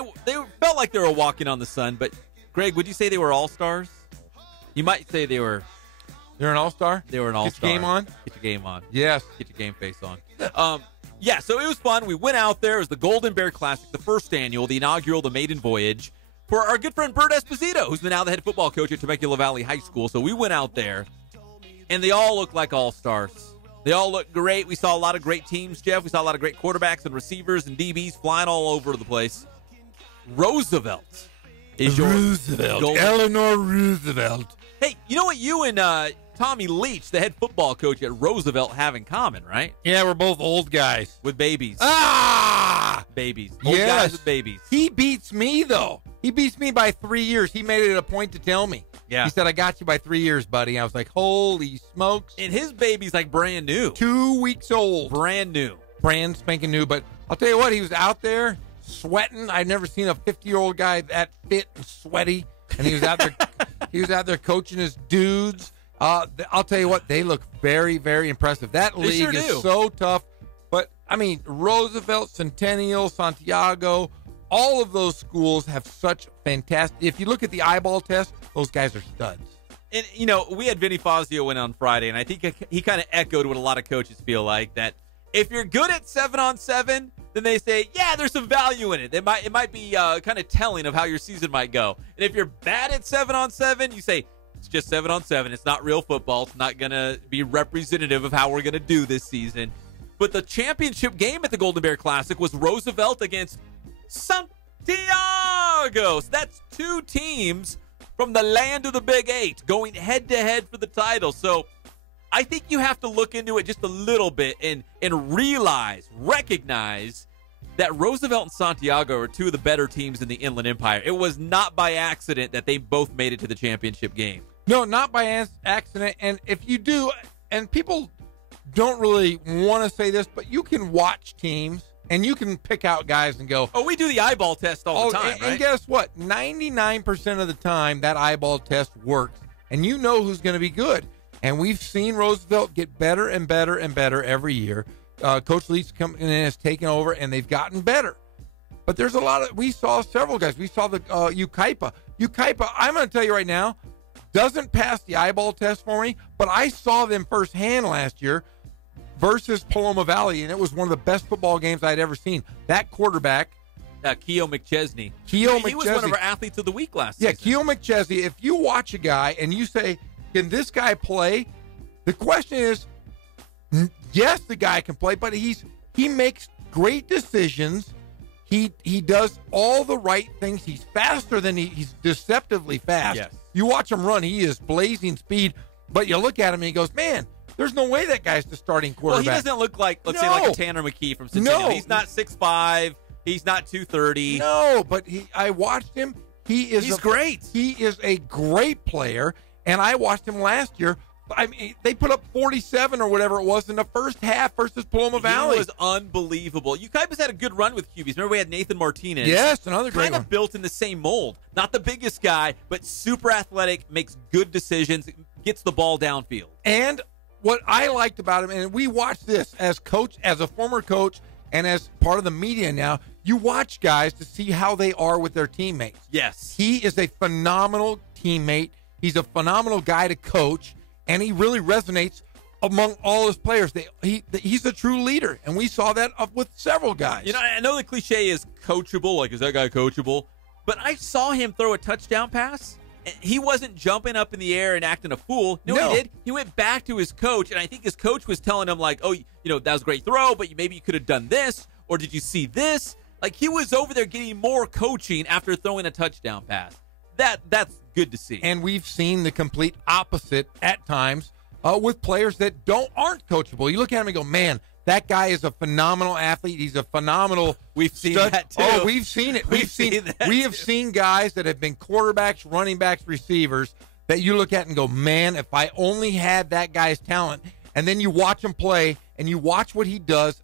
felt like they were walking on the sun, but Greg, would you say they were all-stars? You might say they're an all-star? They were an all-star. Get your game on? Get your game on. Yes. Get your game face on. Yeah, so it was fun. We went out there. It was the Golden Bear Classic, the first annual, the inaugural, the maiden voyage, for our good friend Bert Esposito, who's now the head football coach at Temecula Valley High School. So we went out there, and they all looked like all-stars. They all looked great. We saw a lot of great teams, Jeff. We saw a lot of great quarterbacks and receivers and DBs flying all over the place. Roosevelt is your Eleanor Roosevelt. Hey, you know what you and Tommy Leach, the head football coach at Roosevelt, have in common, right? Yeah, we're both old guys. With babies. Babies. Old guys with babies. He beats me, though. He beats me by 3 years. He made it a point to tell me. Yeah. He said, I got you by 3 years, buddy. I was like, holy smokes. And his baby's like brand new. 2 weeks old. Brand new. Brand spanking new. But I'll tell you what, he was out there sweating. I've never seen a 50-year-old guy that fit and sweaty. And he was out there he was out there coaching his dudes. I'll tell you what, they look very, very impressive. That league is so tough. But, I mean, Roosevelt, Centennial, Santiago, all of those schools have such fantastic. If you look at the eyeball test, those guys are studs. And, you know, we had Vinny Fazio in on Friday, and I think he kind of echoed what a lot of coaches feel like, that if you're good at 7-on-7, then they say, yeah, there's some value in it. It might be kind of telling of how your season might go. And if you're bad at 7-on-7, you say, it's just 7-on-7. It's not real football. It's not going to be representative of how we're going to do this season. But the championship game at the Golden Bear Classic was Roosevelt against Santiago. So that's two teams from the land of the Big Eight going head-to-head for the title. So I think you have to look into it just a little bit and recognize that Roosevelt and Santiago are two of the better teams in the Inland Empire. It was not by accident that they both made it to the championship game. No, not by accident. And if you do, and people don't really want to say this, but you can watch teams and you can pick out guys and go, oh, we do the eyeball test all the time, right? And guess what? 99% of the time that eyeball test works, and you know who's going to be good. And we've seen Roosevelt get better and better and better every year. Coach Leach coming in and has taken over, and they've gotten better. But there's a lot of, we saw several guys. We saw the Ukaipa. Ukaipa, I'm going to tell you right now, doesn't pass the eyeball test for me, but I saw them firsthand last year versus Paloma Valley, and it was one of the best football games I'd ever seen. That quarterback, Keo McChesney. He was one of our athletes of the week last season. Yeah, Keo McChesney. If you watch a guy and you say, can this guy play? The question is, yes, the guy can play, but he makes great decisions. He does all the right things. He's faster than he's deceptively fast. Yes. You watch him run, he is blazing speed, but you look at him and he goes, man, there's no way that guy's the starting quarterback. Well, he doesn't look like, let's say, like a Tanner McKee from Centennial. No. He's not 6'5". He's not 230. No, but I watched him. He's great. He is a great player, and I watched him last year. I mean, they put up 47 or whatever it was in the first half versus Paloma Valley. He was unbelievable. Ukaipa's had a good run with QBs. Remember, we had Nathan Martinez. Yes, another great one. Kind of built in the same mold. Not the biggest guy, but super athletic, makes good decisions, gets the ball downfield. And what I liked about him, and we watch this as a former coach, and as part of the media now, you watch guys to see how they are with their teammates. Yes. He is a phenomenal teammate. He's a phenomenal guy to coach, and he really resonates among all his players. He's a true leader, and we saw that with several guys. You know, I know the cliche is coachable, like, is that guy coachable? But I saw him throw a touchdown pass. He wasn't jumping up in the air and acting a fool. No, he did. He went back to his coach, and I think his coach was telling him, like, oh, that was a great throw, but maybe you could have done this, or did you see this? Like, he was over there getting more coaching after throwing a touchdown pass. That's good to see. And we've seen the complete opposite at times with players that aren't coachable. You look at him and go, man, that guy is a phenomenal athlete. He's a phenomenal. We've seen stud. that too. Oh, we've seen it. We have seen guys that have been quarterbacks, running backs, receivers that you look at and go, man, if I only had that guy's talent. And then you watch him play, and you watch what he does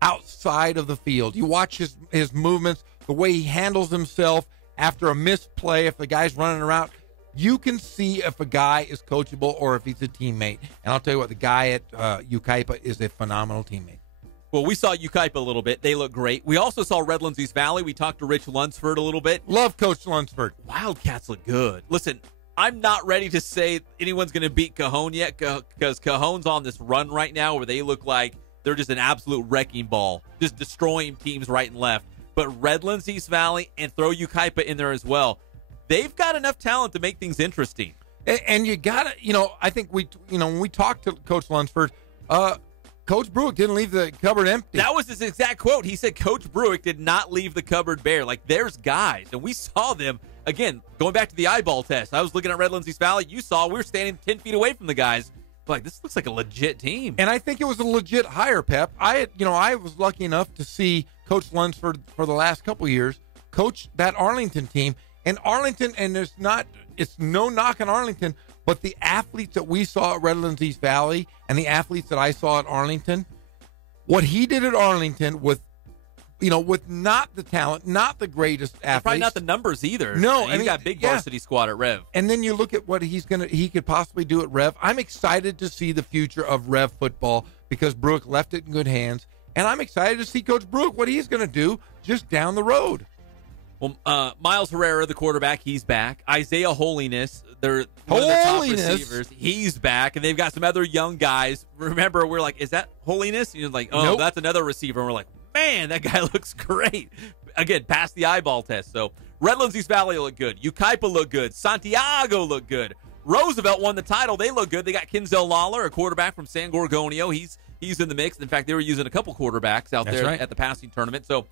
outside of the field. You watch his movements, the way he handles himself after a missed play. If the guy's running around, you can see if a guy is coachable or if he's a teammate. And I'll tell you what, the guy at Ukaipa is a phenomenal teammate. Well, we saw Ukaipa a little bit. They look great. We also saw Redlands East Valley. We talked to Rich Lunsford a little bit. Love Coach Lunsford. Wildcats look good. Listen, I'm not ready to say anyone's going to beat Cajon yet because Cajon's on this run right now where they look like they're just an absolute wrecking ball, just destroying teams right and left. But Redlands East Valley, and throw Ukaipa in there as well, they've got enough talent to make things interesting. And you got to, I think when we talked to Coach Lunsford, Coach Bruick didn't leave the cupboard empty. That was his exact quote. He said Coach Bruick did not leave the cupboard bare. Like, there's guys, and we saw them, again, going back to the eyeball test. I was looking at Redlands East Valley. You saw we were standing 10 feet away from the guys. Like, this looks like a legit team. And I think it was a legit hire, Pep. I was lucky enough to see Coach Lunsford for the last couple of years coach that Arlington team. And Arlington, and it's no knock on Arlington, but the athletes that we saw at Redlands East Valley and the athletes that I saw at Arlington, what he did at Arlington with not the talent, not the greatest athletes. Probably not the numbers either. No. He's got big varsity squad at Rev. And then you look at what he could possibly do at Rev. I'm excited to see the future of Rev football because Bruick left it in good hands. And I'm excited to see Coach Bruick, what he's going to do just down the road. Well, Miles Herrera, the quarterback, he's back. Isaiah Holiness, they're one of the top receivers. He's back, and they've got some other young guys. Remember, we're like, is that Holiness? And you're like, oh, nope. That's another receiver. And we're like, man, that guy looks great. Again, passed the eyeball test. So Redlands East Valley look good. Ukaipa look good. Santiago look good. Roosevelt won the title. They look good. They got Kinzel Lawler, a quarterback from San Gorgonio. He's in the mix. In fact, they were using a couple quarterbacks out there at the passing tournament. So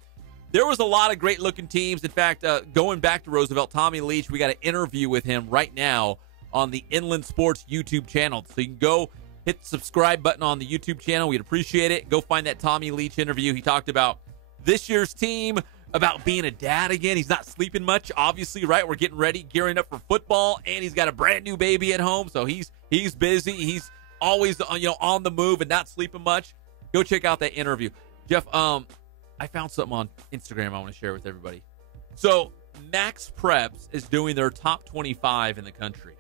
there was a lot of great-looking teams. In fact, going back to Roosevelt, Tommy Leach, we got an interview with him right now on the Inland Sports YouTube channel. So you can go hit the subscribe button on the YouTube channel. We'd appreciate it. Go find that Tommy Leach interview. He talked about this year's team, about being a dad again. He's not sleeping much, obviously, right? We're getting ready, gearing up for football, and he's got a brand-new baby at home, so he's busy. He's always on the move and not sleeping much. Go check out that interview. Jeff, I found something on Instagram I want to share with everybody. So Max Preps is doing their top 25 in the country.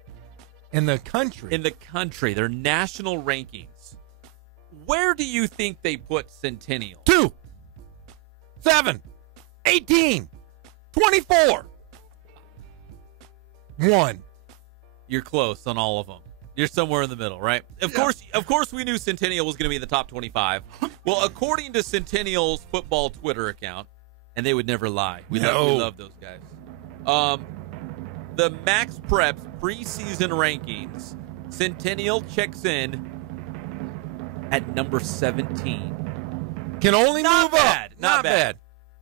In the country? In the country. Their national rankings. Where do you think they put Centennial? 2, 7, 18, 24, 1. You're close on all of them. You're somewhere in the middle, right? Of course, we knew Centennial was going to be in the top 25. Well, according to Centennial's football Twitter account, and they would never lie. We love those guys. The Max Preps preseason rankings, Centennial checks in at number 17. Can only Not move bad. up. Not bad.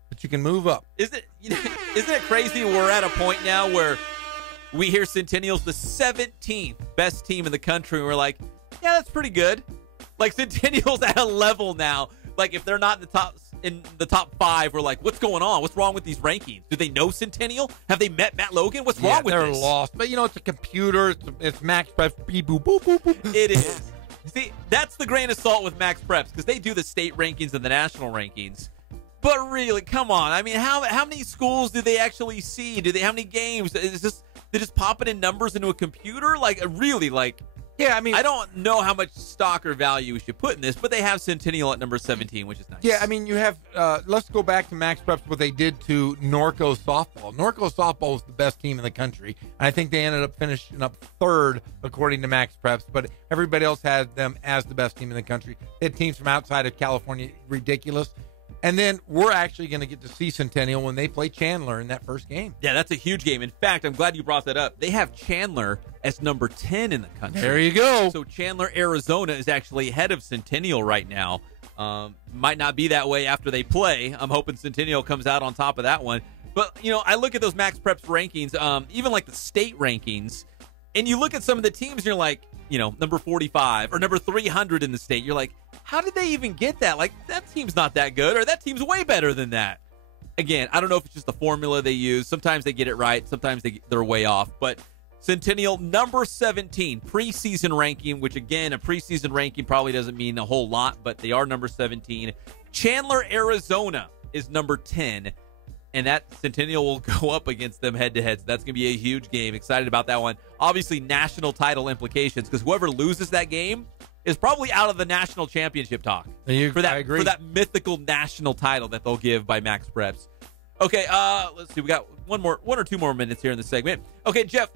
But you can move up. Isn't it crazy? We're at a point now where we hear Centennial's the 17th best team in the country, and we're like, yeah, that's pretty good. Like, Centennial's at a level now. Like, if they're not in the top in the top 5 were like, what's going on? What's wrong with these rankings? Do they know Centennial? Have they met Matt Logan? What's wrong with they're this? lost. But, it's a computer. It's Max Prep. Beep, boop, boop, boop, boop. It is. See, that's the grain of salt with Max Preps because they do the state rankings and the national rankings. But really, come on. I mean, how many schools do they actually see? How many games? Is this they just popping in numbers into a computer? Like, really, like... Yeah, I mean... I don't know how much stock or value we should put in this, but they have Centennial at number 17, which is nice. Yeah, I mean, you have... let's go back to Max Preps, what they did to Norco softball. Norco softball was the best team in the country, and I think they ended up finishing up 3rd, according to Max Preps, but everybody else had them as the best team in the country. They had teams from outside of California, ridiculous. And then we're actually going to get to see Centennial when they play Chandler in that first game. Yeah, that's a huge game. In fact, I'm glad you brought that up. They have Chandler as number 10 in the country. There you go. So Chandler, Arizona is actually ahead of Centennial right now. Might not be that way after they play. I'm hoping Centennial comes out on top of that one. But, I look at those Max Preps rankings, even like the state rankings, and you look at some of the teams and you're like, number 45 or number 300 in the state. You're like, how did they even get that? Like, that team's not that good, or that team's way better than that. Again, I don't know if it's just the formula they use. Sometimes they get it right. Sometimes they're way off. But Centennial, number 17, preseason ranking, which, again, a preseason ranking probably doesn't mean a whole lot, but they are number 17. Chandler, Arizona is number 10. And that Centennial will go up against them head-to-head. So that's going to be a huge game. Excited about that one. Obviously, national title implications, because whoever loses that game is probably out of the national championship talk. I agree. For that mythical national title that they'll give by Max Preps. Okay, let's see. We got one or two more minutes here in the segment. Okay, Jeff,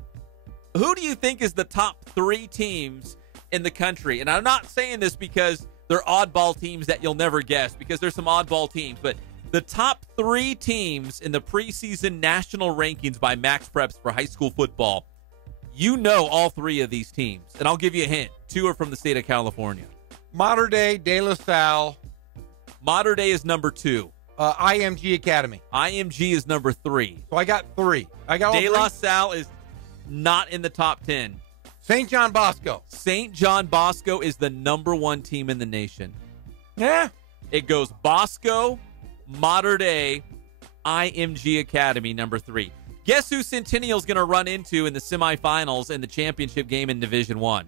who do you think is the top 3 teams in the country? And I'm not saying this because they're oddball teams that you'll never guess, because there's some oddball teams, but the top 3 teams in the preseason national rankings by Max Preps for high school football. All 3 of these teams. And I'll give you a hint. 2 are from the state of California. Mater Dei, De La Salle. Mater Dei is number 2. IMG Academy. IMG is number 3. So I got 3. I got all De 3? La Salle is not in the top 10. St. John Bosco. St. John Bosco is the number 1 team in the nation. Yeah. It goes Bosco, Mater Dei, IMG Academy, number 3. Guess who Centennial's going to run into in the semifinals in the championship game in Division I?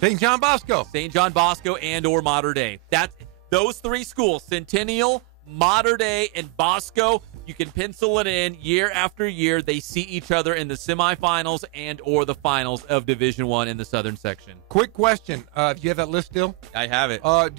St. John Bosco. St. John Bosco and or Mater Dei. Those 3 schools, Centennial, Mater Dei, and Bosco, you can pencil it in year after year. They see each other in the semifinals and or the finals of Division I in the southern section. Quick question. Do you have that list still? I have it. I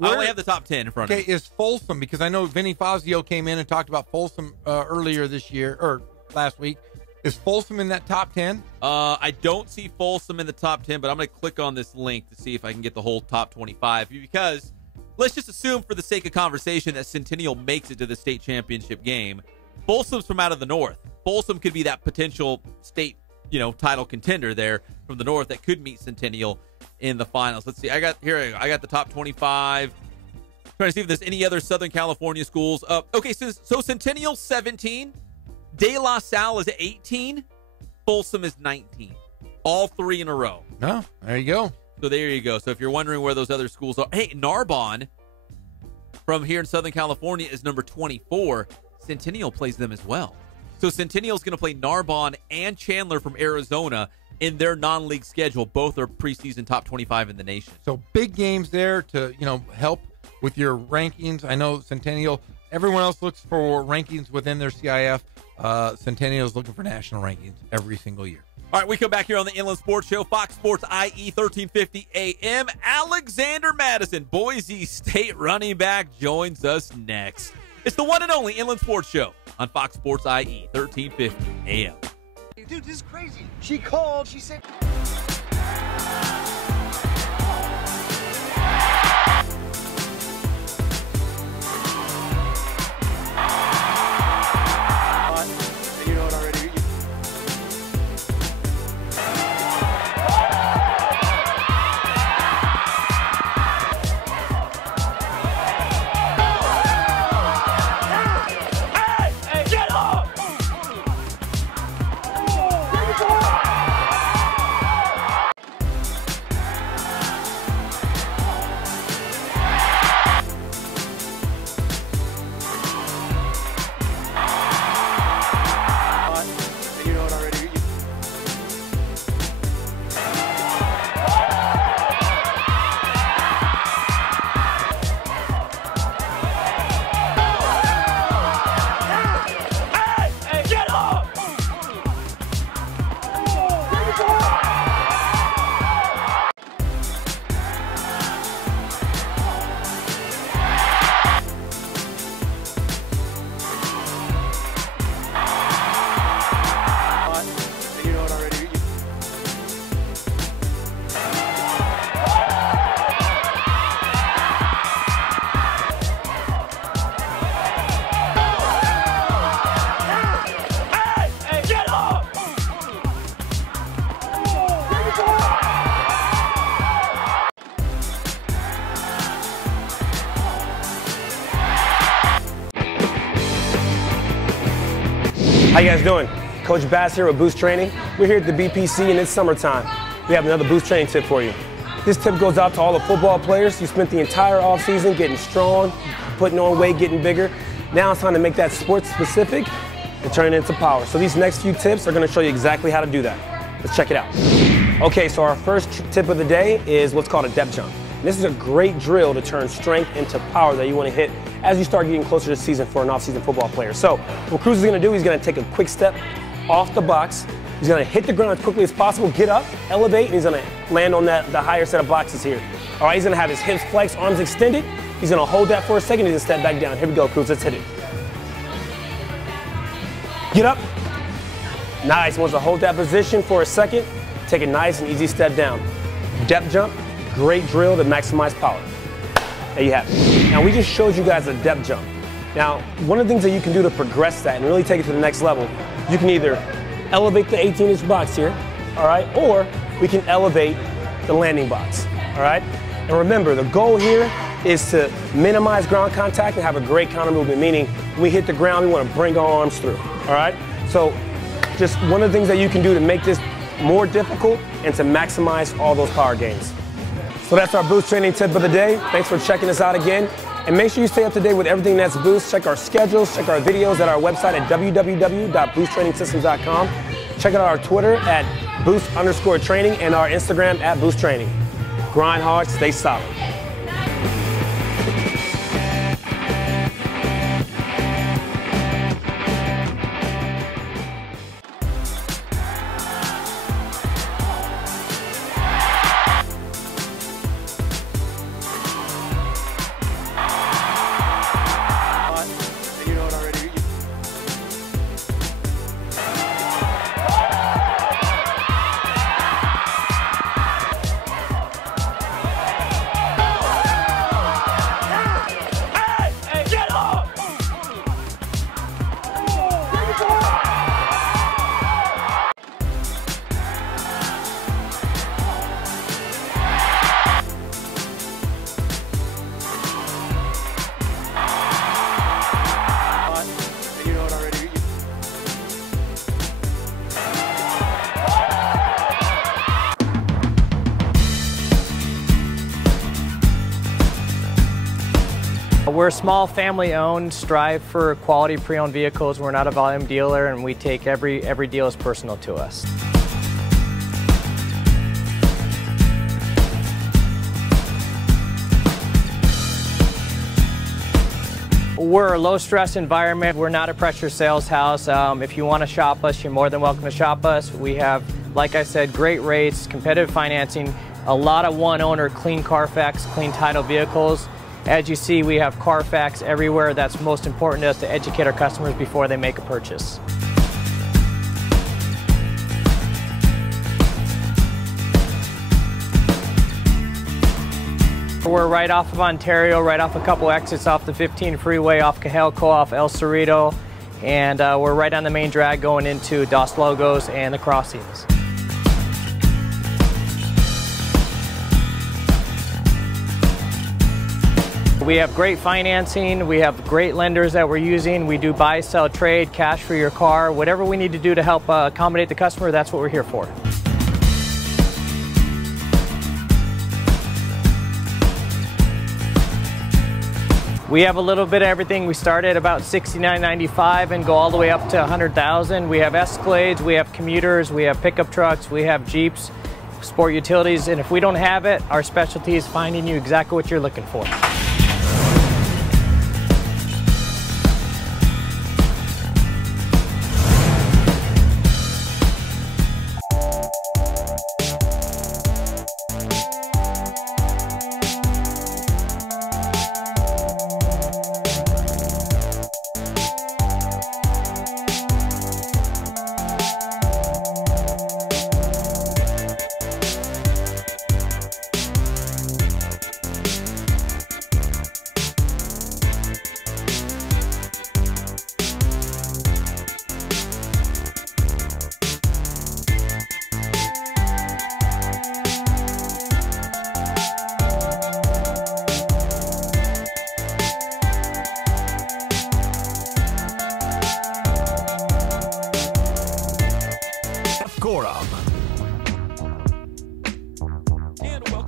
only have the top 10 in front of me. Okay, is Folsom, because I know Vinny Fazio came in and talked about Folsom earlier this year, or last week. Is Folsom in that top 10? I don't see Folsom in the top 10, but I'm going to click on this link to see if I can get the whole top 25, because let's just assume for the sake of conversation that Centennial makes it to the state championship game. Folsom's from out of the north. Folsom could be that potential state, title contender there from the north that could meet Centennial in the finals. Let's see. I got the top 25. Trying to see if there's any other Southern California schools. Okay, so Centennial 17. De La Salle is 18. Folsom is 19. All 3 in a row. No, there you go. So there you go. So if you're wondering where those other schools are, hey, Narbonne from here in Southern California is number 24. Centennial plays them as well. So Centennial's going to play Narbonne and Chandler from Arizona in their non-league schedule. Both are preseason top 25 in the nation. So big games there to, help with your rankings. I know Centennial, everyone else looks for rankings within their CIF. Centennial is looking for national rankings every single year. All right, we come back here on the Inland Sports Show, Fox Sports IE 1350 AM. Alexander Mattison, Boise State running back, joins us next. It's the one and only Inland Sports Show on Fox Sports IE 1350 AM. Dude, this is crazy. She called, she said... How you guys doing? Coach Bass here with Boost Training. We're here at the BPC and it's summertime. We have another Boost Training tip for you. This tip goes out to all the football players. You spent the entire offseason getting strong, putting on weight, getting bigger. Now it's time to make that sports specific and turn it into power. So these next few tips are going to show you exactly how to do that. Let's check it out. Okay, so our first tip of the day is what's called a depth jump. And this is a great drill to turn strength into power that you want to hit as you start getting closer to the season for an off-season football player. So what Cruz is going to do, he's going to take a quick step off the box. He's going to hit the ground as quickly as possible, get up, elevate, and he's going to land on the higher set of boxes here. All right, he's going to have his hips flexed, arms extended. He's going to hold that for a second. He's going to step back down. Here we go, Cruz. Let's hit it. Get up. Nice. Wants to hold that position for a second. Take a nice and easy step down. Depth jump, great drill to maximize power. There you have it. Now, we just showed you guys a depth jump. Now, one of the things that you can do to progress that and really take it to the next level, you can either elevate the 18-inch box here, all right, or we can elevate the landing box, all right? And remember, the goal here is to minimize ground contact and have a great counter movement, meaning when we hit the ground, we want to bring our arms through, all right? So just one of the things that you can do to make this more difficult and to maximize all those power gains. So that's our Boost Training tip of the day. Thanks for checking us out again. And make sure you stay up to date with everything that's Boost. Check our schedules, check our videos at our website at www.boosttrainingsystems.com. Check out our Twitter at Boost_training and our Instagram at Boost Training. Grind hard, stay solid. We're small, family-owned, strive for quality pre-owned vehicles. We're not a volume dealer, and we take every deal as personal to us. We're a low-stress environment. We're not a pressure sales house. If you want to shop us, you're more than welcome to shop us. We have, like I said, great rates, competitive financing, a lot of one-owner, clean Carfax, clean title vehicles. As you see, we have Carfax everywhere. That's most important to us, to educate our customers before they make a purchase. We're right off of Ontario, right off a couple exits off the 15 freeway, off Cajelco, off El Cerrito, and we're right on the main drag going into Dos Logos and the crossings. We have great financing, we have great lenders that we're using. We do buy, sell, trade, cash for your car. Whatever we need to do to help accommodate the customer, that's what we're here for. We have a little bit of everything. We start at about $69.95 and go all the way up to $100,000. We have Escalades, we have commuters, we have pickup trucks, we have Jeeps, sport utilities, and if we don't have it, our specialty is finding you exactly what you're looking for.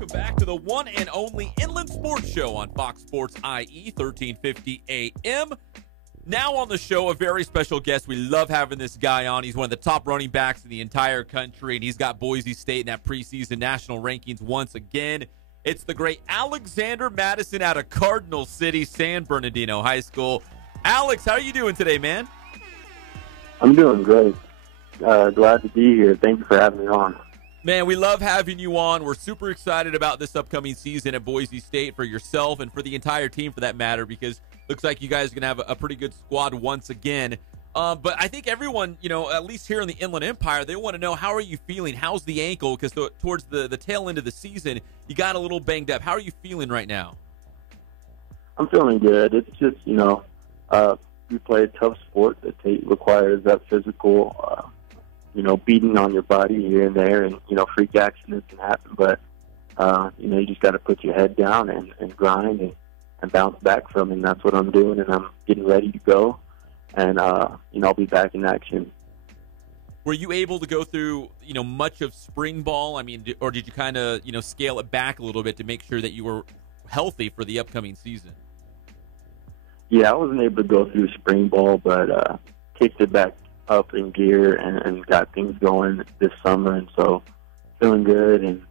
welcome back to the one and only Inland Sports Show on Fox Sports IE 1350 AM. Now on the show, a very special guest. We love having this guy on. He's one of the top running backs in the entire country, and he's got Boise State in that preseason national rankings once again. It's the great Alexander Mattison out of Cardinal City, San Bernardino High School. Alex, how are you doing today, man? I'm doing great. Glad to be here. Thank you for having me on. Man, we love having you on. We're super excited about this upcoming season at Boise State for yourself and for the entire team, for that matter, because looks like you guys are going to have a pretty good squad once again. But I think everyone, at least here in the Inland Empire, they want to know, how are you feeling? How's the ankle? Because towards the tail end of the season, you got a little banged up. How are you feeling right now? I'm feeling good. It's just, we play a tough sport that requires that physical, beating on your body here and there, and, freak accidents can happen. But, you just got to put your head down and grind and bounce back from it. And that's what I'm doing, and I'm getting ready to go. And, I'll be back in action. Were you able to go through, much of spring ball? I mean, or did you kind of, scale it back a little bit to make sure that you were healthy for the upcoming season? Yeah, I wasn't able to go through spring ball, but kicked it back up in gear and got things going this summer. And so feeling good, and,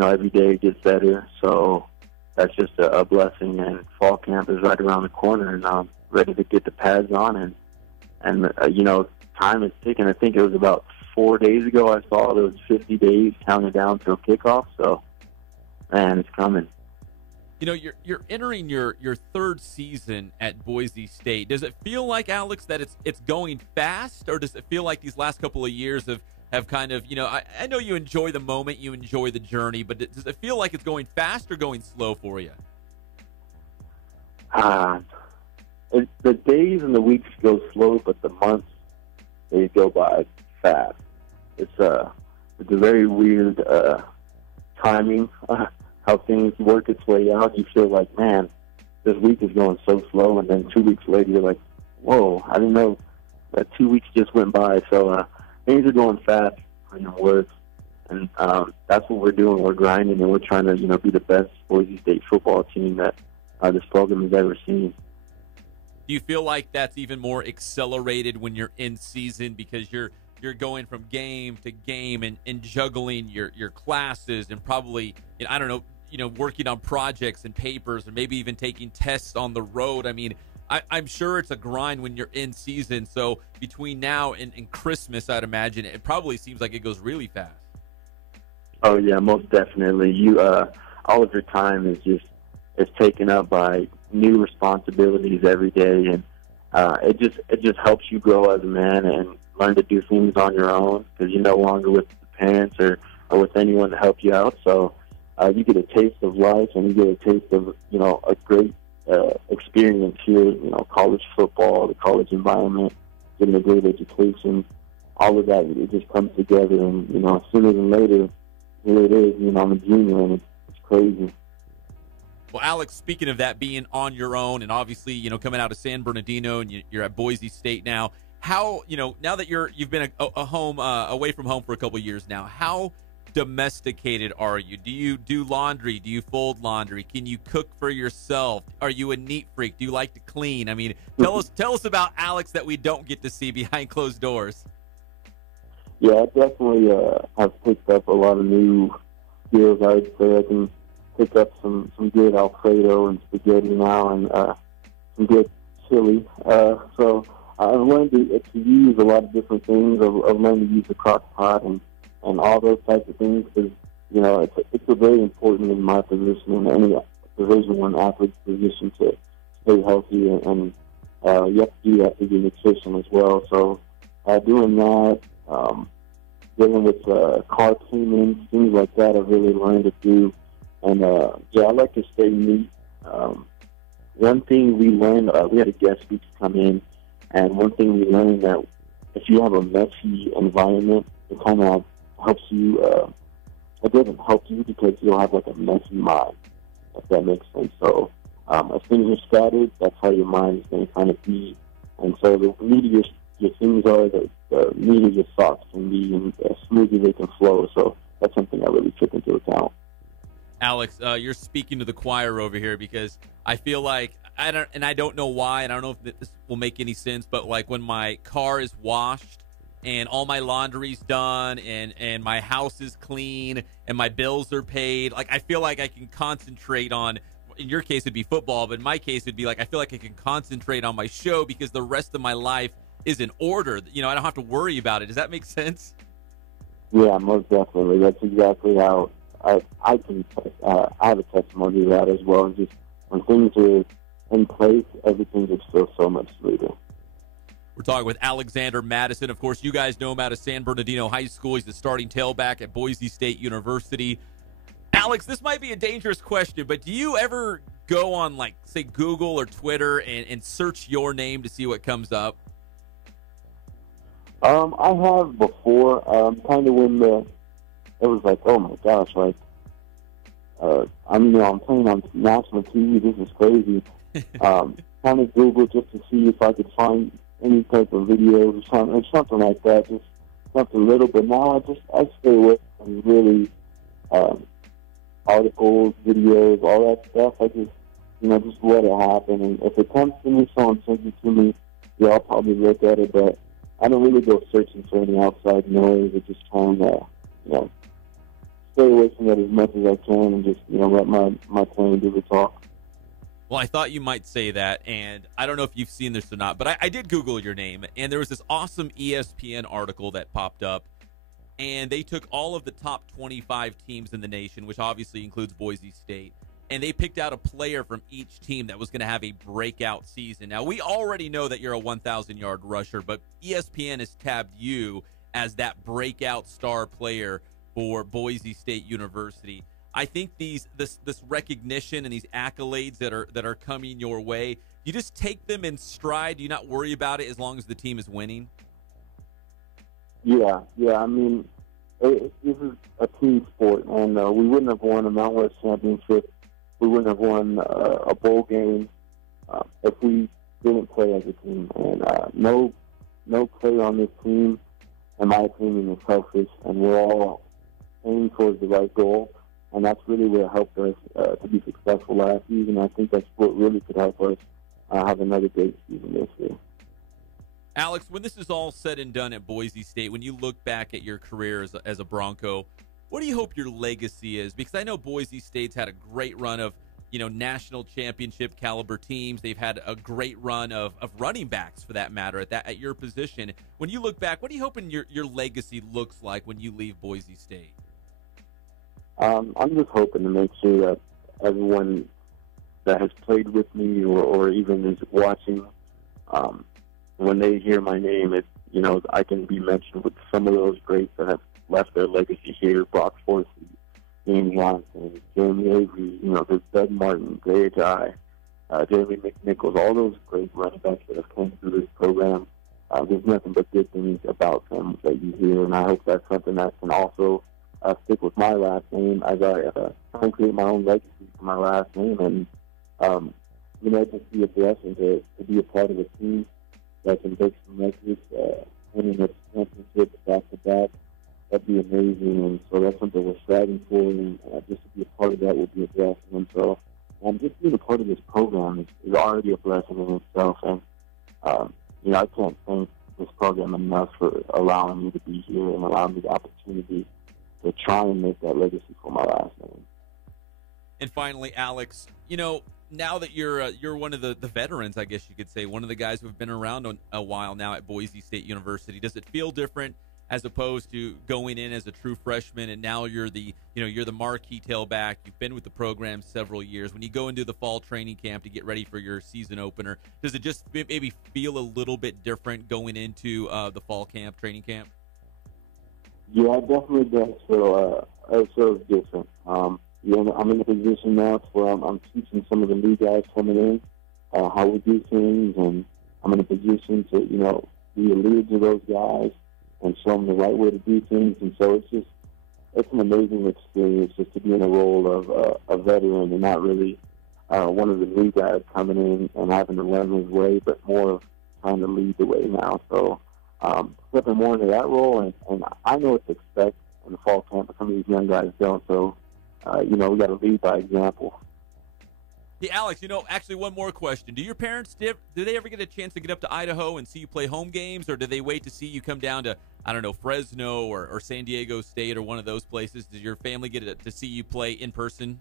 every day it gets better. So that's just a blessing, and fall camp is right around the corner, and I'm ready to get the pads on, and time is ticking. I think it was about 4 days ago I saw those 50 days counting down till kickoff, so, man, it's coming. You're entering your third season at Boise State. Does it feel like, Alex, that it's going fast, or does it feel like these last couple of years have kind of, I know you enjoy the moment, you enjoy the journey, but does it feel like it's going fast or going slow for you? The days and the weeks go slow, but the months, they go by fast. It's a very weird timing, how things work its way out. You feel like, man, this week is going so slow, and then 2 weeks later you're like, whoa, I didn't know that 2 weeks just went by. So things are going fast in the works, and that's what we're doing. We're grinding, and we're trying to be the best Boise State football team that this program has ever seen. Do you feel like that's even more accelerated when you're in season, because you're going from game to game and juggling your classes and probably, I don't know, working on projects and papers, and maybe even taking tests on the road? I mean, I'm sure it's a grind when you're in season. So between now and Christmas, I'd imagine it probably seems like it goes really fast. Oh yeah, most definitely. All of your time is taken up by new responsibilities every day, and it just helps you grow as a man and learn to do things on your own, because you're no longer with the parents or with anyone to help you out. So you get a taste of life, and you get a taste of a great experience here. College football, the college environment, getting a great education, all of that, it just comes together. And sooner than later, here it is. I'm a junior, and it's crazy. Well, Alex, speaking of that, being on your own, and obviously, coming out of San Bernardino, and you're at Boise State now, how, now that you've been away from home for a couple of years now, how domesticated are you? Do you do laundry? Do you fold laundry? Can you cook for yourself? Are you a neat freak? Do you like to clean? I mean, tell us about Alex that we don't get to see behind closed doors. Yeah, I definitely have picked up a lot of new skills. I'd say I can pick up some good Alfredo and spaghetti now, and some good chili. So I've learned to use a lot of different things. I've learned to use the crock pot and all those types of things, because it's a very important in my position, in any Division I athlete's position, to stay healthy, and you have to do that through your nutrition as well. So doing that, dealing with car payments, things like that, I've really learned to do. And I like to stay neat. One thing we learned, we had a guest speaker come in, and one thing we learned, that if you have a messy environment, it kind of helps you. It doesn't help you, because you'll have like a messy mind, if that makes sense. So as things are scattered, that's how your mind is going to kind of be. And so the neater your things are, the neater your thoughts can be, and as smooth as they can flow. So that's something I really took into account. Alex, you're speaking to the choir over here because I feel like I don't know why, and I don't know if this will make any sense, but like when my car is washed and all my laundry's done and my house is clean and my bills are paid, like I feel like I can concentrate on, in your case it'd be football, but in my case it'd be like I feel like I can concentrate on my show because the rest of my life is in order. You know, I don't have to worry about it. Does that make sense? Yeah, most definitely. That's exactly how I have a testimony to that as well. And just when things are in place, everything just feels so much smoother. We're talking with Alexander Mattison. Of course, you guys know him out of San Bernardino High School. He's the starting tailback at Boise State University. Alex, this might be a dangerous question, but do you ever go on, like, say, Google or Twitter and search your name to see what comes up? I have before, kind of when it was like, oh my gosh, like, I'm playing on national TV, this is crazy. Kind of Google just to see if I could find any type of videos or something like that, just something little. But now I stay away from really articles, videos, all that stuff. I just let it happen. And if it comes to me, someone sends it to me, yeah, I'll probably look at it, but I don't really go searching for any outside noise or just trying to, stay away from that as much as I can and just, let my plan do the talk. Well, I thought you might say that, and I don't know if you've seen this or not, but I did Google your name, and there was this awesome ESPN article that popped up, and they took all of the top 25 teams in the nation, which obviously includes Boise State, and they picked out a player from each team that was going to have a breakout season. Now, we already know that you're a 1,000-yard rusher, but ESPN has tabbed you as that breakout star player for Boise State University. I think this recognition and these accolades that are coming your way, you just take them in stride. Do you not worry about it as long as the team is winning? Yeah. I mean, this is a team sport, and we wouldn't have won a Mountain West championship. We wouldn't have won a bowl game if we didn't play as a team. And no play on this team, in my opinion, is selfish, and we're all aiming towards the right goal. And that's really what helped us to be successful last season. I think that's what really could help us have another great season this year. Alex, when this is all said and done at Boise State, when you look back at your career as a Bronco, what do you hope your legacy is? Because I know Boise State's had a great run of, national championship caliber teams. They've had a great run of running backs, for that matter, at your position. When you look back, what are you hoping your legacy looks like when you leave Boise State? I'm just hoping to make sure that everyone that has played with me or even is watching, when they hear my name, I can be mentioned with some of those greats that have left their legacy here: Brock Forsey, James Johnson, Jeremy Avery, there's Doug Martin, Gray Ajayi, Jeremy McNichols, all those great running backs that have come through this program. There's nothing but good things about them that you hear, and I hope that's something that can also stick with my last name as I try and create my own legacy for my last name, and just be a blessing to be a part of a team that can break some records, winning a championship back to back. That'd be amazing, and so that's something we're striving for, and just to be a part of that would be a blessing. And so, just being a part of this program is already a blessing in itself, and I can't thank this program enough for allowing me to be here and allowing me the opportunity to try and make that legacy for my last name. And finally, Alex, now that you're one of the veterans, I guess you could say, one of the guys who have been around a while now at Boise State University, does it feel different as opposed to going in as a true freshman and now you're the marquee tailback? You've been with the program several years. When you go into the fall training camp to get ready for your season opener, does it just maybe feel a little bit different going into the fall camp, training camp? Yeah, it definitely does feel different. I'm in a position now where I'm teaching some of the new guys coming in how we do things, and I'm in a position to, be a leader to those guys and show them the right way to do things. And so it's an amazing experience just to be in a role of a veteran and not really one of the new guys coming in and having to learn his way, but more of trying to lead the way now. So stepping more into that role, and I know what to expect in the fall camp, but some of these young guys don't. So we got to lead by example. Hey, Alex, actually one more question. Do your parents, do they ever get a chance to get up to Idaho and see you play home games, or do they wait to see you come down to, I don't know, Fresno or San Diego State or one of those places? Does your family get to see you play in person?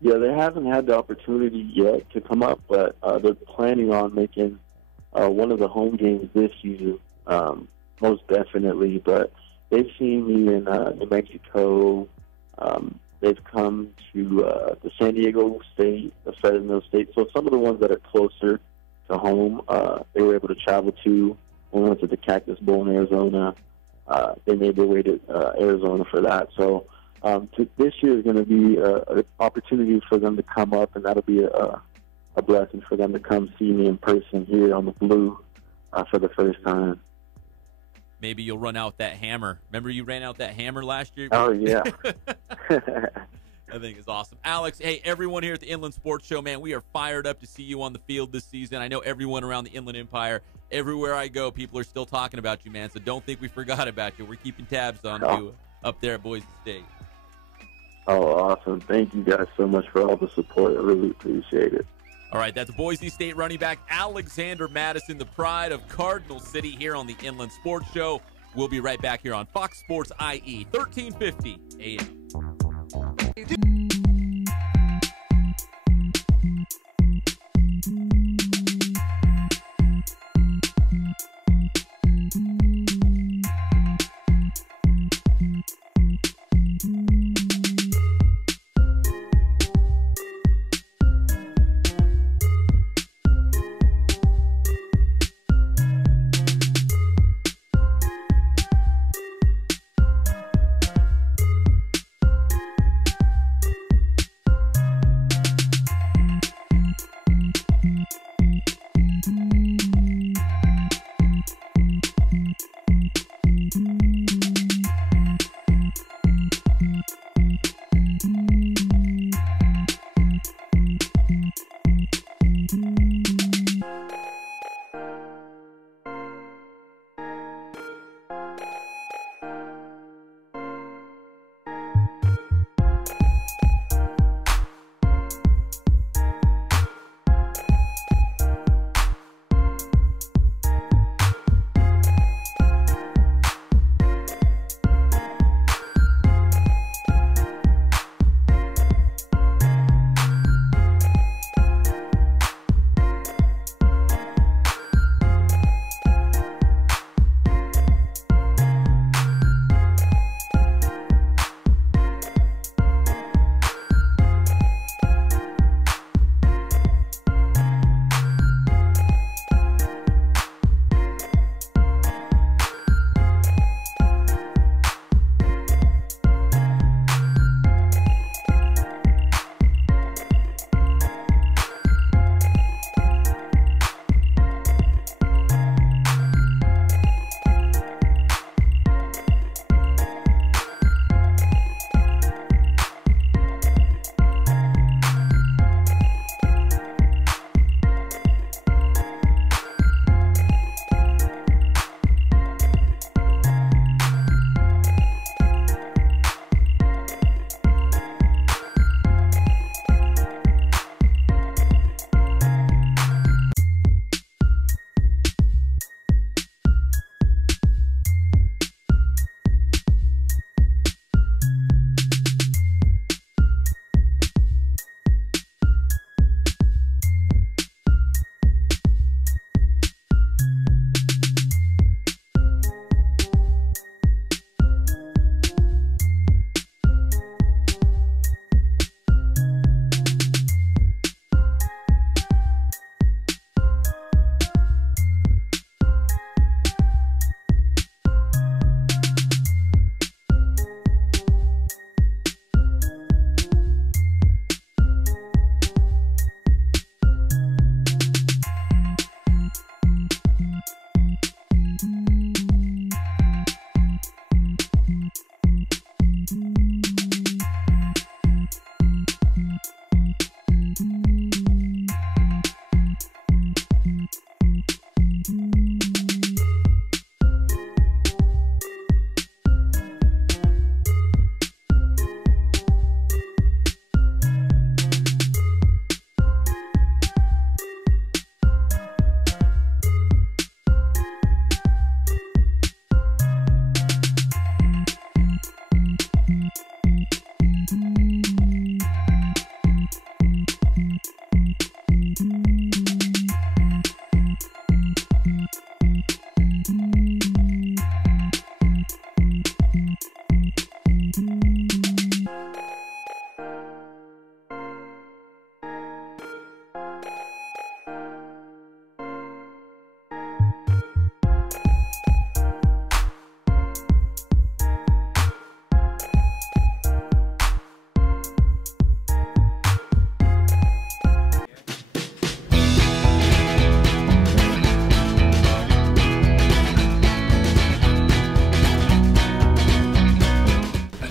Yeah, they haven't had the opportunity yet to come up, but they're planning on making one of the home games this year, most definitely. But they've seen me in New Mexico. They've come to the San Diego State, the Fresno State. So some of the ones that are closer to home, they were able to travel to. When we went to the Cactus Bowl in Arizona, they made their way to Arizona for that. So this year is going to be an opportunity for them to come up, and that'll be a blessing for them to come see me in person here on the Blue for the first time. Maybe you'll run out that hammer. Remember you ran out that hammer last year? Oh, yeah. I think it's awesome. Alex, hey, everyone here at the Inland Sports Show, man, we are fired up to see you on the field this season. I know everyone around the Inland Empire, everywhere I go, people are still talking about you, man, so don't think we forgot about you. We're keeping tabs on you up there at Boise State. Oh, awesome. Thank you guys so much for all the support. I really appreciate it. All right, that's Boise State running back Alexander Mattison, the pride of Cardinal City, here on the Inland Sports Show. We'll be right back here on Fox Sports IE, 1350 AM.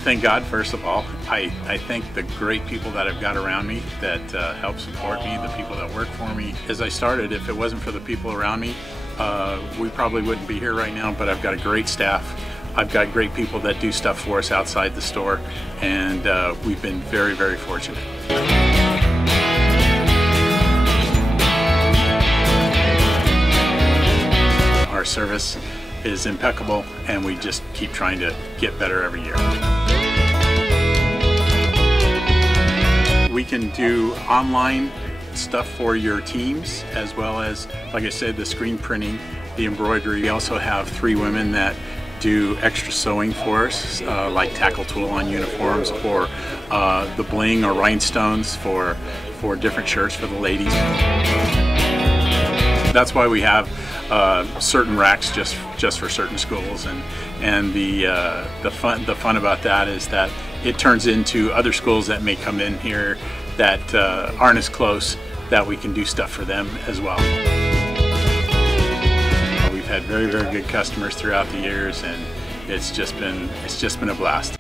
thank God, first of all. I thank the great people that I've got around me that help support me, the people that work for me. As I started, if it wasn't for the people around me, we probably wouldn't be here right now, but I've got a great staff. I've got great people that do stuff for us outside the store, and we've been very, very fortunate. Our service is impeccable, and we just keep trying to get better every year. We can do online stuff for your teams, as well as, like I said, the screen printing, the embroidery. We also have 3 women that do extra sewing for us, like tackle tool on uniforms, or the bling or rhinestones for different shirts for the ladies. That's why we have certain racks just for certain schools, and the fun about that is that it turns into other schools that may come in here that aren't as close, that we can do stuff for them as well. We've had very, very good customers throughout the years, and it's just been a blast.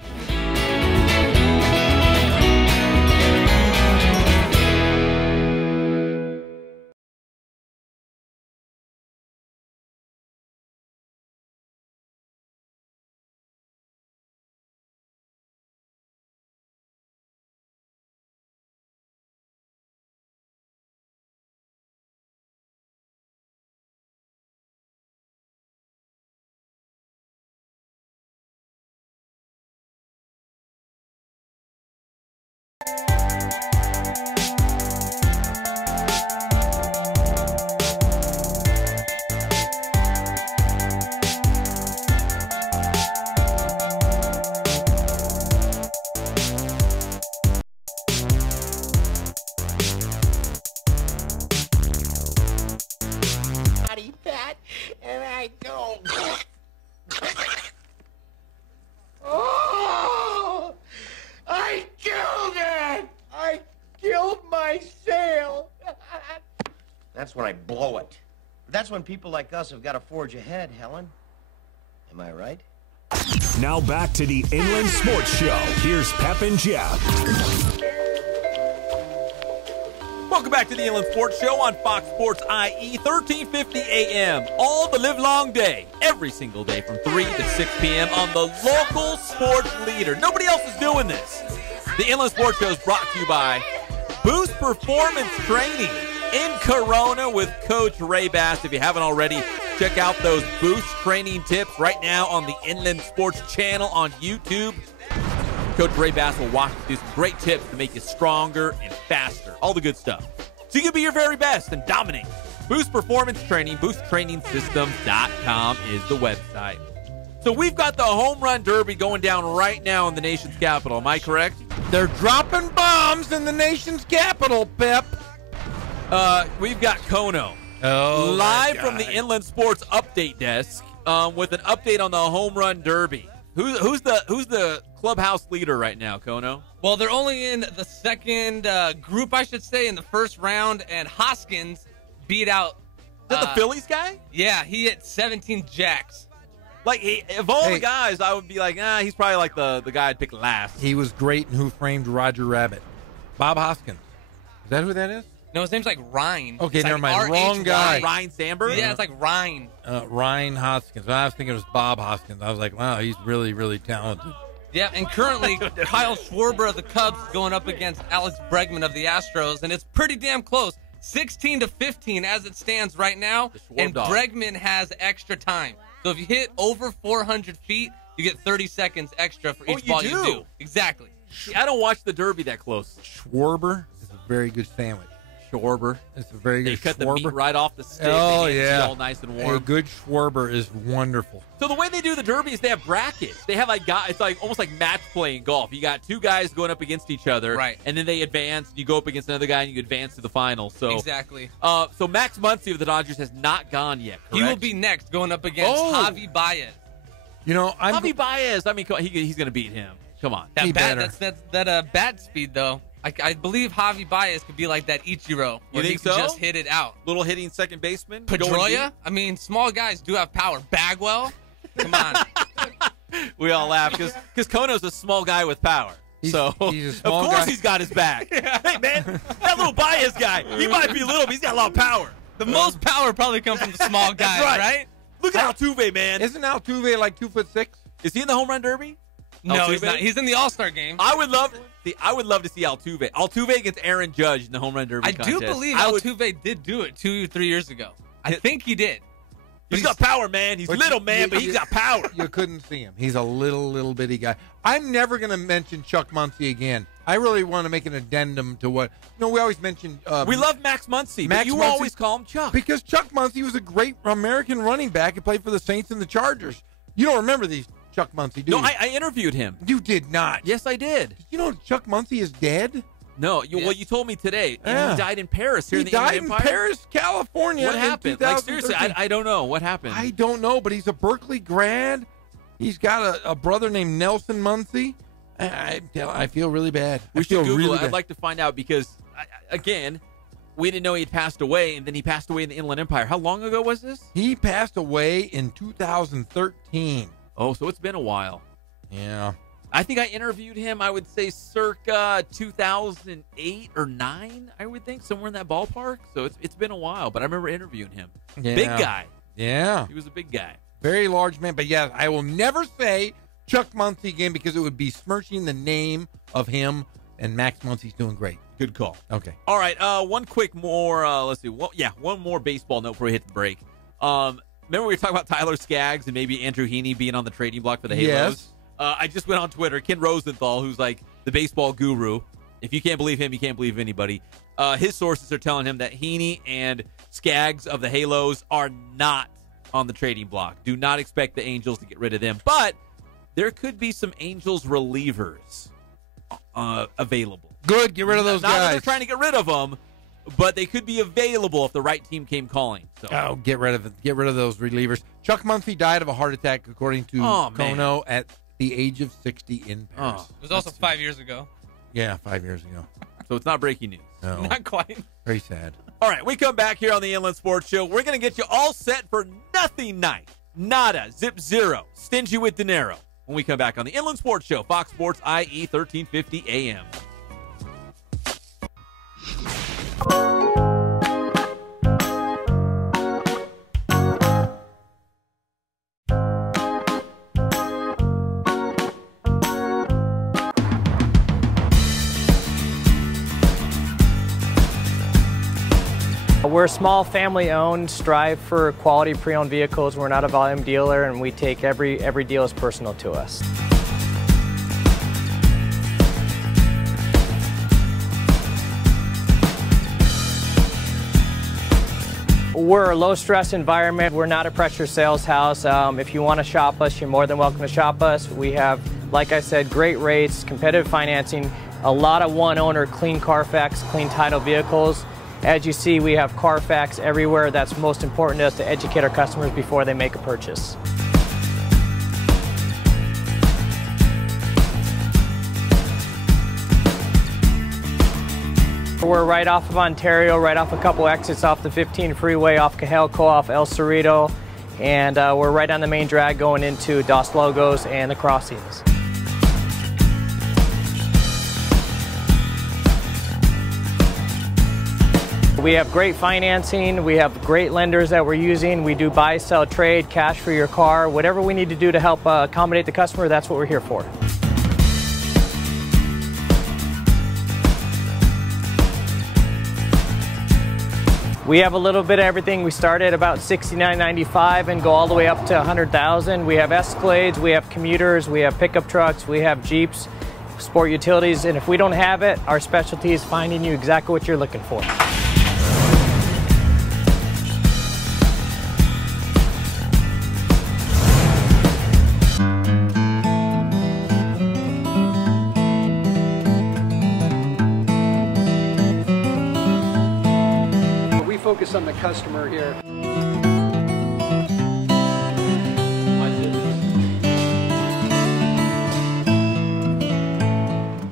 And I go. I killed it! I killed my sale! That's when I blow it. That's when people like us have got to forge ahead, Helen. Am I right? Now back to the Inland Sports Show. Here's Pep and Jeff. Welcome back to the Inland Sports Show on Fox Sports IE, 1350 AM, all the live long day, every single day from 3 to 6 p.m. on the local sports leader. Nobody else is doing this. The Inland Sports Show is brought to you by Boost Performance Training in Corona with Coach Ray Bass. If you haven't already, check out those Boost training tips right now on the Inland Sports channel on YouTube. Coach Ray Bass will walk you through some great tips to make you stronger and faster. All the good stuff. So you can be your very best and dominate. Boost Performance Training, boosttrainingsystems.com is the website. So we've got the Home Run Derby going down right now in the nation's capital. Am I correct? They're dropping bombs in the nation's capital, Pep. We've got Kono live from the Inland Sports Update Desk with an update on the Home Run Derby. Who's the clubhouse leader right now, Kono? Well, they're only in the second group, I should say, in the first round, and Hoskins beat out. Is that the Phillies guy? Yeah, he hit 17 jacks. Like, of all the guys, I would be like, he's probably like the guy I'd pick last. He was great in Who Framed Roger Rabbit. Bob Hoskins. Is that who that is? No, his name's like Ryan. Okay, it's never like mind. Wrong guy. Ryan Sandberg? Yeah, it's like Ryan. Ryan Hoskins. I was thinking it was Bob Hoskins. I was like, wow, he's really, really talented. Yeah, and currently Kyle Schwarber of the Cubs going up against Alex Bregman of the Astros, and it's pretty damn close. 16-15 as it stands right now, and Bregman has extra time. So if you hit over 400 feet, you get 30 seconds extra for each ball you do. Exactly. See, I don't watch the Derby that close. Schwarber is a very good sandwich. Schwarber. It's a very good They cut Schwarber. the meat right off the stick. Oh, and yeah. It's all nice and warm. A good Schwarber is wonderful. So the way they do the Derby is they have brackets. They have it's like almost like match play in golf. You got two guys going up against each other, right? And then they advance. You go up against another guy, and you advance to the final. So exactly. So Max Muncy of the Dodgers has not gone yet. Correct? He will be next, going up against Javi Baez. You know, Javi Baez. I mean, he's going to beat him. Come on, that bat speed though. I believe Javi Baez could be like that Ichiro. You think he could so? just hit it out. Little hitting second baseman. Pedroia? I mean, small guys do have power. Bagwell? Come on. We all laugh because Kono's a small guy with power. He's a small of course guy. he's got his back. Hey, man, that little Baez guy, he might be little, but he's got a lot of power. The most power probably comes from the small guys, right? Look at Altuve, man. Isn't Altuve like 2'6"? Is he in the home run derby? No, Altuve? he's not. He's in the All-Star game. I would love to see Altuve. Altuve against Aaron Judge in the home run derby contest. I do believe Altuve did do it 2 or 3 years ago. I think he did. He's got power, man. He's little, man, but he's got power. You couldn't see him. He's a little bitty guy. I'm never going to mention Chuck Muncy again. I really want to make an addendum to what we always mention. We love Max Muncy, but you always call him Chuck. Because Chuck Muncy was a great American running back who played for the Saints and the Chargers. You don't remember these Chuck Muncy, do you? No, I interviewed him. You did not. Yes, I did. Did you know Chuck Muncy is dead? No, well, you told me today. And he died in Paris here in the Inland Empire. He died in Paris, California. What happened? Like, seriously, I don't know. What happened? I don't know, but he's a Berkeley grad. He's got a brother named Nelson Muncy. I feel really bad. We should Google it. I'd like to find out because, again, we didn't know he had passed away, and then he passed away in the Inland Empire. How long ago was this? He passed away in 2013. Oh, so it's been a while. Yeah. I think I interviewed him, I would say, circa 2008 or 9, I would think, somewhere in that ballpark. So it's been a while, but I remember interviewing him. Yeah. Big guy. Yeah. He was a big guy. Very large man. But, yeah, I will never say Chuck Muncy again because it would be smirching the name of him, and Max Muncy's doing great. Good call. Okay. All right, one quick more, let's see. One more baseball note before we hit the break. Remember we were talking about Tyler Skaggs and maybe Andrew Heaney being on the trading block for the Halos? Yes. I just went on Twitter. Ken Rosenthal, who's like the baseball guru. If you can't believe him, you can't believe anybody. His sources are telling him that Heaney and Skaggs of the Halos are not on the trading block. Do not expect the Angels to get rid of them. But there could be some Angels relievers available. Good. Get rid of those Not guys. that they're trying to get rid of them, but they could be available if the right team came calling. So. Get rid of those relievers. Chuck Muncy died of a heart attack, according to Kono, at the age of 60 in Paris. It was also 5 years ago. Yeah, 5 years ago. So it's not breaking news. No. Not quite. Very sad. All right, we come back here on the Inland Sports Show. We're going to get you all set for nothing night. Nada, zip zero, stingy with dinero. When we come back on the Inland Sports Show, Fox Sports IE 1350 AM. We're small, family-owned, strive for quality pre-owned vehicles. We're not a volume dealer, and we take every deal as personal to us. We're a low-stress environment. We're not a pressure sales house. If you want to shop us, you're more than welcome to shop us. We have, like I said, great rates, competitive financing, a lot of one-owner, clean Carfax, clean title vehicles. As you see, we have Carfax everywhere. That's most important to us, to educate our customers before they make a purchase. We're right off of Ontario, right off a couple exits off the 15 freeway, off Cajelco, off El Cerrito, and we're right on the main drag going into Dos Logos and the crossings. We have great financing, we have great lenders that we're using. We do buy, sell, trade, cash for your car. Whatever we need to do to help accommodate the customer, that's what we're here for. We have a little bit of everything. We start at about $69.95 and go all the way up to $100,000. We have Escalades, we have commuters, we have pickup trucks, we have Jeeps, sport utilities, and if we don't have it, our specialty is finding you exactly what you're looking for. Focus on the customer here.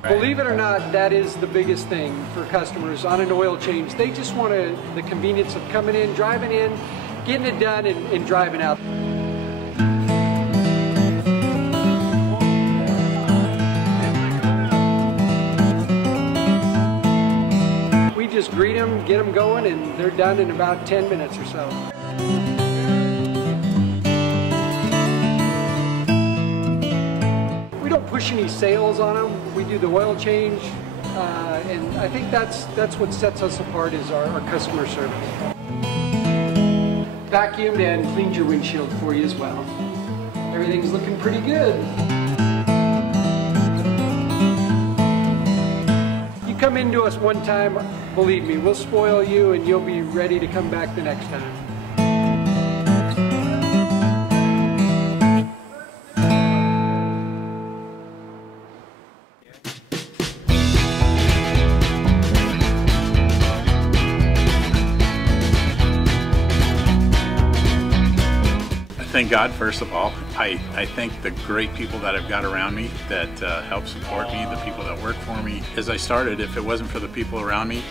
Believe it or not, that is the biggest thing for customers on an oil change. They just want the convenience of coming in, driving in, getting it done, and driving out. just greet them, get them going, and they're done in about 10 minutes or so. We don't push any sales on them. We do the oil change, and I think that's what sets us apart is our customer service. Vacuumed and cleaned your windshield for you as well. Everything's looking pretty good. You come into us one time, believe me, we'll spoil you and you'll be ready to come back the next time. Thank God, first of all. I thank the great people that I've got around me that help support me, the people that work for me. As I started, if it wasn't for the people around me,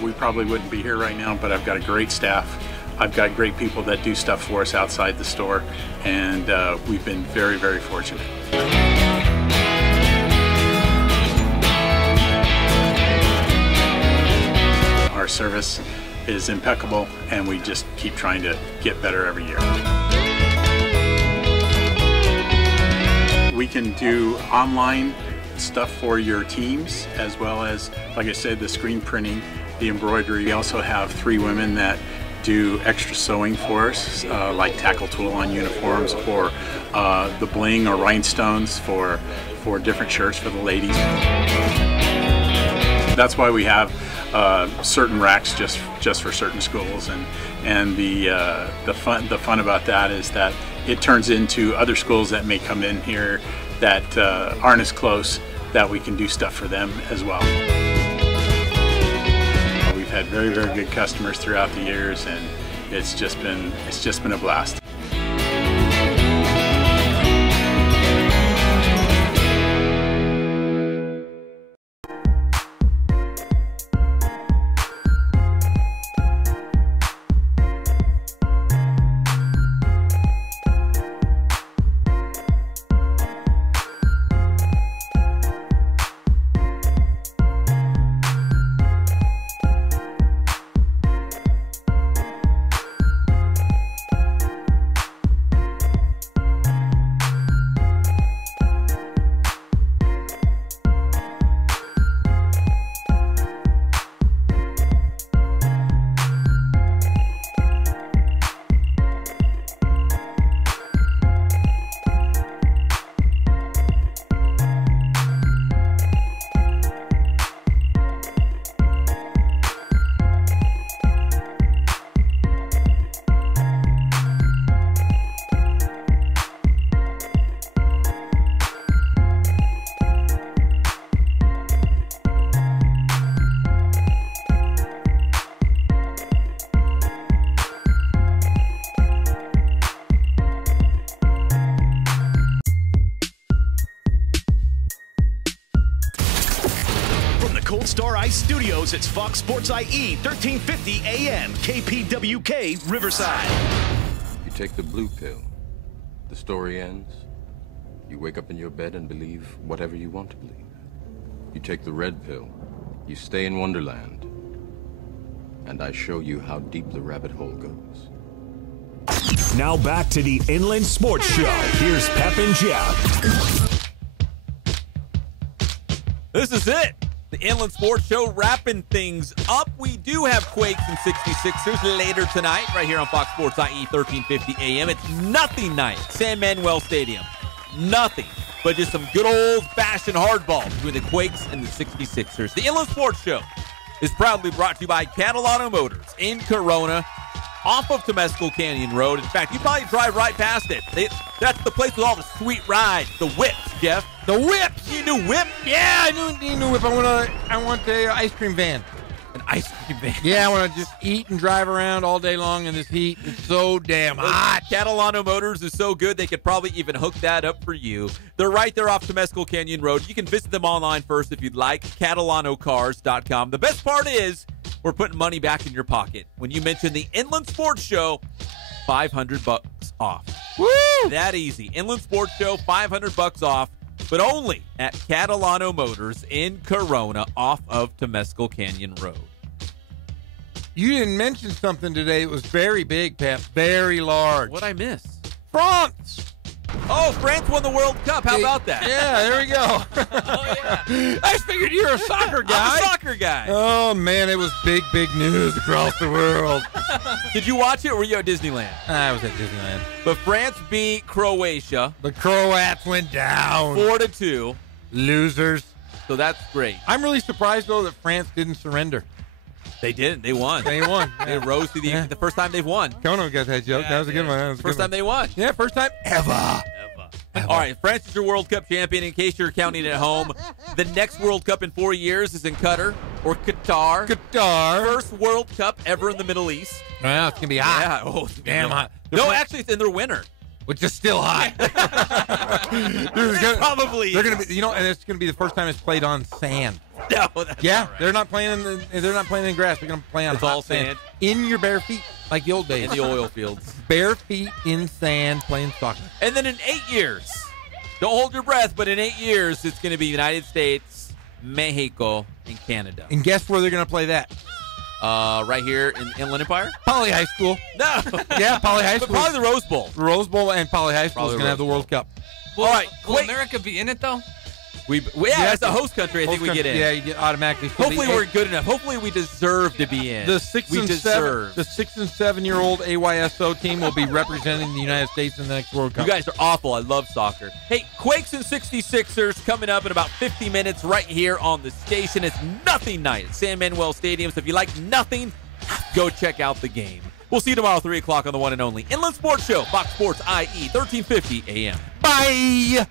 we probably wouldn't be here right now, but I've got a great staff. I've got great people that do stuff for us outside the store, and we've been very, very fortunate. Our service is impeccable, and we just keep trying to get better every year. We can do online stuff for your teams, as well as, like I said, the screen printing, the embroidery. We also have 3 women that do extra sewing for us, like tackle tool on uniforms, or the bling or rhinestones for different shirts for the ladies. That's why we have certain racks just for certain schools, and the fun about that is that it turns into other schools that may come in here that aren't as close, that we can do stuff for them as well. We've had very, very good customers throughout the years, and it's just been a blast. Cold Star Ice Studios, it's Fox Sports IE, 1350 AM, KPWK, Riverside. You take the blue pill, the story ends. You wake up in your bed and believe whatever you want to believe. You take the red pill, you stay in Wonderland, and I show you how deep the rabbit hole goes. Now back to the Inland Sports Show. Here's Pep and Jeff. This is it. The Inland Sports Show wrapping things up. We do have Quakes and 66ers later tonight right here on Fox Sports IE 1350 AM. It's nothing night. San Manuel Stadium. Nothing but just some good old-fashioned hardball between the Quakes and the 66ers. The Inland Sports Show is proudly brought to you by Catalano Motors in Corona, off of Temescal Canyon Road. In fact, you probably drive right past it. That's the place with all the sweet rides, the whips, Jeff. The whips! You knew whip? Yeah, I knew whip. I want the ice cream van. An ice cream van? Yeah, I want to just eat and drive around all day long in this heat. It's so damn hot. Catalano Motors is so good, they could probably even hook that up for you. They're right there off Temescal Canyon Road. You can visit them online first if you'd like, CatalanoCars.com. The best part is we're putting money back in your pocket. When you mention the Inland Sports Show, $500 off. Woo! That easy. Inland Sports Show, $500 off, but only at Catalano Motors in Corona off of Temescal Canyon Road. You didn't mention something today. It was very big, Pep. Very large. What'd I miss? France. Oh, France won the World Cup. How about that? Yeah, there we go. I figured you're a soccer guy. I'm a soccer guy. Oh, man, it was big, big news across the world. Did you watch it or were you at Disneyland? I was at Disneyland. But France beat Croatia. The Croats went down. 4-2. Losers. So that's great. I'm really surprised, though, that France didn't surrender. They didn't. They won. They won. They rose to the first time they've won. Kono got that joke. That was a good one. First time they won. Yeah, first time ever. All right, France is your World Cup champion. In case you're counting at home, the next World Cup in 4 years is in Qatar or Qatar. Qatar. First World Cup ever in the Middle East. Well, it's going to be hot. Yeah. Oh, damn hot. No, actually, it's in their winter. Which is still hot. Probably. They're going to be, and it's going to be the first time it's played on sand. No, that's yeah, not right. they're not playing in grass. They're going to play on it's hot all sand. In your bare feet, like the old days. In the oil fields. Bare feet in sand playing soccer. And then in 8 years, don't hold your breath, but in 8 years, it's going to be United States, Mexico, and Canada. And guess where they're going to play that? Right here in Inland Empire? Poly High School. No. Yeah, Poly High But School. probably the Rose Bowl. Rose Bowl and Poly High School is going to have the World Cup. Will, all right. Will America be in it, though? As a host country, I think we get in. Yeah, you get automatically. Hopefully we're good enough. Hopefully we deserve to be in. The 6 and 7-year-old AYSO team will be representing the United States in the next World Cup. You guys are awful. I love soccer. Hey, Quakes and 66ers coming up in about 50 minutes right here on the station. It's nothing night at San Manuel Stadium. So if you like nothing, go check out the game. We'll see you tomorrow, 3 o'clock on the one and only Inland Sports Show, Fox Sports IE, 1350 AM. Bye!